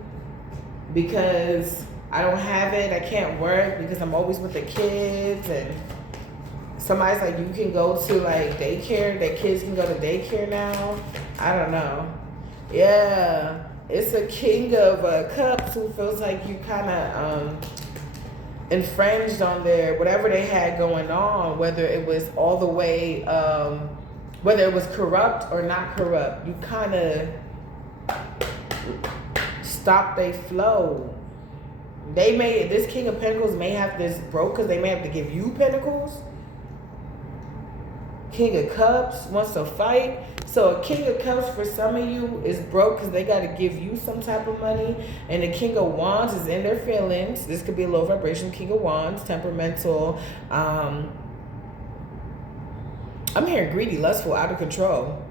because I don't have it. I can't work because I'm always with the kids. And somebody's like, you can go to like daycare. The kids can go to daycare now. I don't know. Yeah, it's a king of cups who feels like you kind of infringed on their whatever they had going on, whether it was all the way, whether it was corrupt or not corrupt. You kind of stopped their flow. This King of Pentacles may have this broke because they may have to give you pentacles. King of Cups wants to fight. So a King of Cups for some of you is broke because they got to give you some type of money. And the King of Wands is in their feelings. This could be a low vibration King of Wands, temperamental. I'm hearing greedy, lustful, out of control.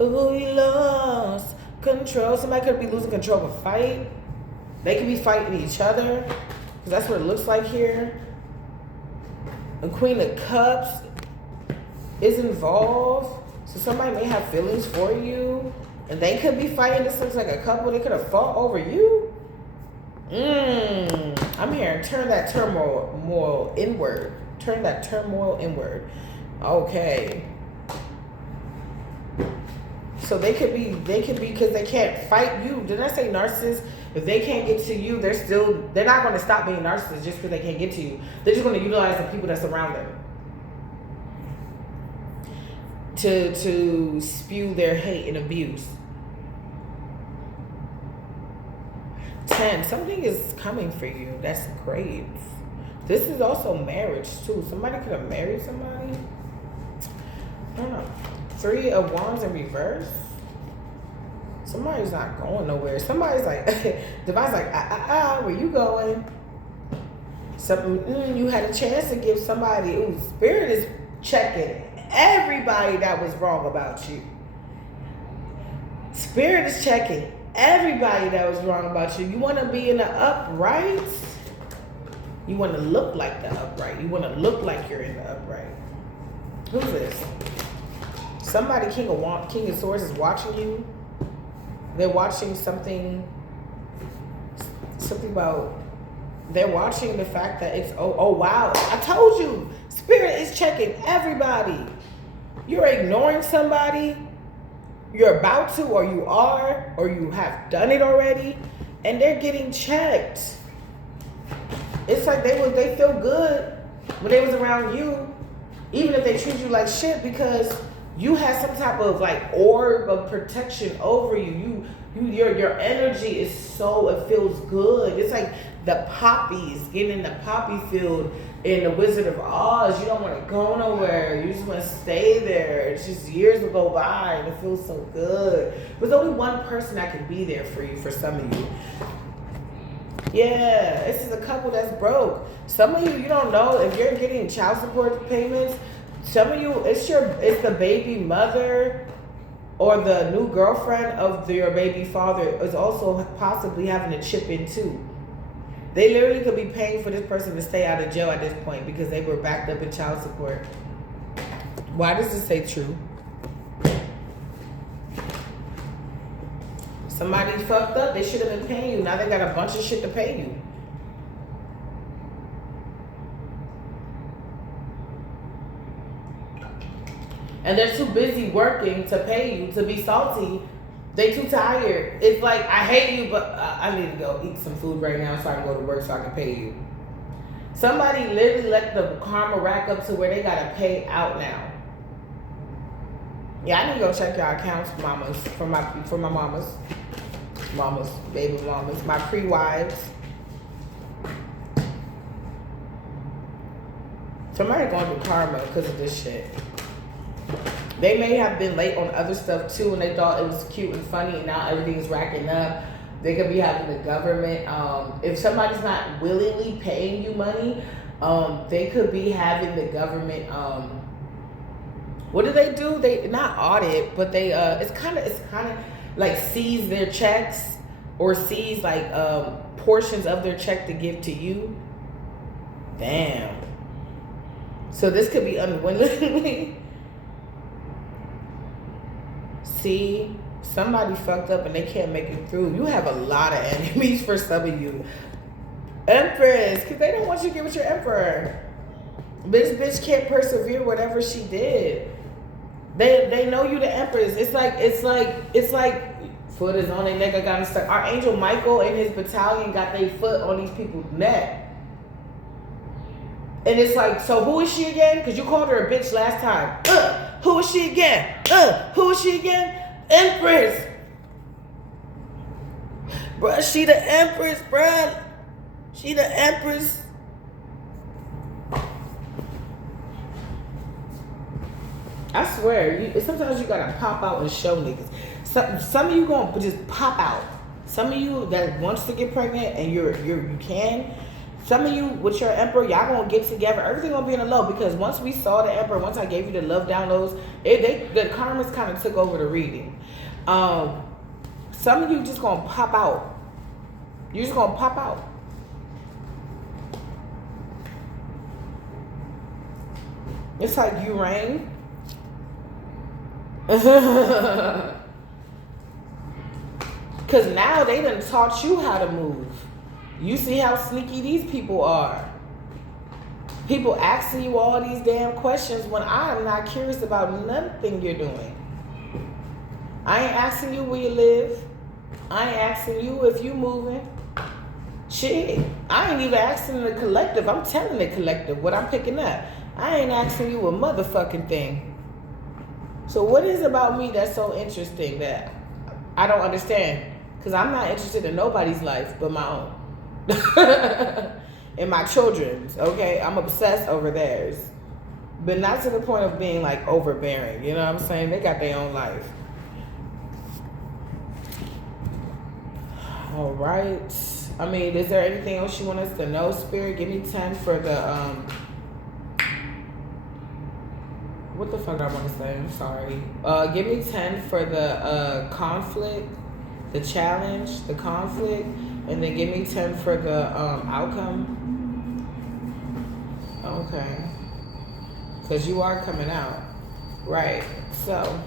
Ooh, you lost control. Somebody could be losing control of a fight. They could be fighting each other, because that's what it looks like here. The Queen of Cups is involved. So somebody may have feelings for you, and they could be fighting. This looks like a couple. They could have fought over you. I'm hearing turn that turmoil inward. Turn that turmoil inward. Okay. So they could be because they can't fight you. Did I say narcissist? If they can't get to you, they're not going to stop being narcissists just because they can't get to you. They're just going to utilize the people that surround them to spew their hate and abuse. 10, something is coming for you. That's great. This is also marriage too. Somebody could have married somebody. I don't know. 3 of Wands in reverse. Somebody's not going nowhere. Somebody's like, Divine's like, where you going? Something, you had a chance to give somebody, Spirit is checking everybody that was wrong about you. Spirit is checking everybody that was wrong about you. You want to be in the upright? You want to look like the upright. You want to look like you're in the upright. Who's this? Somebody, King of Swords is watching you. They're watching something about, they're watching the fact that it's, oh wow, I told you, Spirit is checking everybody. You're ignoring somebody, you're about to, or you are, or you have done it already, and they're getting checked. It's like they feel good when they was around you, even if they treat you like shit, because you have some type of like orb of protection over you. Your energy is so, it feels good. It's like the poppies, getting in the poppy field in the Wizard of Oz. You don't want to go nowhere. You just want to stay there. It's just years will go by and it feels so good. There's only one person that can be there for you, for some of you. Yeah, this is a couple that's broke. Some of you don't know if you're getting child support payments. Some of you, it's the baby mother or the new girlfriend of your baby father is also possibly having to chip in too. They literally could be paying for this person to stay out of jail at this point because they were backed up in child support. Why does this say true? Somebody fucked up. They should have been paying you. Now they got a bunch of shit to pay you. And they're too busy working to pay you, to be salty. They too tired. It's like, I hate you, but I need to go eat some food right now so I can go to work so I can pay you. Somebody literally let the karma rack up to where they got to pay out now. Yeah, I need to go check your accounts, mamas, for my mamas, baby mamas, my pre-wives. Somebody going through karma because of this shit. They may have been late on other stuff too, and they thought it was cute and funny, and now everything is racking up. They could be having the government. If somebody's not willingly paying you money, they could be having the government. What do? They not audit, but they it's kind of like seize their checks or seize like portions of their check to give to you. Damn. So this could be unwillingly. See, somebody fucked up and they can't make it through. You have a lot of enemies for some of you. Empress, because they don't want you to get with your emperor. This bitch can't persevere whatever she did. They know you the empress. It's like foot is on their neck. I got them stuck. Archangel Michael and his battalion got their foot on these people's neck. And it's like, so who is she again? Because you called her a bitch last time. Who is she again? Who is she again? Empress. Bruh, she the empress, bruh. She the empress. I swear, sometimes you gotta pop out and show niggas. Some of you gonna just pop out. Some of you that wants to get pregnant and you can. Some of you with your emperor, y'all gonna get together. Everything gonna be in the low because once we saw the emperor, once I gave you the love downloads, the karmas kind of took over the reading. Some of you just gonna pop out. You're just gonna pop out. It's like you rang. Because now they done taught you how to move. You see how sneaky these people are. People asking you all these damn questions when I am not curious about nothing you're doing. I ain't asking you where you live. I ain't asking you if you moving. Shit, I ain't even asking the collective. I'm telling the collective what I'm picking up. I ain't asking you a motherfucking thing. So what is about me that's so interesting that I don't understand? Because I'm not interested in nobody's life but my own. And my children's, okay? I'm obsessed over theirs. But not to the point of being like overbearing. You know what I'm saying? They got their own life. All right. I mean, is there anything else you want us to know, Spirit? Give me 10 for the, what the fuck I want to say? I'm sorry. Give me 10 for the conflict, the challenge, the conflict, and then give me 10 for the outcome. Okay. Because you are coming out. Right. So.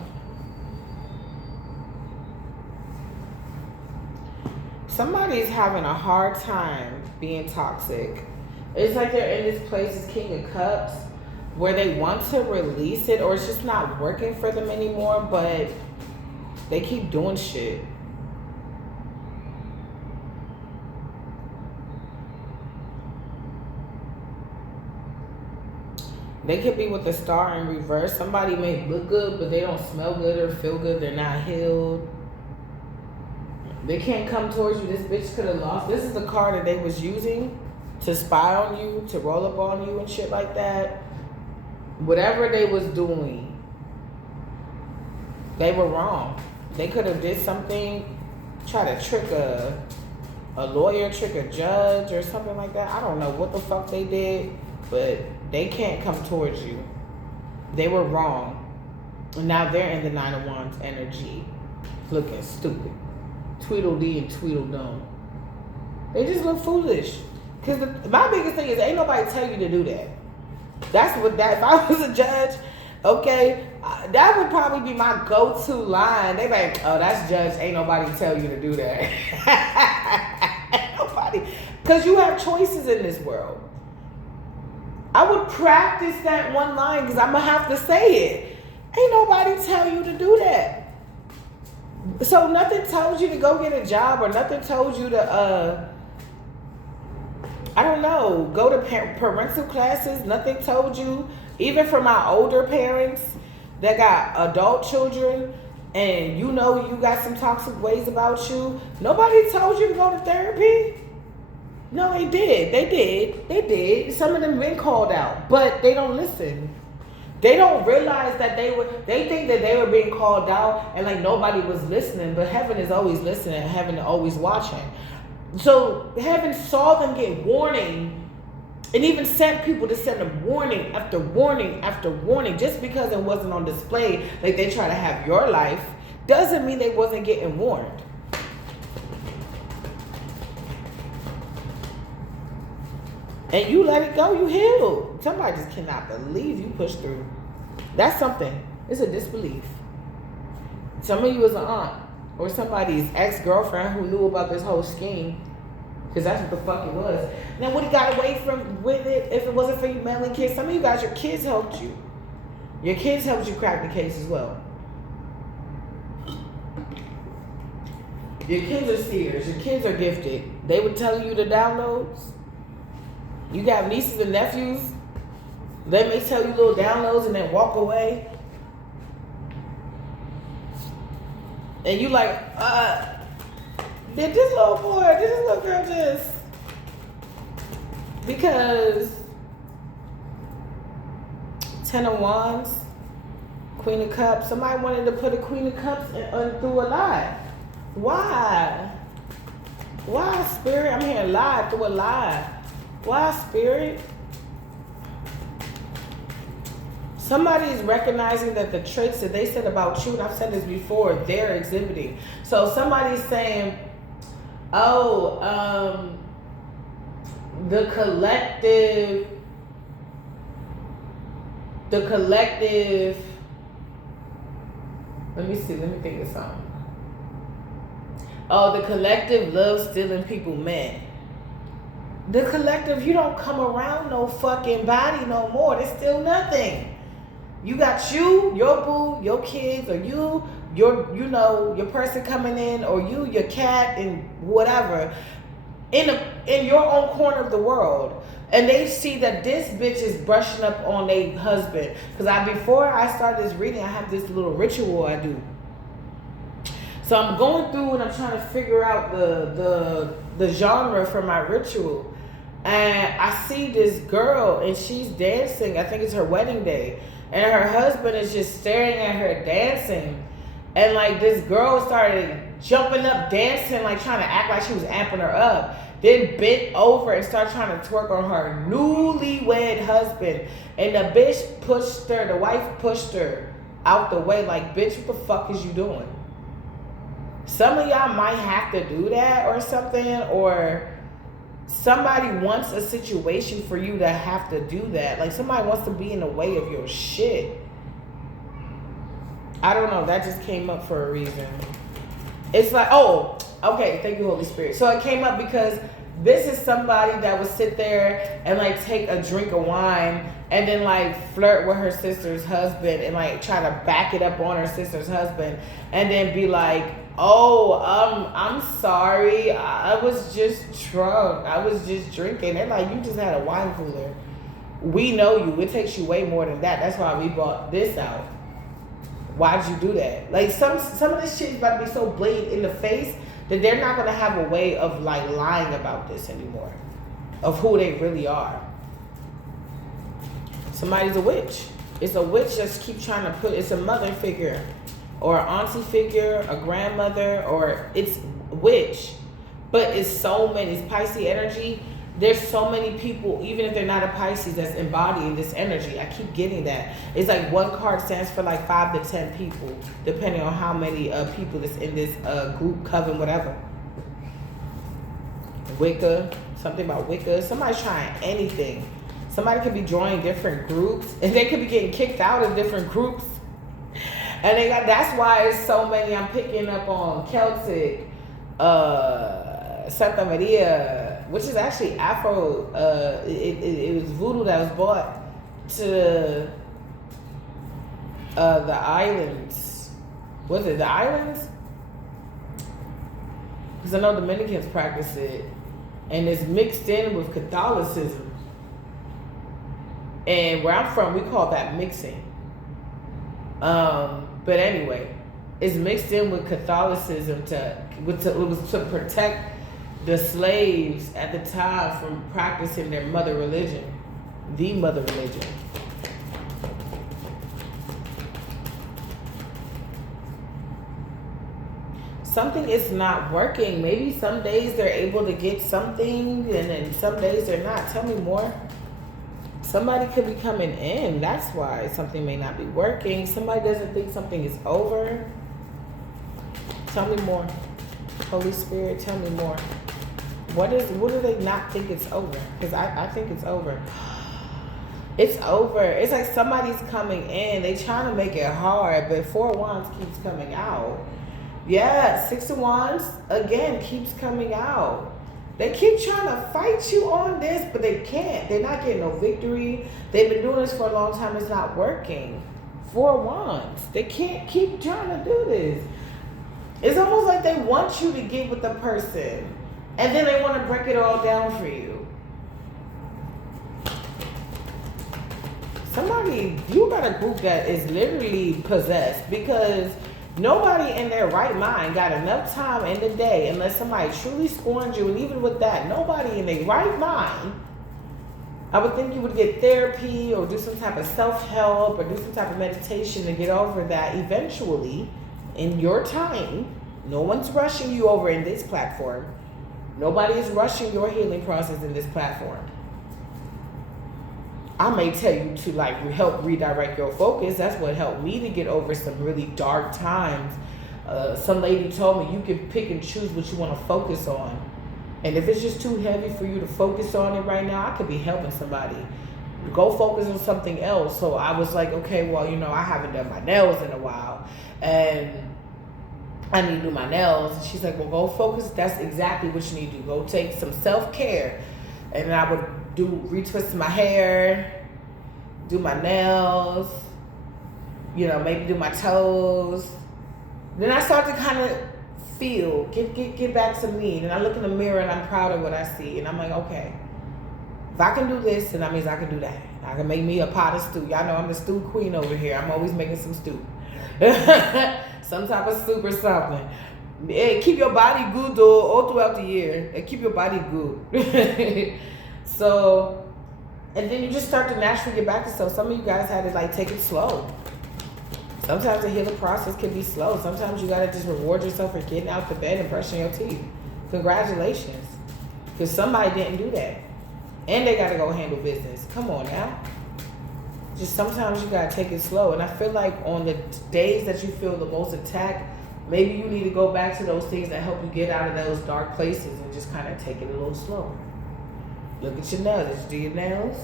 Somebody's having a hard time being toxic. It's like they're in this place, this King of Cups, where they want to release it, or it's just not working for them anymore, but they keep doing shit. They could be with the star in reverse. Somebody may look good, but they don't smell good or feel good. They're not healed. They can't come towards you. This bitch could have lost. This is the card that they was using to spy on you, to roll up on you and shit like that. Whatever they was doing, they were wrong. They could have did something, try to trick a lawyer, trick a judge or something like that. I don't know what the fuck they did, but they can't come towards you. They were wrong. And now they're in the Nine of Wands energy, looking stupid. Tweedledee and Tweedledum. They just look foolish. Because my biggest thing is, ain't nobody tell you to do that. That's what that, if I was a judge, okay, that would probably be my go-to line. They like, oh, that's judge, ain't nobody tell you to do that. Nobody. Because you have choices in this world. I would practice that one line because I'm going to have to say it. Ain't nobody tell you to do that. So nothing told you to go get a job, or nothing told you to, I don't know, go to parental classes. Nothing told you, even for my older parents that got adult children, and you know you got some toxic ways about you. Nobody told you to go to therapy. No, they did. They did. Some of them been called out, but they don't listen. They don't realize that they think that they were being called out and like nobody was listening, but heaven is always listening, heaven is always watching. So heaven saw them get warning and even sent people to send them warning after warning after warning. Just because it wasn't on display, like they try to have your life, doesn't mean they wasn't getting warned. And you let it go, you healed. Somebody just cannot believe you pushed through. That's something. It's a disbelief. Some of you is an aunt or somebody's ex-girlfriend who knew about this whole scheme, because that's what the fuck it was. Now, would have got away from with it if it wasn't for you mailing kids? Some of you guys, your kids helped you. Your kids helped you crack the case as well. Your kids are seers. Your kids are gifted. They would tell you the downloads. You got nieces and nephews. They may tell you little downloads and then walk away. And you like, did this little boy, did this little girl just? Because 10 of Wands, Queen of Cups. Somebody wanted to put a Queen of Cups through a lie. Why? Why, Spirit? I'm hearing lie through a lie. Why, Spirit? Somebody is recognizing that the traits that they said about you, and I've said this before, they're exhibiting. So somebody's saying, oh, the collective, let me see, let me think of something. Oh, the collective loves stealing people, man. The collective, you don't come around no fucking body no more. There's still nothing. You got you, your boo, your kids, or your person coming in, or your cat, and whatever, in your own corner of the world. And they see that this bitch is brushing up on their husband. Because before I start this reading, I have this little ritual I do. So I'm going through and I'm trying to figure out the genre for my ritual. And I see this girl and she's dancing. I think it's her wedding day. And her husband is just staring at her dancing. And like this girl started jumping up, dancing, like trying to act like she was amping her up. Then bent over and started trying to twerk on her newlywed husband. And the bitch pushed her, the wife pushed her out the way like, bitch, what the fuck is you doing? Some of y'all might have to do that or something, or somebody wants a situation for you to have to do that. Like somebody wants to be in the way of your shit. I don't know. That just came up for a reason. It's like, oh, okay. Thank you, Holy Spirit. So it came up because this is somebody that would sit there and like take a drink of wine and then like flirt with her sister's husband and like try to back it up on her sister's husband and then be like, oh, I'm sorry. I was just drunk. I was just drinking. They're like, you just had a wine cooler. We know you. It takes you way more than that. That's why we brought this out. Why'd you do that? Like some of this shit is about to be so blatant in the face that they're not going to have a way of like lying about this anymore. Of who they really are. Somebody's a witch. It's a witch that's keep trying to it's a mother figure. Or an auntie figure, a grandmother, or it's witch. But it's so many, it's Pisces energy. There's so many people, even if they're not a Pisces, that's embodying this energy. I keep getting that. It's like one card stands for like 5 to 10 people, depending on how many people that's in this group, coven, whatever. Wicca, something about Wicca. Somebody's trying anything. Somebody could be joining different groups, and they could be getting kicked out of different groups. And that's why it's so many. I'm picking up on Celtic, Santa Maria, which is actually Afro. It was voodoo that was brought to the islands. Was it the islands? Because I know Dominicans practice it. And it's mixed in with Catholicism. And where I'm from, we call that mixing. But anyway, it's mixed in with Catholicism it was to protect the slaves at the time from practicing their mother religion, the mother religion. something is not working. Maybe some days they're able to get something and then some days they're not. Tell me more. Somebody could be coming in. That's why something may not be working. Somebody doesn't think something is over. Tell me more. Holy Spirit, tell me more. What do they not think it's over? Because I think it's over. It's over. It's like somebody's coming in. They trying to make it hard, but 4 of Wands keeps coming out. Yeah, 6 of Wands, again, keeps coming out. They keep trying to fight you on this, but they can't. They're not getting no victory. They've been doing this for a long time. It's not working. 4 of Wands. They can't keep trying to do this. It's almost like they want you to get with the person, and then they want to break it all down for you. Somebody, you got a group that is literally possessed, because nobody in their right mind got enough time in the day, unless somebody truly scorned you. And even with that, nobody in their right mind, I would think you would get therapy or do some type of self-help or do some type of meditation to get over that eventually in your time. No one's rushing you over in this platform. Nobody is rushing your healing process in this platform. I may tell you to like help redirect your focus. That's what helped me to get over some really dark times. Some lady told me you can pick and choose what you want to focus on. And if it's just too heavy for you to focus on it right now, I could be helping somebody. Go focus on something else. So I was like, okay, well, you know, I haven't done my nails in a while, and I need to do my nails. And she's like, well, go focus. That's exactly what you need to do. Go take some self-care. And I would retwist my hair, do my nails, you know, maybe do my toes. Then I start to kind of feel, get back to me. And I look in the mirror and I'm proud of what I see. And I'm like, okay, if I can do this, then that means I can do that. I can make me a pot of stew. Y'all know I'm the stew queen over here. I'm always making some stew. Some type of soup or something. Hey, keep your body good though, all throughout the year. And keep your body good. So, and then you just start to naturally get back to stuff. Some of you guys had to like take it slow. Sometimes the healing process can be slow. Sometimes you gotta just reward yourself for getting out the bed and brushing your teeth. Congratulations. Because somebody didn't do that. And they gotta go handle business. Come on now. Just sometimes you gotta take it slow. And I feel like on the days that you feel the most attacked, maybe you need to go back to those things that help you get out of those dark places and just kind of take it a little slower. Look at your nails. Did you do your nails?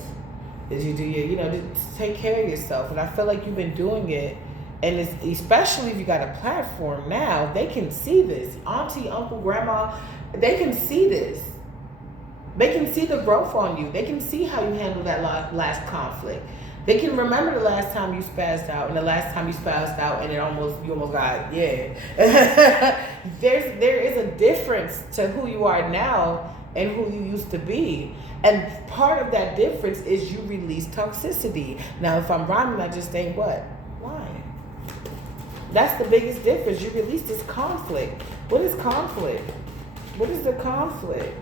Did you do your, you know, just take care of yourself? And I feel like you've been doing it. And it's, especially if you got a platform now, they can see this. Auntie, uncle, grandma, they can see this. They can see the growth on you. They can see how you handled that last conflict. They can remember the last time you spazzed out and the last time you spazzed out and you almost got, yeah. There is a difference to who you are now and who you used to be. And part of that difference is you release toxicity. Now, if I'm rhyming, I just ain't what? Lying. That's the biggest difference. You release this conflict. What is conflict? What is the conflict?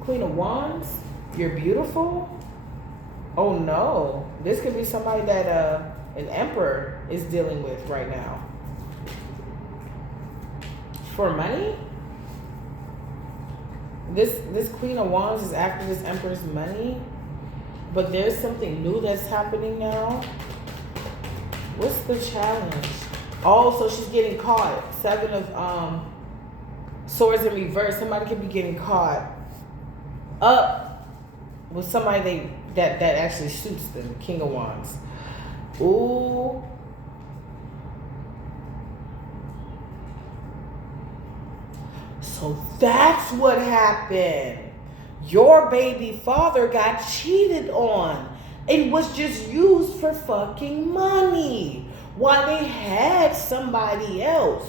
Queen of Wands? You're beautiful? Oh no. This could be somebody that an emperor is dealing with right now. For money? This Queen of Wands is after this Emperor's money, but there's something new that's happening now. What's the challenge? Oh, so she's getting caught. 7 of Swords in reverse. Somebody could be getting caught up with somebody that actually suits them. King of Wands. Ooh. So that's what happened. Your baby father got cheated on and was just used for fucking money while they had somebody else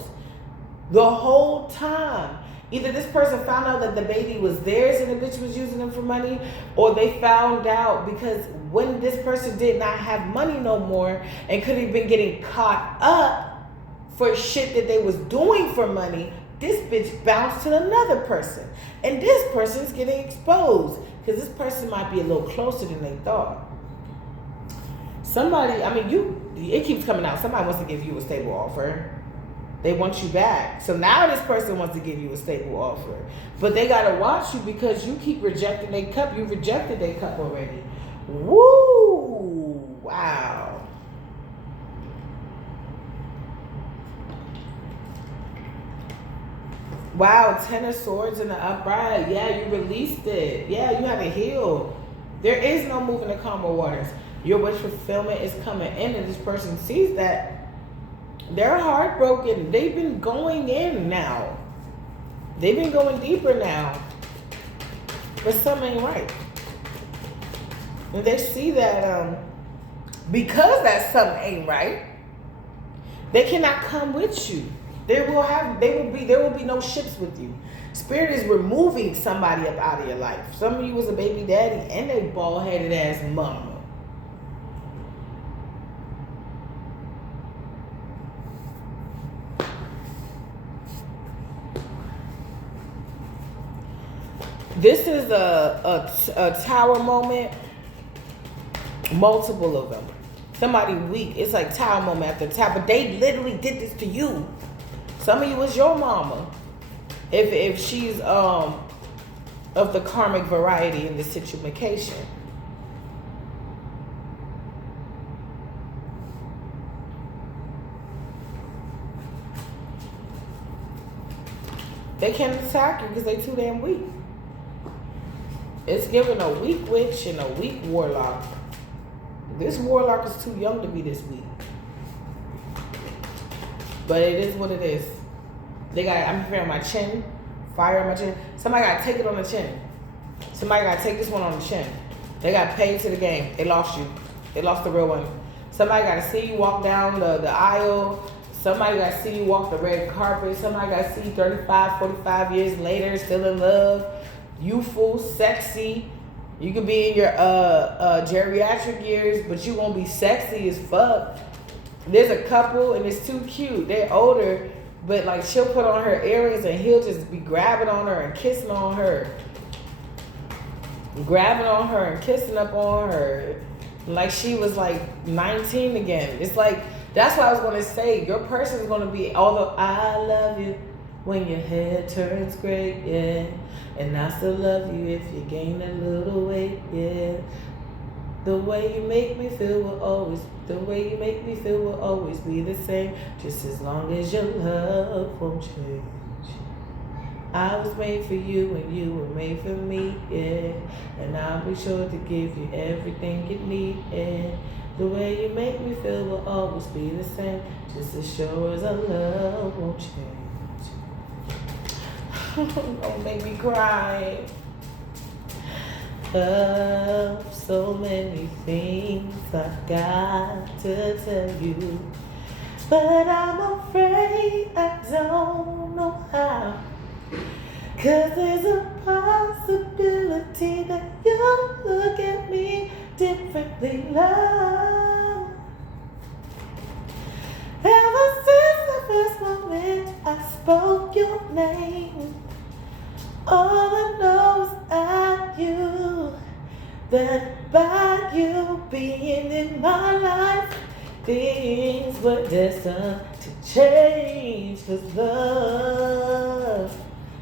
the whole time. Either this person found out that the baby was theirs and the bitch was using them for money, or they found out because when this person did not have money no more and could have been getting caught up for shit that they was doing for money, this bitch bounced to another person. And this person's getting exposed because this person might be a little closer than they thought. Somebody, I mean, it keeps coming out. Somebody wants to give you a stable offer. They want you back. So now this person wants to give you a stable offer. But they got to watch you because you keep rejecting their cup. You rejected their cup already. Woo! Wow. Wow, 10 of Swords in the upright. Yeah, you released it. Yeah, you had to heal. There is no moving the calmer waters. Your wish fulfillment is coming in, and this person sees that. They're heartbroken. They've been going in now. They've been going deeper now. But something ain't right. And they see that because that something ain't right, they cannot come with you. There will be no ships with you. Spirit is removing somebody up out of your life. Some of you was a baby daddy and a bald-headed ass mama. This is a tower moment. Multiple of them. Somebody weak. It's like tower moment after tower. But they literally did this to you. Some of you was your mama. If she's of the karmic variety in this situation. They can't attack you because they too damn weak. It's giving a weak witch and a weak warlock. This warlock is too young to be this weak. But it is what it is. They got, I'm feeling my chin, fire on my chin. Somebody got to take it on the chin. Somebody got to take this one on the chin. They got paid to the game. They lost you. They lost the real one. Somebody got to see you walk down the aisle. Somebody got to see you walk the red carpet. Somebody got to see you 35, 45 years later, still in love. Youthful, sexy. You could be in your geriatric years, but you won't be sexy as fuck. There's a couple and it's too cute. They're older, but like she'll put on her earrings and he'll just be grabbing on her and kissing on her. Grabbing on her and kissing up on her. Like she was like 19 again. It's like, that's what I was gonna say. Your person is gonna be, although I love you when your hair turns gray, yeah. And I still love you if you gain a little weight, yeah. The way you make me feel will always be the same. Just as long as your love won't change. I was made for you and you were made for me, yeah. And I'll be sure to give you everything you need, yeah. The way you make me feel will always be the same. Just as sure as our love won't change. Don't make me cry. Of so many things I've got to tell you, but I'm afraid I don't know how. 'Cause there's a possibility that you'll look at me differently, love. Ever since the first moment I spoke your name, all I know is I knew that by you being in my life, things were destined to change. 'Cause love.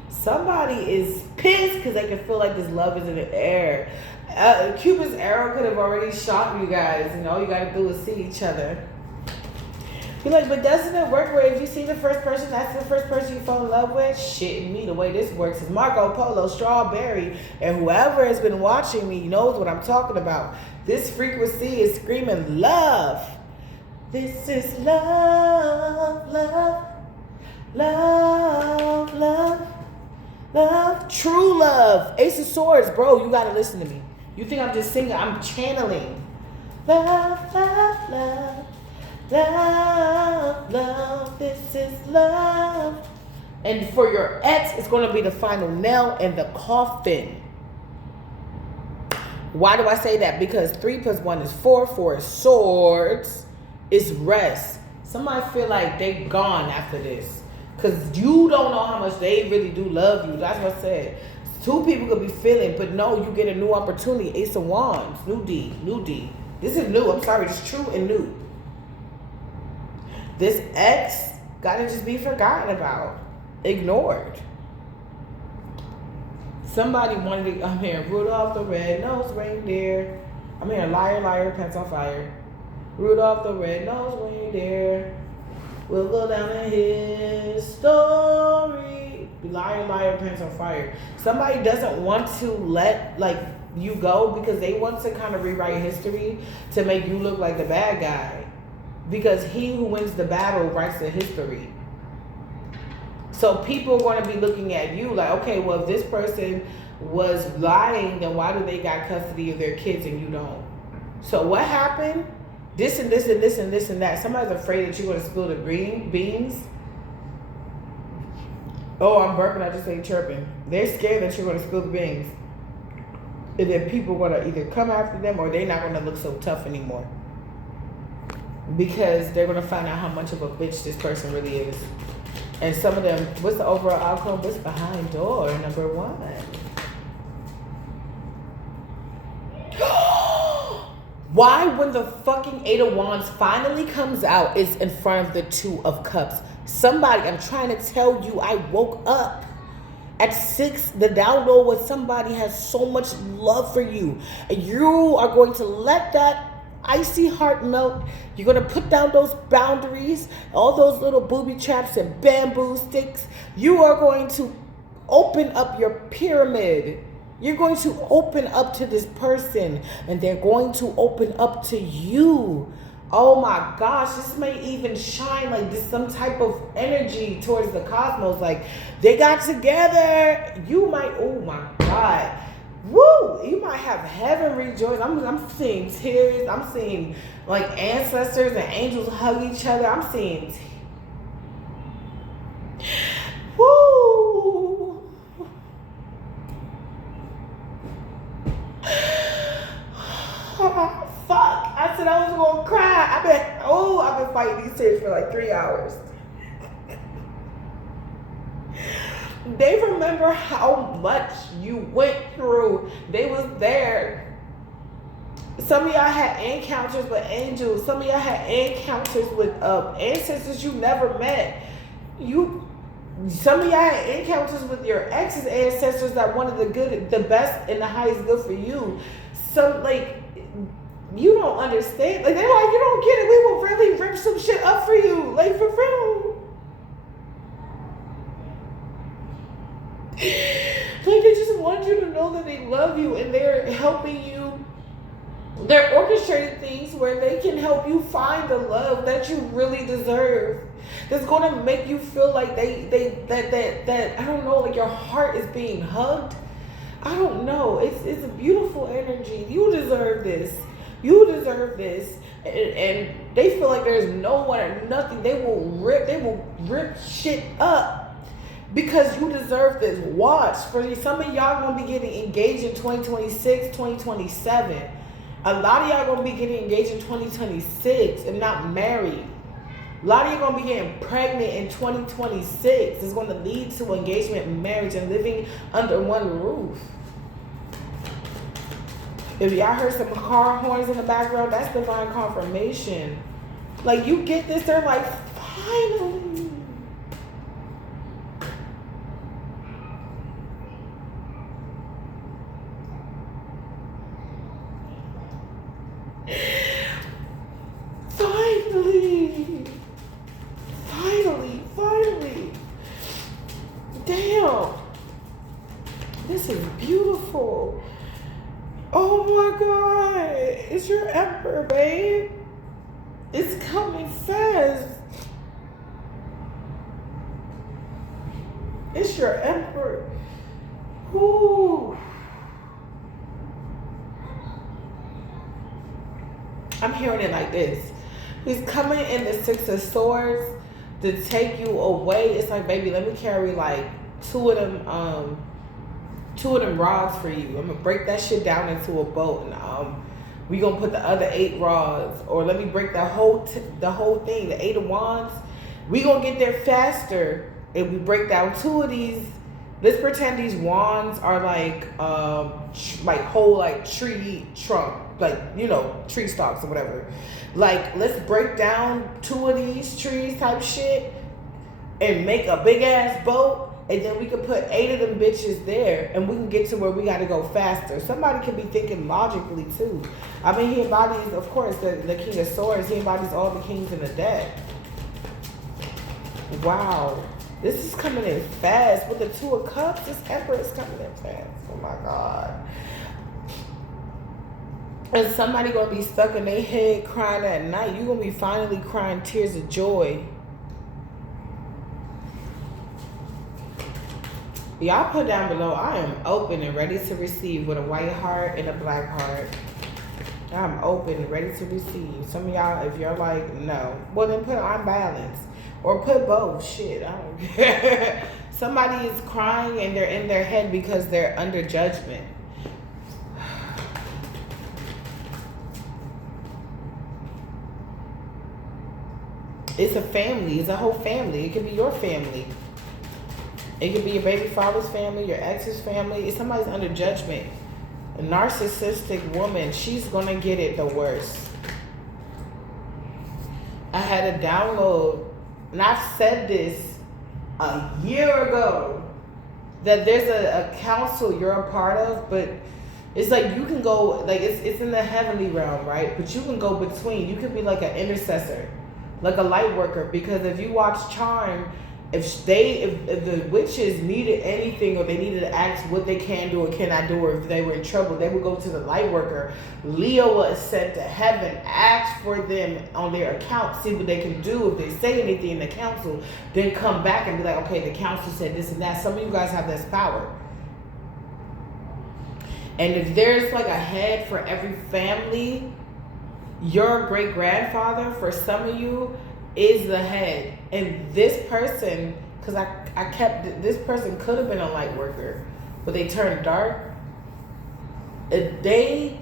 Somebody is pissed because they can feel like this love is in the air. Cupid's arrow could have already shot you guys, and all you got to do is see each other. You're like, but doesn't it work where if you see the first person, that's the first person you fall in love with? Shit, me, the way this works is Marco Polo, Strawberry, and whoever has been watching me knows what I'm talking about. This frequency is screaming love. This is love, love, love, love, love, true love. Ace of Swords, bro, you gotta listen to me. You think I'm just singing? I'm channeling. Love, love, love. Love, love, this is love. And for your ex, it's going to be the final nail in the coffin. Why do I say that? Because 3 + 1 is 4. 4 is swords. It's rest. Somebody feel like they gone after this. Because you don't know how much they really do love you. That's what I said. 2 people could be feeling, but no, you get a new opportunity. Ace of Wands. New D. This is new. I'm sorry. It's true and new. This ex gotta just be forgotten about, ignored. Somebody wanted to, I'm hearing Rudolph the Red-Nosed Reindeer. I'm hearing liar, liar, pants on fire. Rudolph the Red-Nosed Reindeer will go down in history. Liar, liar, pants on fire. Somebody doesn't want to let you go because they want to kind of rewrite history to make you look like the bad guy. Because he who wins the battle writes the history. So people are going to be looking at you like, okay, well, if this person was lying, then why do they got custody of their kids and you don't? So what happened? This and this and this and this and that. Somebody's afraid that you're going to spill the beans. Oh, I'm burping. I just ain't chirping. They're scared that you're going to spill the beans. And then people are going to either come after them or they're not going to look so tough anymore. Because they're going to find out how much of a bitch this person really is. And some of them, what's the overall outcome? What's behind door number 1? Why, when the fucking 8 of Wands finally comes out, is in front of the 2 of Cups? Somebody, I'm trying to tell you, I woke up at 6. The download was somebody has so much love for you. And you are going to let that icy heart melt. You're going to put down those boundaries, all those little booby traps and bamboo sticks. You are going to open up your pyramid. You're going to open up to this person and they're going to open up to you. Oh my gosh, this may even shine like this, some type of energy towards the cosmos. Like they got together. You might, oh my God. Woo! You might have heaven rejoice. I'm seeing tears. I'm seeing like ancestors and angels hug each other. I'm seeing woo! Fuck! I said I was gonna cry. I've been fighting these tears for like 3 hours. They remember how much you went through. They was there. Some of y'all had encounters with angels. Some of y'all had encounters with ancestors you never met. Some of y'all had encounters with your ex's ancestors that wanted the best and the highest good for you. Some you don't understand. Like they're like, you don't get it. We will really rip some shit up for you. Like for real. Like they just want you to know that they love you and they're helping you. They're orchestrating things where they can help you find the love that you really deserve. That's going to make you feel like that I don't know, like your heart is being hugged. I don't know. It's a beautiful energy. You deserve this. You deserve this. And they feel like there's no one or nothing. They will rip shit up. Because you deserve this. Watch. For some of y'all going to be getting engaged in 2026, 2027. A lot of y'all going to be getting engaged in 2026 and not married. A lot of you going to be getting pregnant in 2026. It's going to lead to engagement, marriage, and living under one roof. If y'all heard some car horns in the background, that's divine confirmation. Like, you get this, they're like, finally. Finally. Damn. This is beautiful. Oh my God. It's your emperor, babe. It's coming fast. It's your emperor. Ooh. I'm hearing it like this. He's coming in the 6 of Swords to take you away. It's like, baby, let me carry like two of them rods for you. I'm gonna break that shit down into a boat, and we gonna put the other 8 rods, or let me break the whole thing, the 8 of Wands. We gonna get there faster if we break down 2 of these. Let's pretend these wands are like whole like tree trunk, like, you know, tree stalks or whatever. Like, let's break down 2 of these trees type shit. and make a big ass boat, and then we can put 8 of them bitches there, and we can get to where we got to go faster. Somebody can be thinking logically too. I mean, he embodies, of course, the King of Swords. He embodies all the kings in the deck. Wow, this is coming in fast with the 2 of Cups. This Emperor is coming in fast. Oh my God. And somebody gonna be stuck in their head crying at night. You gonna be finally crying tears of joy. Y'all put down below, I am open and ready to receive with a white heart and a black heart. I'm open and ready to receive. Some of y'all, if you're like, no, well then put I'm balanced. Or put both. Shit, I don't care. Somebody is crying and they're in their head because they're under judgment. It's a family. It's a whole family. It could be your family. It could be your baby father's family, your ex's family. If somebody's under judgment, a narcissistic woman, she's going to get it the worst. I had a download, and I've said this a year ago, that there's a council you're a part of, but it's like you can go, like it's in the heavenly realm, right? But you can go between. You could be like an intercessor, like a light worker, because if you watch Charm, if the witches needed anything, or they needed to ask what they can do or cannot do, or if they were in trouble, they would go to the light worker. Leo was sent to heaven, ask for them on their account, see what they can do. If they say anything in the council, then come back and be like, okay, the council said this and that. Some of you guys have this power. And if there's like a head for every family, your great grandfather, for some of you, is the head. And this person, because this person could have been a light worker, but they turned dark. They're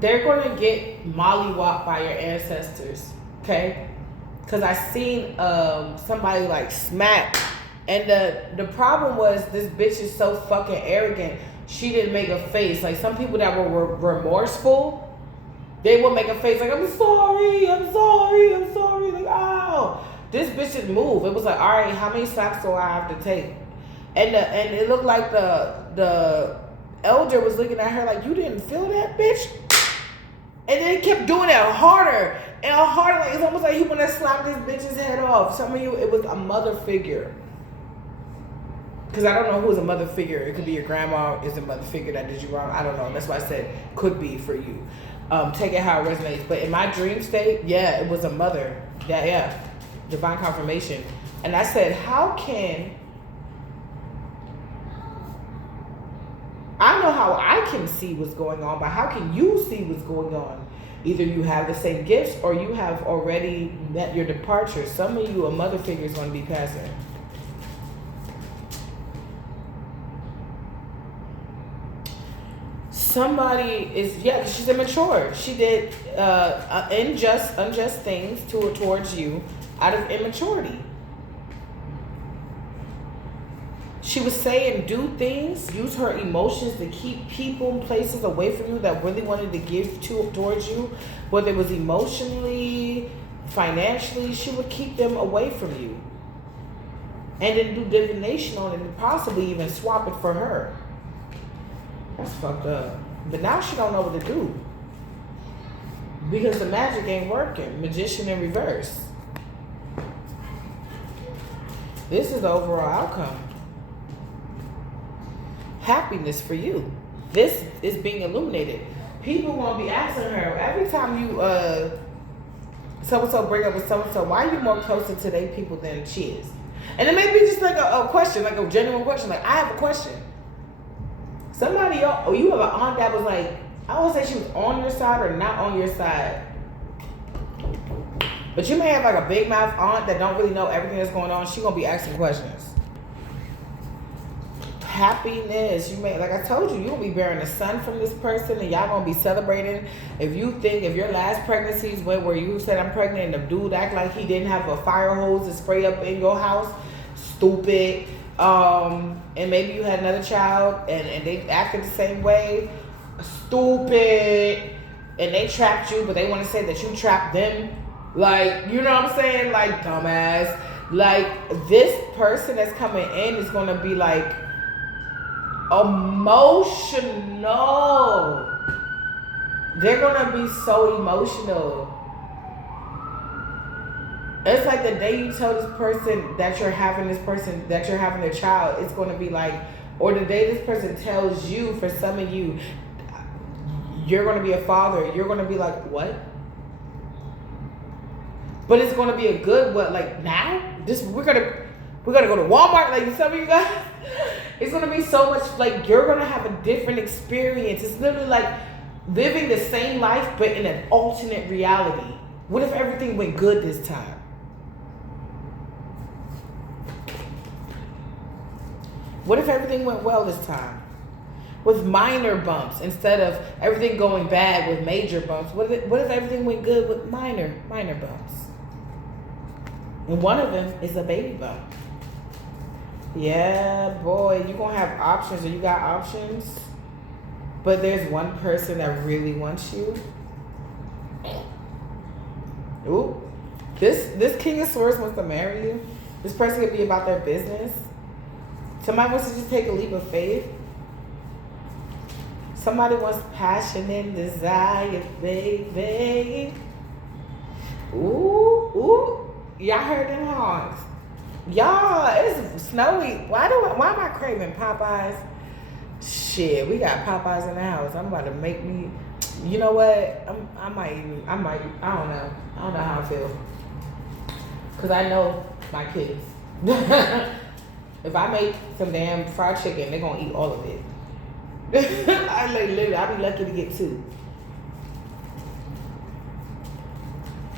going to get mollywopped by your ancestors, okay? Because I seen somebody like smack, and the problem was this bitch is so fucking arrogant. She didn't make a face. Like some people that were remorseful, they will make a face like, I'm sorry. Like, oh, this bitch didn't move. It was like, all right, how many slaps do I have to take? And it looked like the elder was looking at her like, you didn't feel that, bitch? And then he kept doing it harder and harder. Like, it's almost like he wanted to slap this bitch's head off. Some of you, it was a mother figure. Because I don't know who's a mother figure. It could be your grandma is a mother figure that did you wrong. I don't know. That's why I said could be for you. Take it how it resonates. But in my dream state, yeah, it was a mother. Yeah. Divine confirmation. And I said, how can... I know how I can see what's going on, but how can you see what's going on? Either you have the same gifts or you have already met your departure. Some of you, a mother figure is going to be passing. Somebody is, yeah, she's immature. She did unjust things towards you out of immaturity. She was saying do things, use her emotions to keep people and places away from you that really wanted to give towards you, whether it was emotionally, financially. She would keep them away from you. And then do divination on it and possibly even swap it for her. That's fucked up. But now she don't know what to do. Because the magic ain't working. Magician in reverse. This is the overall outcome. Happiness for you. This is being illuminated. People won't be asking her, every time you so-and-so break up with so-and-so, why are you more closer to their people than she is? And it may be just like a question, like a genuine question. Like, I have a question. Somebody else, or you have an aunt that was like, I won't say she was on your side or not on your side. But you may have like a big mouth aunt that don't really know everything that's going on. She's going to be asking questions. Happiness. You may, like I told you, you'll be bearing a son from this person and y'all going to be celebrating. If your last pregnancies went where you said I'm pregnant and the dude act like he didn't have a fire hose to spray up in your house, stupid. And maybe you had another child and they acted the same way, stupid, and they trapped you, but they want to say that you trapped them. Like, you know what I'm saying? Like, dumbass. Like, this person that's coming in is going to be like emotional. They're going to be so emotional. It's like the day you tell this person that you're having a child, it's going to be like, or the day this person tells you, for some of you, you're going to be a father, you're going to be like, what? But it's going to be a good what? Like, now? We're gonna go to Walmart, like some of you guys. It's going to be so much, like, you're going to have a different experience. It's literally like living the same life, but in an alternate reality. What if everything went good this time? What if everything went well this time? With minor bumps instead of everything going bad with major bumps. What if everything went good with minor bumps? And one of them is a baby bump. Yeah, boy, you're going to have options, or you got options. But there's one person that really wants you. Ooh. This King of Swords wants to marry you. This person could be about their business. Somebody wants to just take a leap of faith. Somebody wants passion and desire, baby. Ooh. Y'all heard them honks. Y'all, it's snowy. Why am I craving Popeyes? Shit, we got Popeyes in the house. I'm about to make me, you know what? I don't know. I don't know how I feel. Because I know my kids. If I make some damn fried chicken, they're going to eat all of it. I'll be lucky to get 2.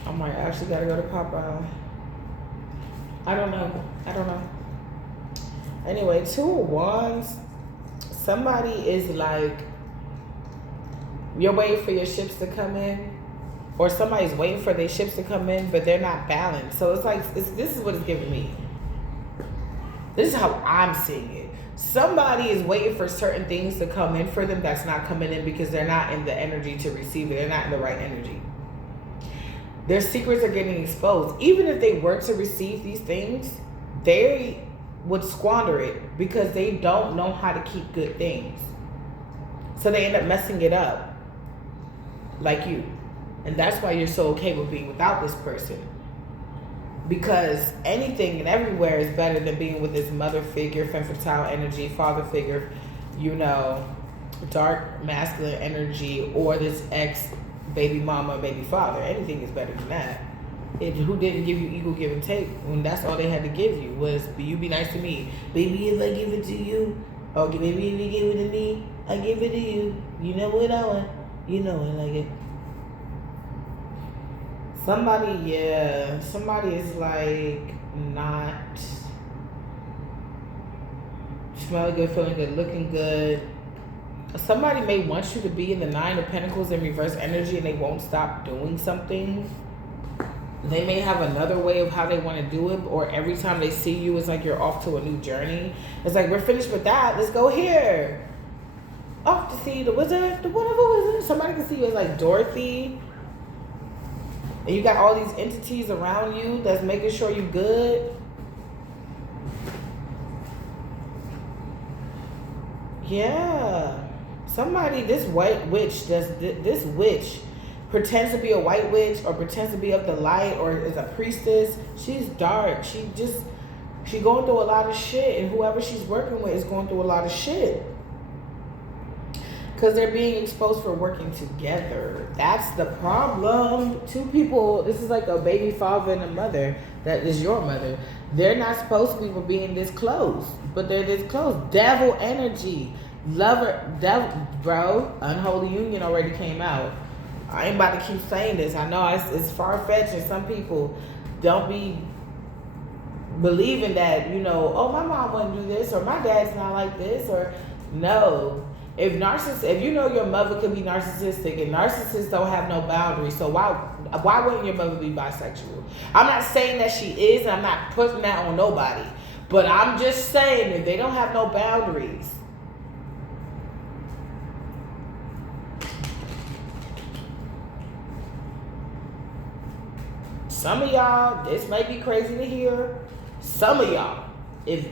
I might actually got to go to Popeye. I don't know. Anyway, 2 of Wands. Somebody is like, you're waiting for your ships to come in. Or somebody's waiting for their ships to come in, but they're not balanced. So it's like, this is what it's giving me. This is how I'm seeing it. Somebody is waiting for certain things to come in for them that's not coming in because they're not in the energy to receive it. They're not in the right energy. Their secrets are getting exposed. Even if they were to receive these things, they would squander it because they don't know how to keep good things. So they end up messing it up. Like you. And that's why you're so okay with being without this person. Because anything and everywhere is better than being with this mother figure, femme fatale energy, father figure, dark masculine energy, or this ex baby mama, baby father. Anything is better than that. Who didn't give you equal give and take when that's all they had to give you was, you be nice to me. Baby, if I give it to you, okay, baby, if you give it to me, I give it to you. You know what I want. You know I like it. Somebody is like not smelling good, feeling good, looking good. Somebody may want you to be in the 9 of Pentacles in reverse energy and they won't stop doing something. They may have another way of how they want to do it, or every time they see you, it's like you're off to a new journey. It's like, we're finished with that. Let's go here. Off to see the wizard, the wonderful wizard. Somebody can see you as like Dorothy. And you got all these entities around you that's making sure you're good. Yeah. Somebody, this white witch, this witch pretends to be a white witch or pretends to be of the light or is a priestess. She's dark. She going through a lot of shit, and whoever she's working with is going through a lot of shit. Because they're being exposed for working together. That's the problem. 2 people, this is like a baby father and a mother that is your mother. They're not supposed to be being this close, but they're this close. Devil energy. Lover, devil, bro. Unholy union already came out. I ain't about to keep saying this. I know it's far-fetched, and some people don't be believing that, oh, my mom wouldn't do this, or my dad's not like this, or no. If you know your mother could be narcissistic, and narcissists don't have no boundaries, so why wouldn't your mother be bisexual? I'm not saying that she is, and I'm not putting that on nobody, but I'm just saying if they don't have no boundaries. Some of y'all, this may be crazy to hear, Some of y'all, if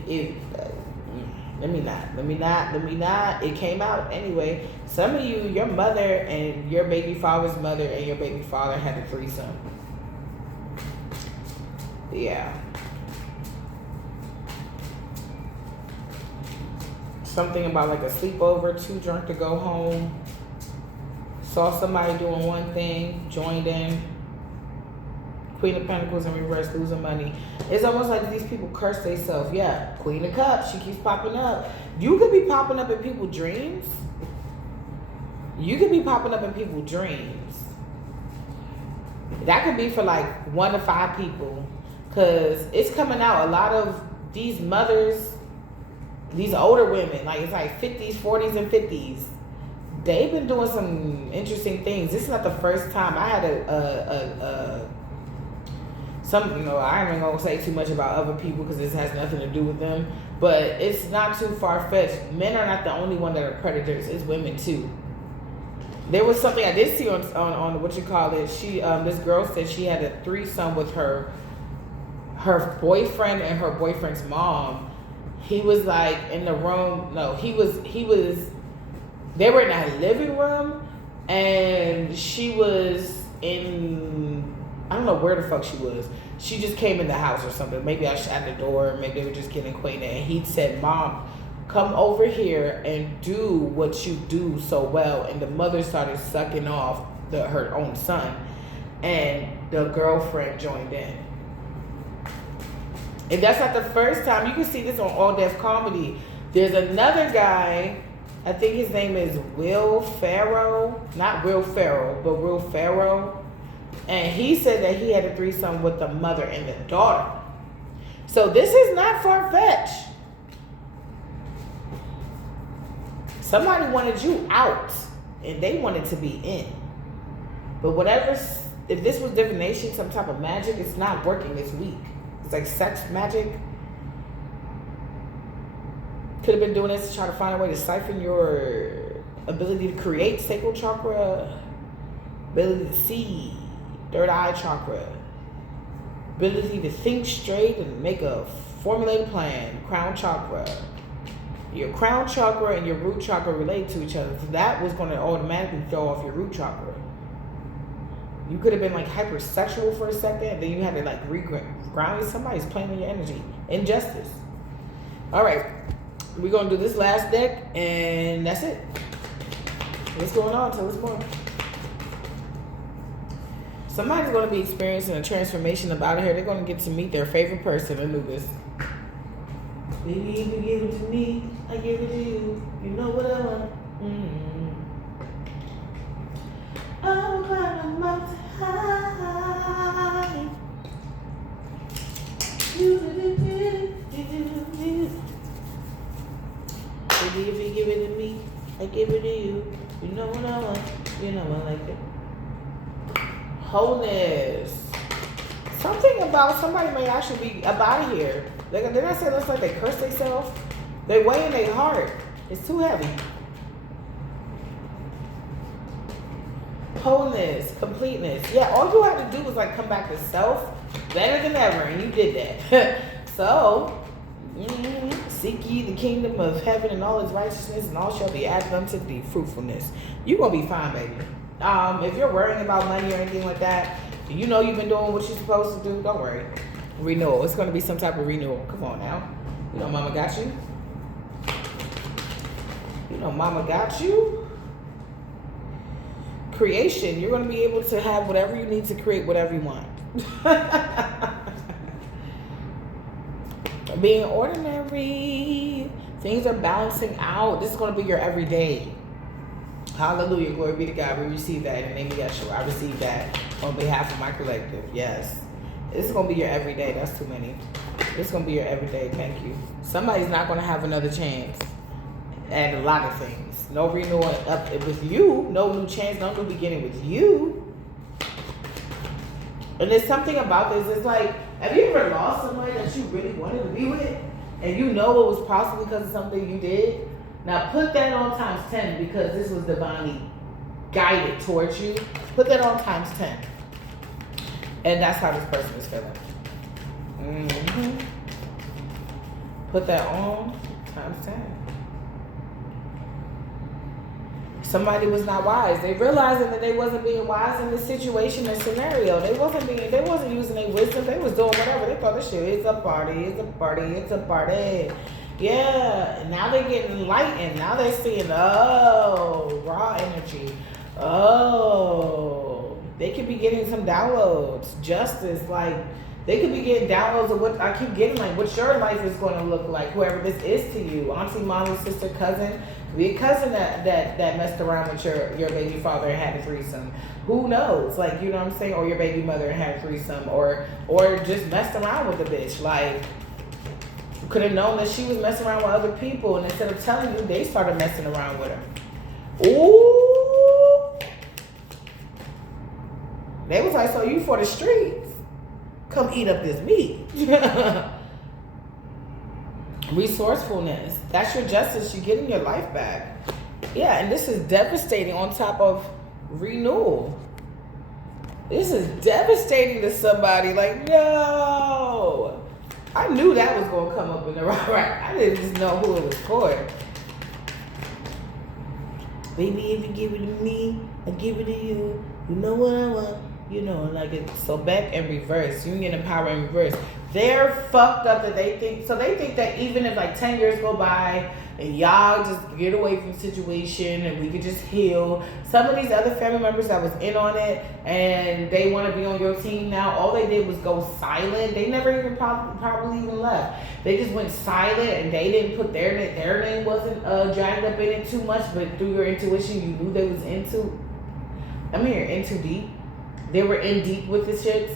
let me not. It came out anyway. Some of you, your mother and your baby father's mother and your baby father had a threesome. Yeah. Something about like a sleepover, too drunk to go home. Saw somebody doing one thing, joined in. Queen of Pentacles in reverse, losing money. It's almost like these people curse themselves. Yeah, Queen of Cups, she keeps popping up. You could be popping up in people's dreams. You could be popping up in people's dreams. That could be for like 1 to 5 people. Because it's coming out. A lot of these mothers, these older women, like it's like 50s, 40s, and 50s. They've been doing some interesting things. This is not the first time. I had some, you know, I ain't gonna say too much about other people because this has nothing to do with them. But it's not too far-fetched. Men are not the only one that are predators. It's women too. There was something I did see on what you call it. She this girl said she had a threesome with her boyfriend and her boyfriend's mom. He was like in the room. No, he was. They were in a living room, and she was in. I don't know where the fuck she was. She just came in the house or something. Maybe I shut the door. Maybe they were just getting acquainted. And he said, "Mom, come over here and do what you do so well." And the mother started sucking off her own son. And the girlfriend joined in. And that's not the first time. You can see this on All Deaf Comedy. There's another guy, I think his name is Will Ferrell. Not Will Ferrell, but Will Ferrell. And he said that he had a threesome with the mother and the daughter. So this is not far-fetched. Somebody wanted you out, and they wanted to be in. But whatever, if this was divination, some type of magic, it's not working this week. It's like sex magic. Could have been doing this to try to find a way to siphon your ability to create, sacral chakra, ability to see, third eye chakra, ability to think straight and make a formulated plan, crown chakra. Your crown chakra and your root chakra relate to each other. So that was going to automatically throw off your root chakra. You could have been like hypersexual for a second, then you had to like reground. Somebody's playing with your energy. Injustice. All right, we're gonna do this last deck, and that's it. What's going on? Tell us more. Somebody's gonna be experiencing a transformation about here. They're gonna get to meet their favorite person, Anubis. Baby, if you give it to me, I give it to you. You know what I want. I'll climb a mountain high. Baby, if you give it to me, I give it to you. You know what I want. You know I like it. Wholeness. Something about somebody may actually be up out of here. They're not saying it's like they curse themselves. They weigh in their heart. It's too heavy. Wholeness, completeness. Yeah, all you had to do was like come back to self better than ever, and you did that. So, seek ye the kingdom of heaven and all its righteousness, and all shall be added unto thee, fruitfulness. You're gonna be fine, baby. If you're worrying about money or anything like that, you know you've been doing what you're supposed to do. Don't worry. Renewal. It's gonna be some type of renewal. Come on now. You know Mama got you. You know Mama got you. Creation. You're gonna be able to have whatever you need to create whatever you want. Being ordinary. Things are balancing out. This is gonna be your everyday. Hallelujah. Glory be to God. We receive that in the name of Yeshua. I receive that on behalf of my collective. Yes. This is going to be your everyday. That's too many. This is going to be your everyday. Thank you. Somebody's not going to have another chance at a lot of things. No renewal up with you. No new chance. No new beginning with you. And there's something about this. It's like, have you ever lost somebody that you really wanted to be with? And you know it was possibly because of something you did? Now put that on times 10 because this was divinely guided towards you. Put that on times 10. And that's how this person is feeling. Put that on times 10. Somebody was not wise. They realizing that they wasn't being wise in this situation and scenario. They wasn't using their wisdom. They was doing whatever. They thought this shit, it's a party, it's a party, it's a party. Yeah, and now they're getting enlightened. Now they're seeing, raw energy. They could be getting some downloads. Justice, like, they could be getting downloads of what I keep getting, like what your life is going to look like, whoever this is to you. Auntie, mommy, sister, cousin. Be a cousin that messed around with your baby father and had a threesome. Who knows? Like, you know what I'm saying? Or your baby mother and had a threesome. Or just messed around with the bitch. Like, could have known that she was messing around with other people, and instead of telling you, they started messing around with her. Ooh. They was like, so you for the streets? Come eat up this meat. Resourcefulness. That's your justice. You're getting your life back. Yeah, and this is devastating on top of renewal. This is devastating to somebody. Like, no. I knew that was going to come up in the right. I didn't just know who it was for. Baby, if you give it to me, I give it to you. You know what I want. You know, like it's so back and reverse. Union and power in reverse. They're fucked up that they think that even if like 10 years go by and y'all just get away from the situation and we could just heal. Some of these other family members that was in on it and they want to be on your team now, all they did was go silent. They never even probably even left. They just went silent and they didn't put their name wasn't dragged up in it too much, but through your intuition you knew they was into deep. They were in deep with the shits.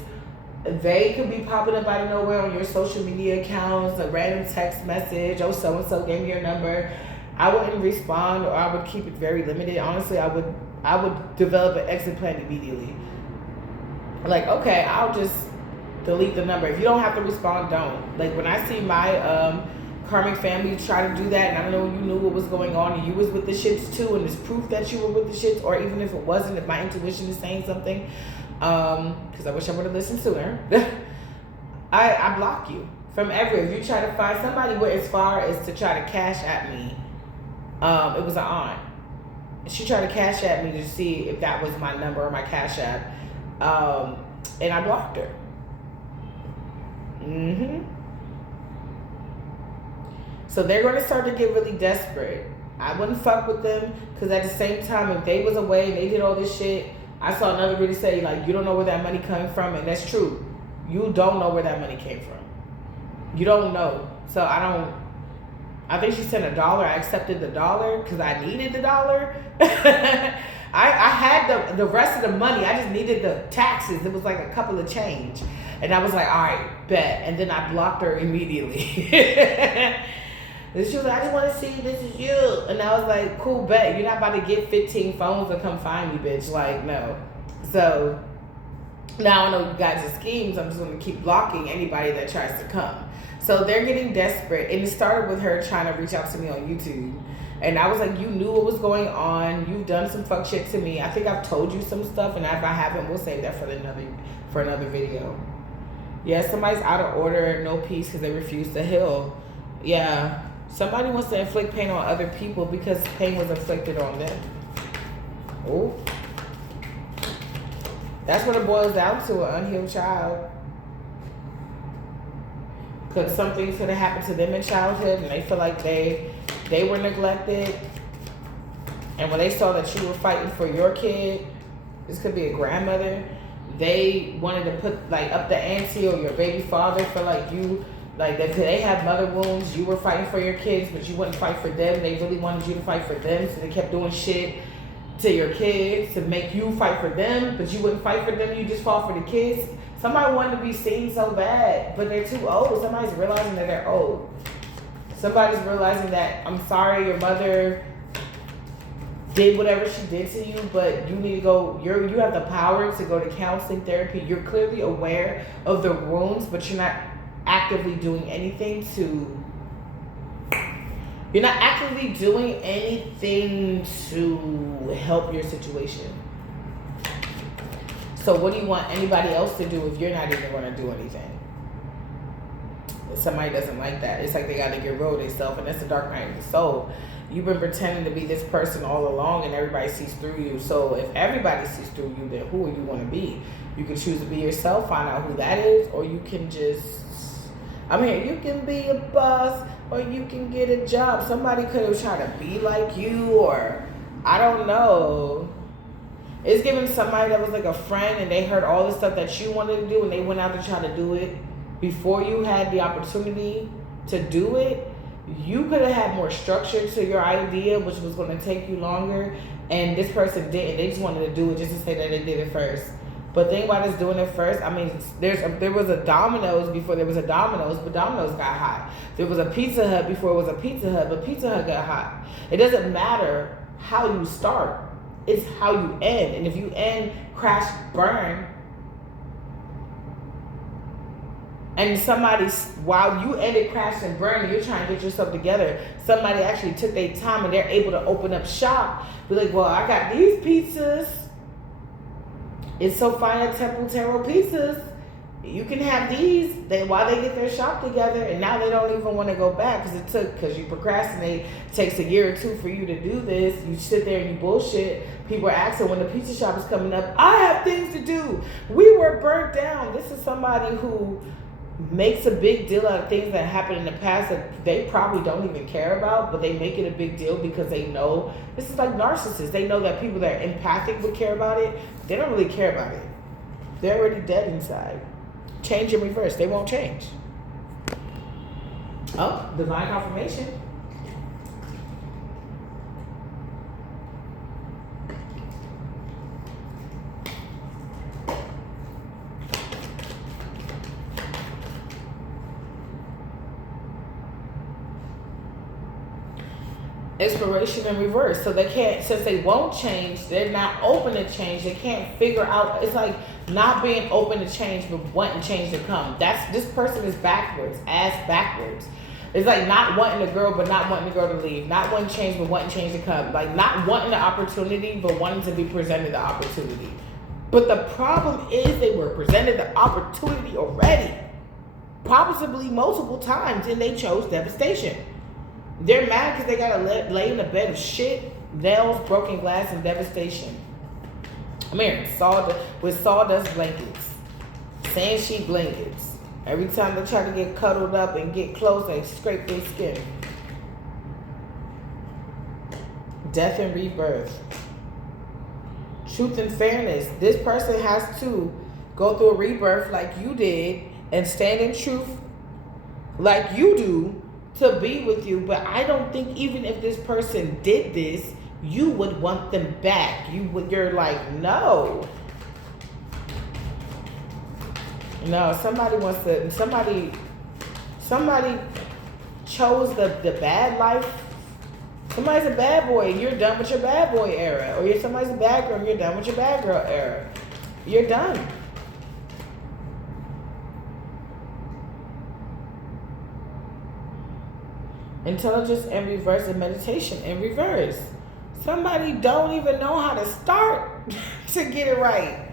They could be popping up out of nowhere on your social media accounts, a random text message, oh, so-and-so gave me your number. I wouldn't respond, or I would keep it very limited. Honestly, I would develop an exit plan immediately. Like, okay, I'll just delete the number. If you don't have to respond, don't. Like, when I see my karmic family try to do that, and I don't know, you knew what was going on, and you was with the shits too, and there's proof that you were with the shits, or even if it wasn't, if my intuition is saying something, because I wish I would have listened sooner, I block you from everywhere. If you try to find somebody went as far as to try to cash at me, it was an aunt. She tried to cash at me to see if that was my number or my cash app, and I blocked her. So they're going to start to get really desperate. I wouldn't fuck with them, because at the same time, if they was away and they did all this shit, I saw another video say, like, you don't know where that money coming from, and that's true. You don't know where that money came from. You don't know. So I think she sent $1. I accepted the $1 because I needed the $1. I had the rest of the money. I just needed the taxes. It was like a couple of change. And I was like, all right, bet. And then I blocked her immediately. And she was like, I just want to see this is you. And I was like, cool, bet. You're not about to get 15 phones to come find me, bitch. Like, no. So, now I know you guys' schemes. I'm just going to keep blocking anybody that tries to come. So, they're getting desperate. And it started with her trying to reach out to me on YouTube. And I was like, you knew what was going on. You've done some fuck shit to me. I think I've told you some stuff. And if I haven't, we'll save that for another video. Yeah, somebody's out of order, no peace because they refuse to heal. Yeah. Somebody wants to inflict pain on other people because pain was inflicted on them. Oh. That's what it boils down to, an unhealed child. Because something could have happened to them in childhood and they feel like they were neglected. And when they saw that you were fighting for your kid, this could be a grandmother, they wanted to put like up the ante, or your baby father for like you. Like, they have mother wounds. You were fighting for your kids, but you wouldn't fight for them. They really wanted you to fight for them, so they kept doing shit to your kids to make you fight for them, but you wouldn't fight for them. You just fought for the kids. Somebody wanted to be seen so bad, but they're too old. Somebody's realizing that they're old. Somebody's realizing that, I'm sorry, your mother did whatever she did to you, but you need to go, you have the power to go to counseling, therapy. You're clearly aware of the wounds, but you're not actively doing anything to help your situation. So what do you want anybody else to do if you're not even going to do anything? somebody doesn't like that. It's like they got to get rid of themselves, and that's the dark night of the soul. You've been pretending to be this person all along, and everybody sees through you. So if everybody sees through you, then who are you going to be? You can choose to be yourself, find out who that is, or you can just, you can be a boss, or you can get a job. Somebody could have tried to be like you, or I don't know. It's giving somebody that was like a friend, and they heard all the stuff that you wanted to do, and they went out to try to do it before you had the opportunity to do it. You could have had more structure to your idea, which was going to take you longer, and this person didn't. They just wanted to do it just to say that they did it first. But think about us doing it first. There was a Domino's before there was a Domino's, but Domino's got hot. There was a Pizza Hut before it was a Pizza Hut, but Pizza Hut got hot. It doesn't matter how you start. It's how you end. And if you end, crash, burn, and somebody, while you ended, crash, and burn, and you're trying to get yourself together, somebody actually took their time and they're able to open up shop. Be like, well, I got these pizzas. It's Sophia Temple Tarot pizzas. You can have these. While they get their shop together, and now they don't even want to go back because you procrastinate. It takes a year or two for you to do this. You sit there and you bullshit. People are asking when the pizza shop is coming up. I have things to do. We were burnt down. This is somebody who makes a big deal out of things that happened in the past that they probably don't even care about, but they make it a big deal because they know. This is like narcissists. They know that people that are empathic would care about it. They don't really care about it. They're already dead inside. Change and reverse. They won't change. Oh, divine confirmation. Inspiration in reverse. So they can't, since they won't change, they're not open to change. They can't figure out. It's like not being open to change but wanting change to come. This person is backwards, ass backwards. It's like not wanting the girl but not wanting the girl to leave. Not wanting change but wanting change to come. Like not wanting the opportunity but wanting to be presented the opportunity. But the problem is they were presented the opportunity already, possibly multiple times, and they chose devastation. They're mad because they gotta lay in a bed of shit, nails, broken glass, and devastation. With sawdust blankets, sand sheet blankets. Every time they try to get cuddled up and get close, they scrape their skin. Death and rebirth. Truth and fairness. This person has to go through a rebirth like you did and stand in truth like you do to be with you. But I don't think even if this person did this, you would want them back. You're like, no. No, somebody chose the bad life. Somebody's a bad boy and you're done with your bad boy era. Or somebody's a bad girl and you're done with your bad girl era. You're done. Intelligence in reverse and meditation in reverse. Somebody don't even know how to start to get it right.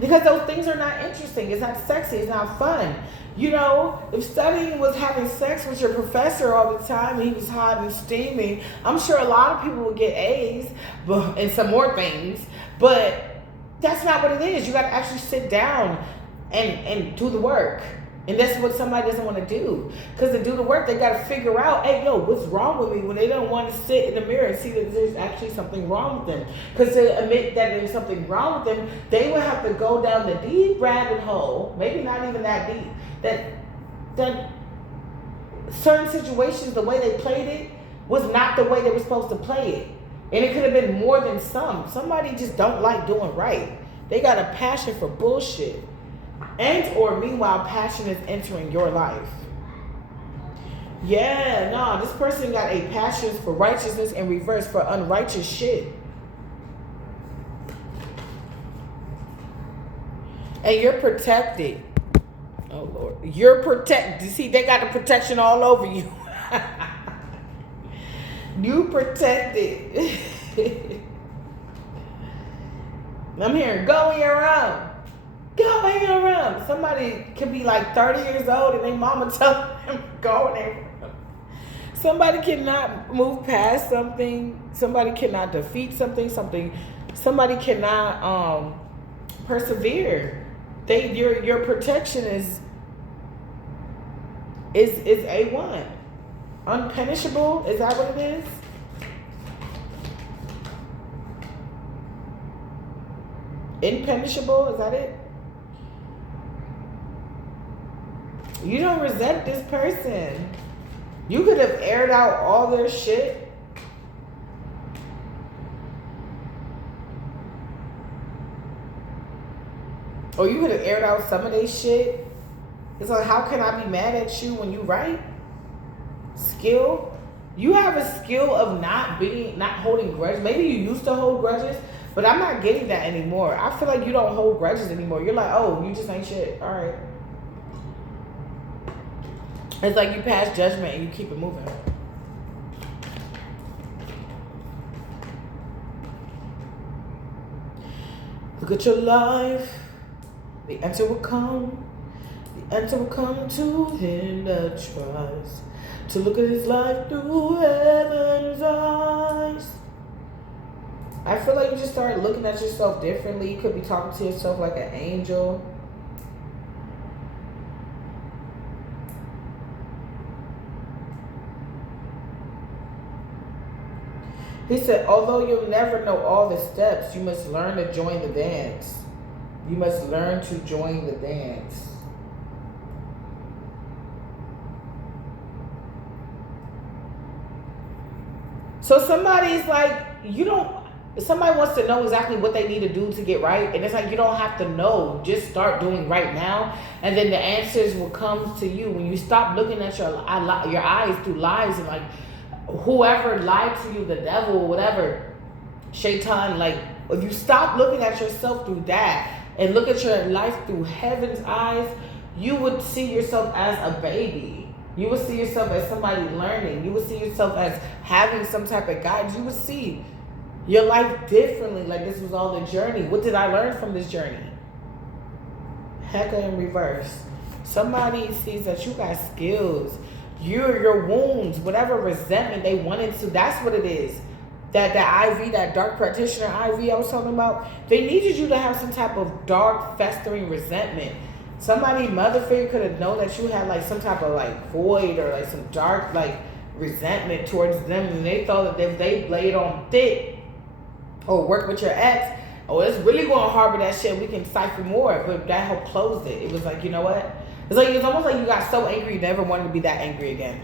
Because those things are not interesting. It's not sexy. It's not fun. You know, if studying was having sex with your professor all the time and he was hot and steamy, I'm sure a lot of people would get A's and some more things. But that's not what it is. You got to actually sit down and do the work. And that's what somebody doesn't want to do. Because to do the work, they got to figure out, hey, yo, what's wrong with me? When they don't want to sit in the mirror and see that there's actually something wrong with them. Because to admit that there's something wrong with them, they would have to go down the deep rabbit hole, maybe not even that deep, that certain situations, the way they played it, was not the way they were supposed to play it. And it could have been more than some. Somebody just don't like doing right. They got a passion for bullshit. And or meanwhile, passion is entering your life. Yeah, no, this person got a passion for righteousness and reverse for unrighteous shit. And you're protected. Oh, Lord. You're protected. You see, they got the protection all over you. You protected. I'm hearing, go on your own. Go hang around. Somebody could be like 30 years old and their mama tell them go hang around. Somebody cannot move past something. Somebody cannot defeat something. Somebody cannot persevere. Your protection is A1. Unpunishable, is that what it is? Impunishable, is that it? You don't resent this person. You could have aired out all their shit. Or you could have aired out some of their shit. It's like, how can I be mad at you when you right? Skill. You have a skill of not holding grudges. Maybe you used to hold grudges, but I'm not getting that anymore. I feel like you don't hold grudges anymore. You're like, oh, you just ain't shit. All right. It's like you pass judgment and you keep it moving. Look at your life. The answer will come. The answer will come to him that tries to look at his life through heaven's eyes. I feel like you just start looking at yourself differently. You could be talking to yourself like an angel. He said, although you'll never know all the steps, you must learn to join the dance. You must learn to join the dance. So somebody's like, somebody wants to know exactly what they need to do to get right. And it's like, you don't have to know. Just start doing right now. And then the answers will come to you. When you stop looking at your eyes through lies and like, whoever lied to you, the devil, whatever, Shaitan, like, if you stop looking at yourself through that and look at your life through heaven's eyes, you would see yourself as a baby. You would see yourself as somebody learning. You would see yourself as having some type of guidance. You would see your life differently, like this was all the journey. What did I learn from this journey? Hecka in reverse. Somebody sees that you got skills. Your wounds, whatever resentment they wanted to, that's what it is. That IV, that dark practitioner IV I was talking about, they needed you to have some type of dark, festering resentment. Somebody, mother figure, could have known that you had like some type of like void or like some dark like resentment towards them, and they thought that if they laid on thick or work with your ex, oh, it's really going to harbor that shit. We can cipher more, but that helped close it. It was like, you know what? It's almost like you got so angry you never wanted to be that angry again.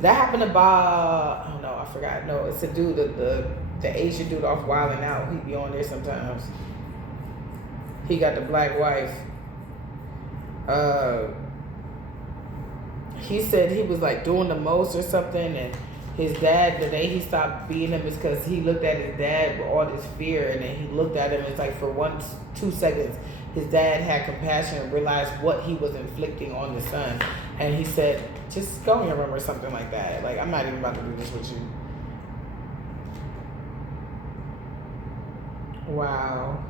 That happened to Bob. Oh no, I forgot. No, it's a dude, the Asian dude off Wild 'N Out. He be on there sometimes. He got the black wife. He said he was like doing the most or something, and his dad, the day he stopped beating him is because he looked at his dad with all this fear, and then he looked at him, it's like for 2 seconds, his dad had compassion and realized what he was inflicting on the son. And he said, just go in your room or something like that. Like, I'm not even about to do this with you. Wow.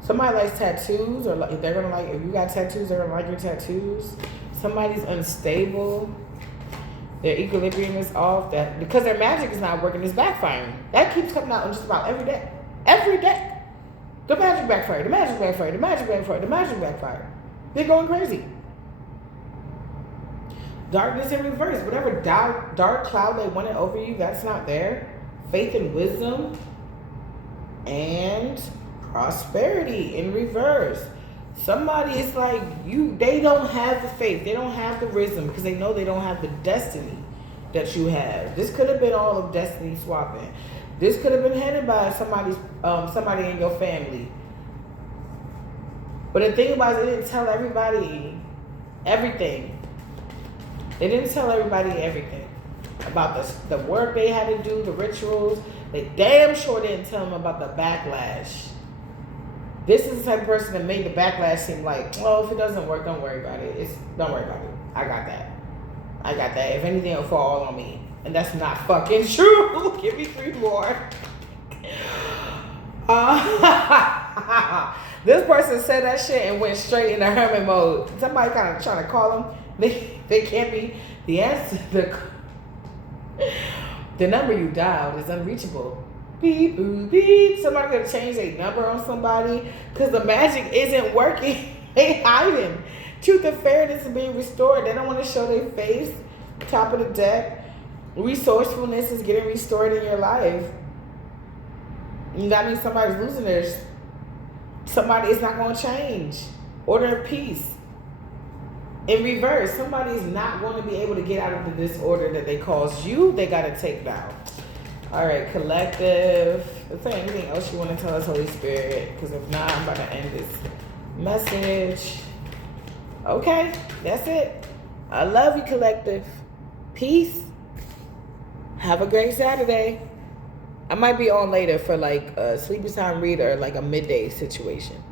Somebody likes tattoos, or like, they're gonna like, if you got tattoos, they're gonna like your tattoos. Somebody's unstable. Their equilibrium is off. That because their magic is not working, it's backfiring. That keeps coming out just about every day. Every day. The magic backfired. The magic backfired. The magic backfired. The magic backfired. They're going crazy. Darkness in reverse. Whatever dark cloud they wanted over you, that's not there. Faith and wisdom and prosperity in reverse. Somebody is like they don't have the faith, they don't have the wisdom because they know they don't have the destiny that you have. This could have been all of destiny swapping. This could have been headed by somebody in your family. But the thing about it, they didn't tell everybody everything. They didn't tell everybody everything about the work they had to do, the rituals. They damn sure didn't tell them about the backlash. This is the type of person that made the backlash seem like, oh, if it doesn't work, don't worry about it. Don't worry about it. I got that. If anything, it'll fall all on me. And that's not fucking true. Give me 3 more. This person said that shit and went straight into hermit mode. Somebody kind of trying to call them. They can't be. The answer, the number you dialed is unreachable. Beep, boop, beep. Somebody could change their number on somebody because the magic isn't working. They hiding. Truth and fairness is being restored. They don't want to show their face. Top of the deck. Resourcefulness is getting restored in your life. That means somebody's losing theirs. Somebody is not going to change. Order of peace. In reverse, somebody is not going to be able to get out of the disorder that they caused you. They got to take down. All right, collective. Is there anything else you want to tell us, Holy Spirit? Because if not, I'm about to end this message. Okay, that's it. I love you, collective. Peace. Have a great Saturday. I might be on later for like a sleepy time read or like a midday situation.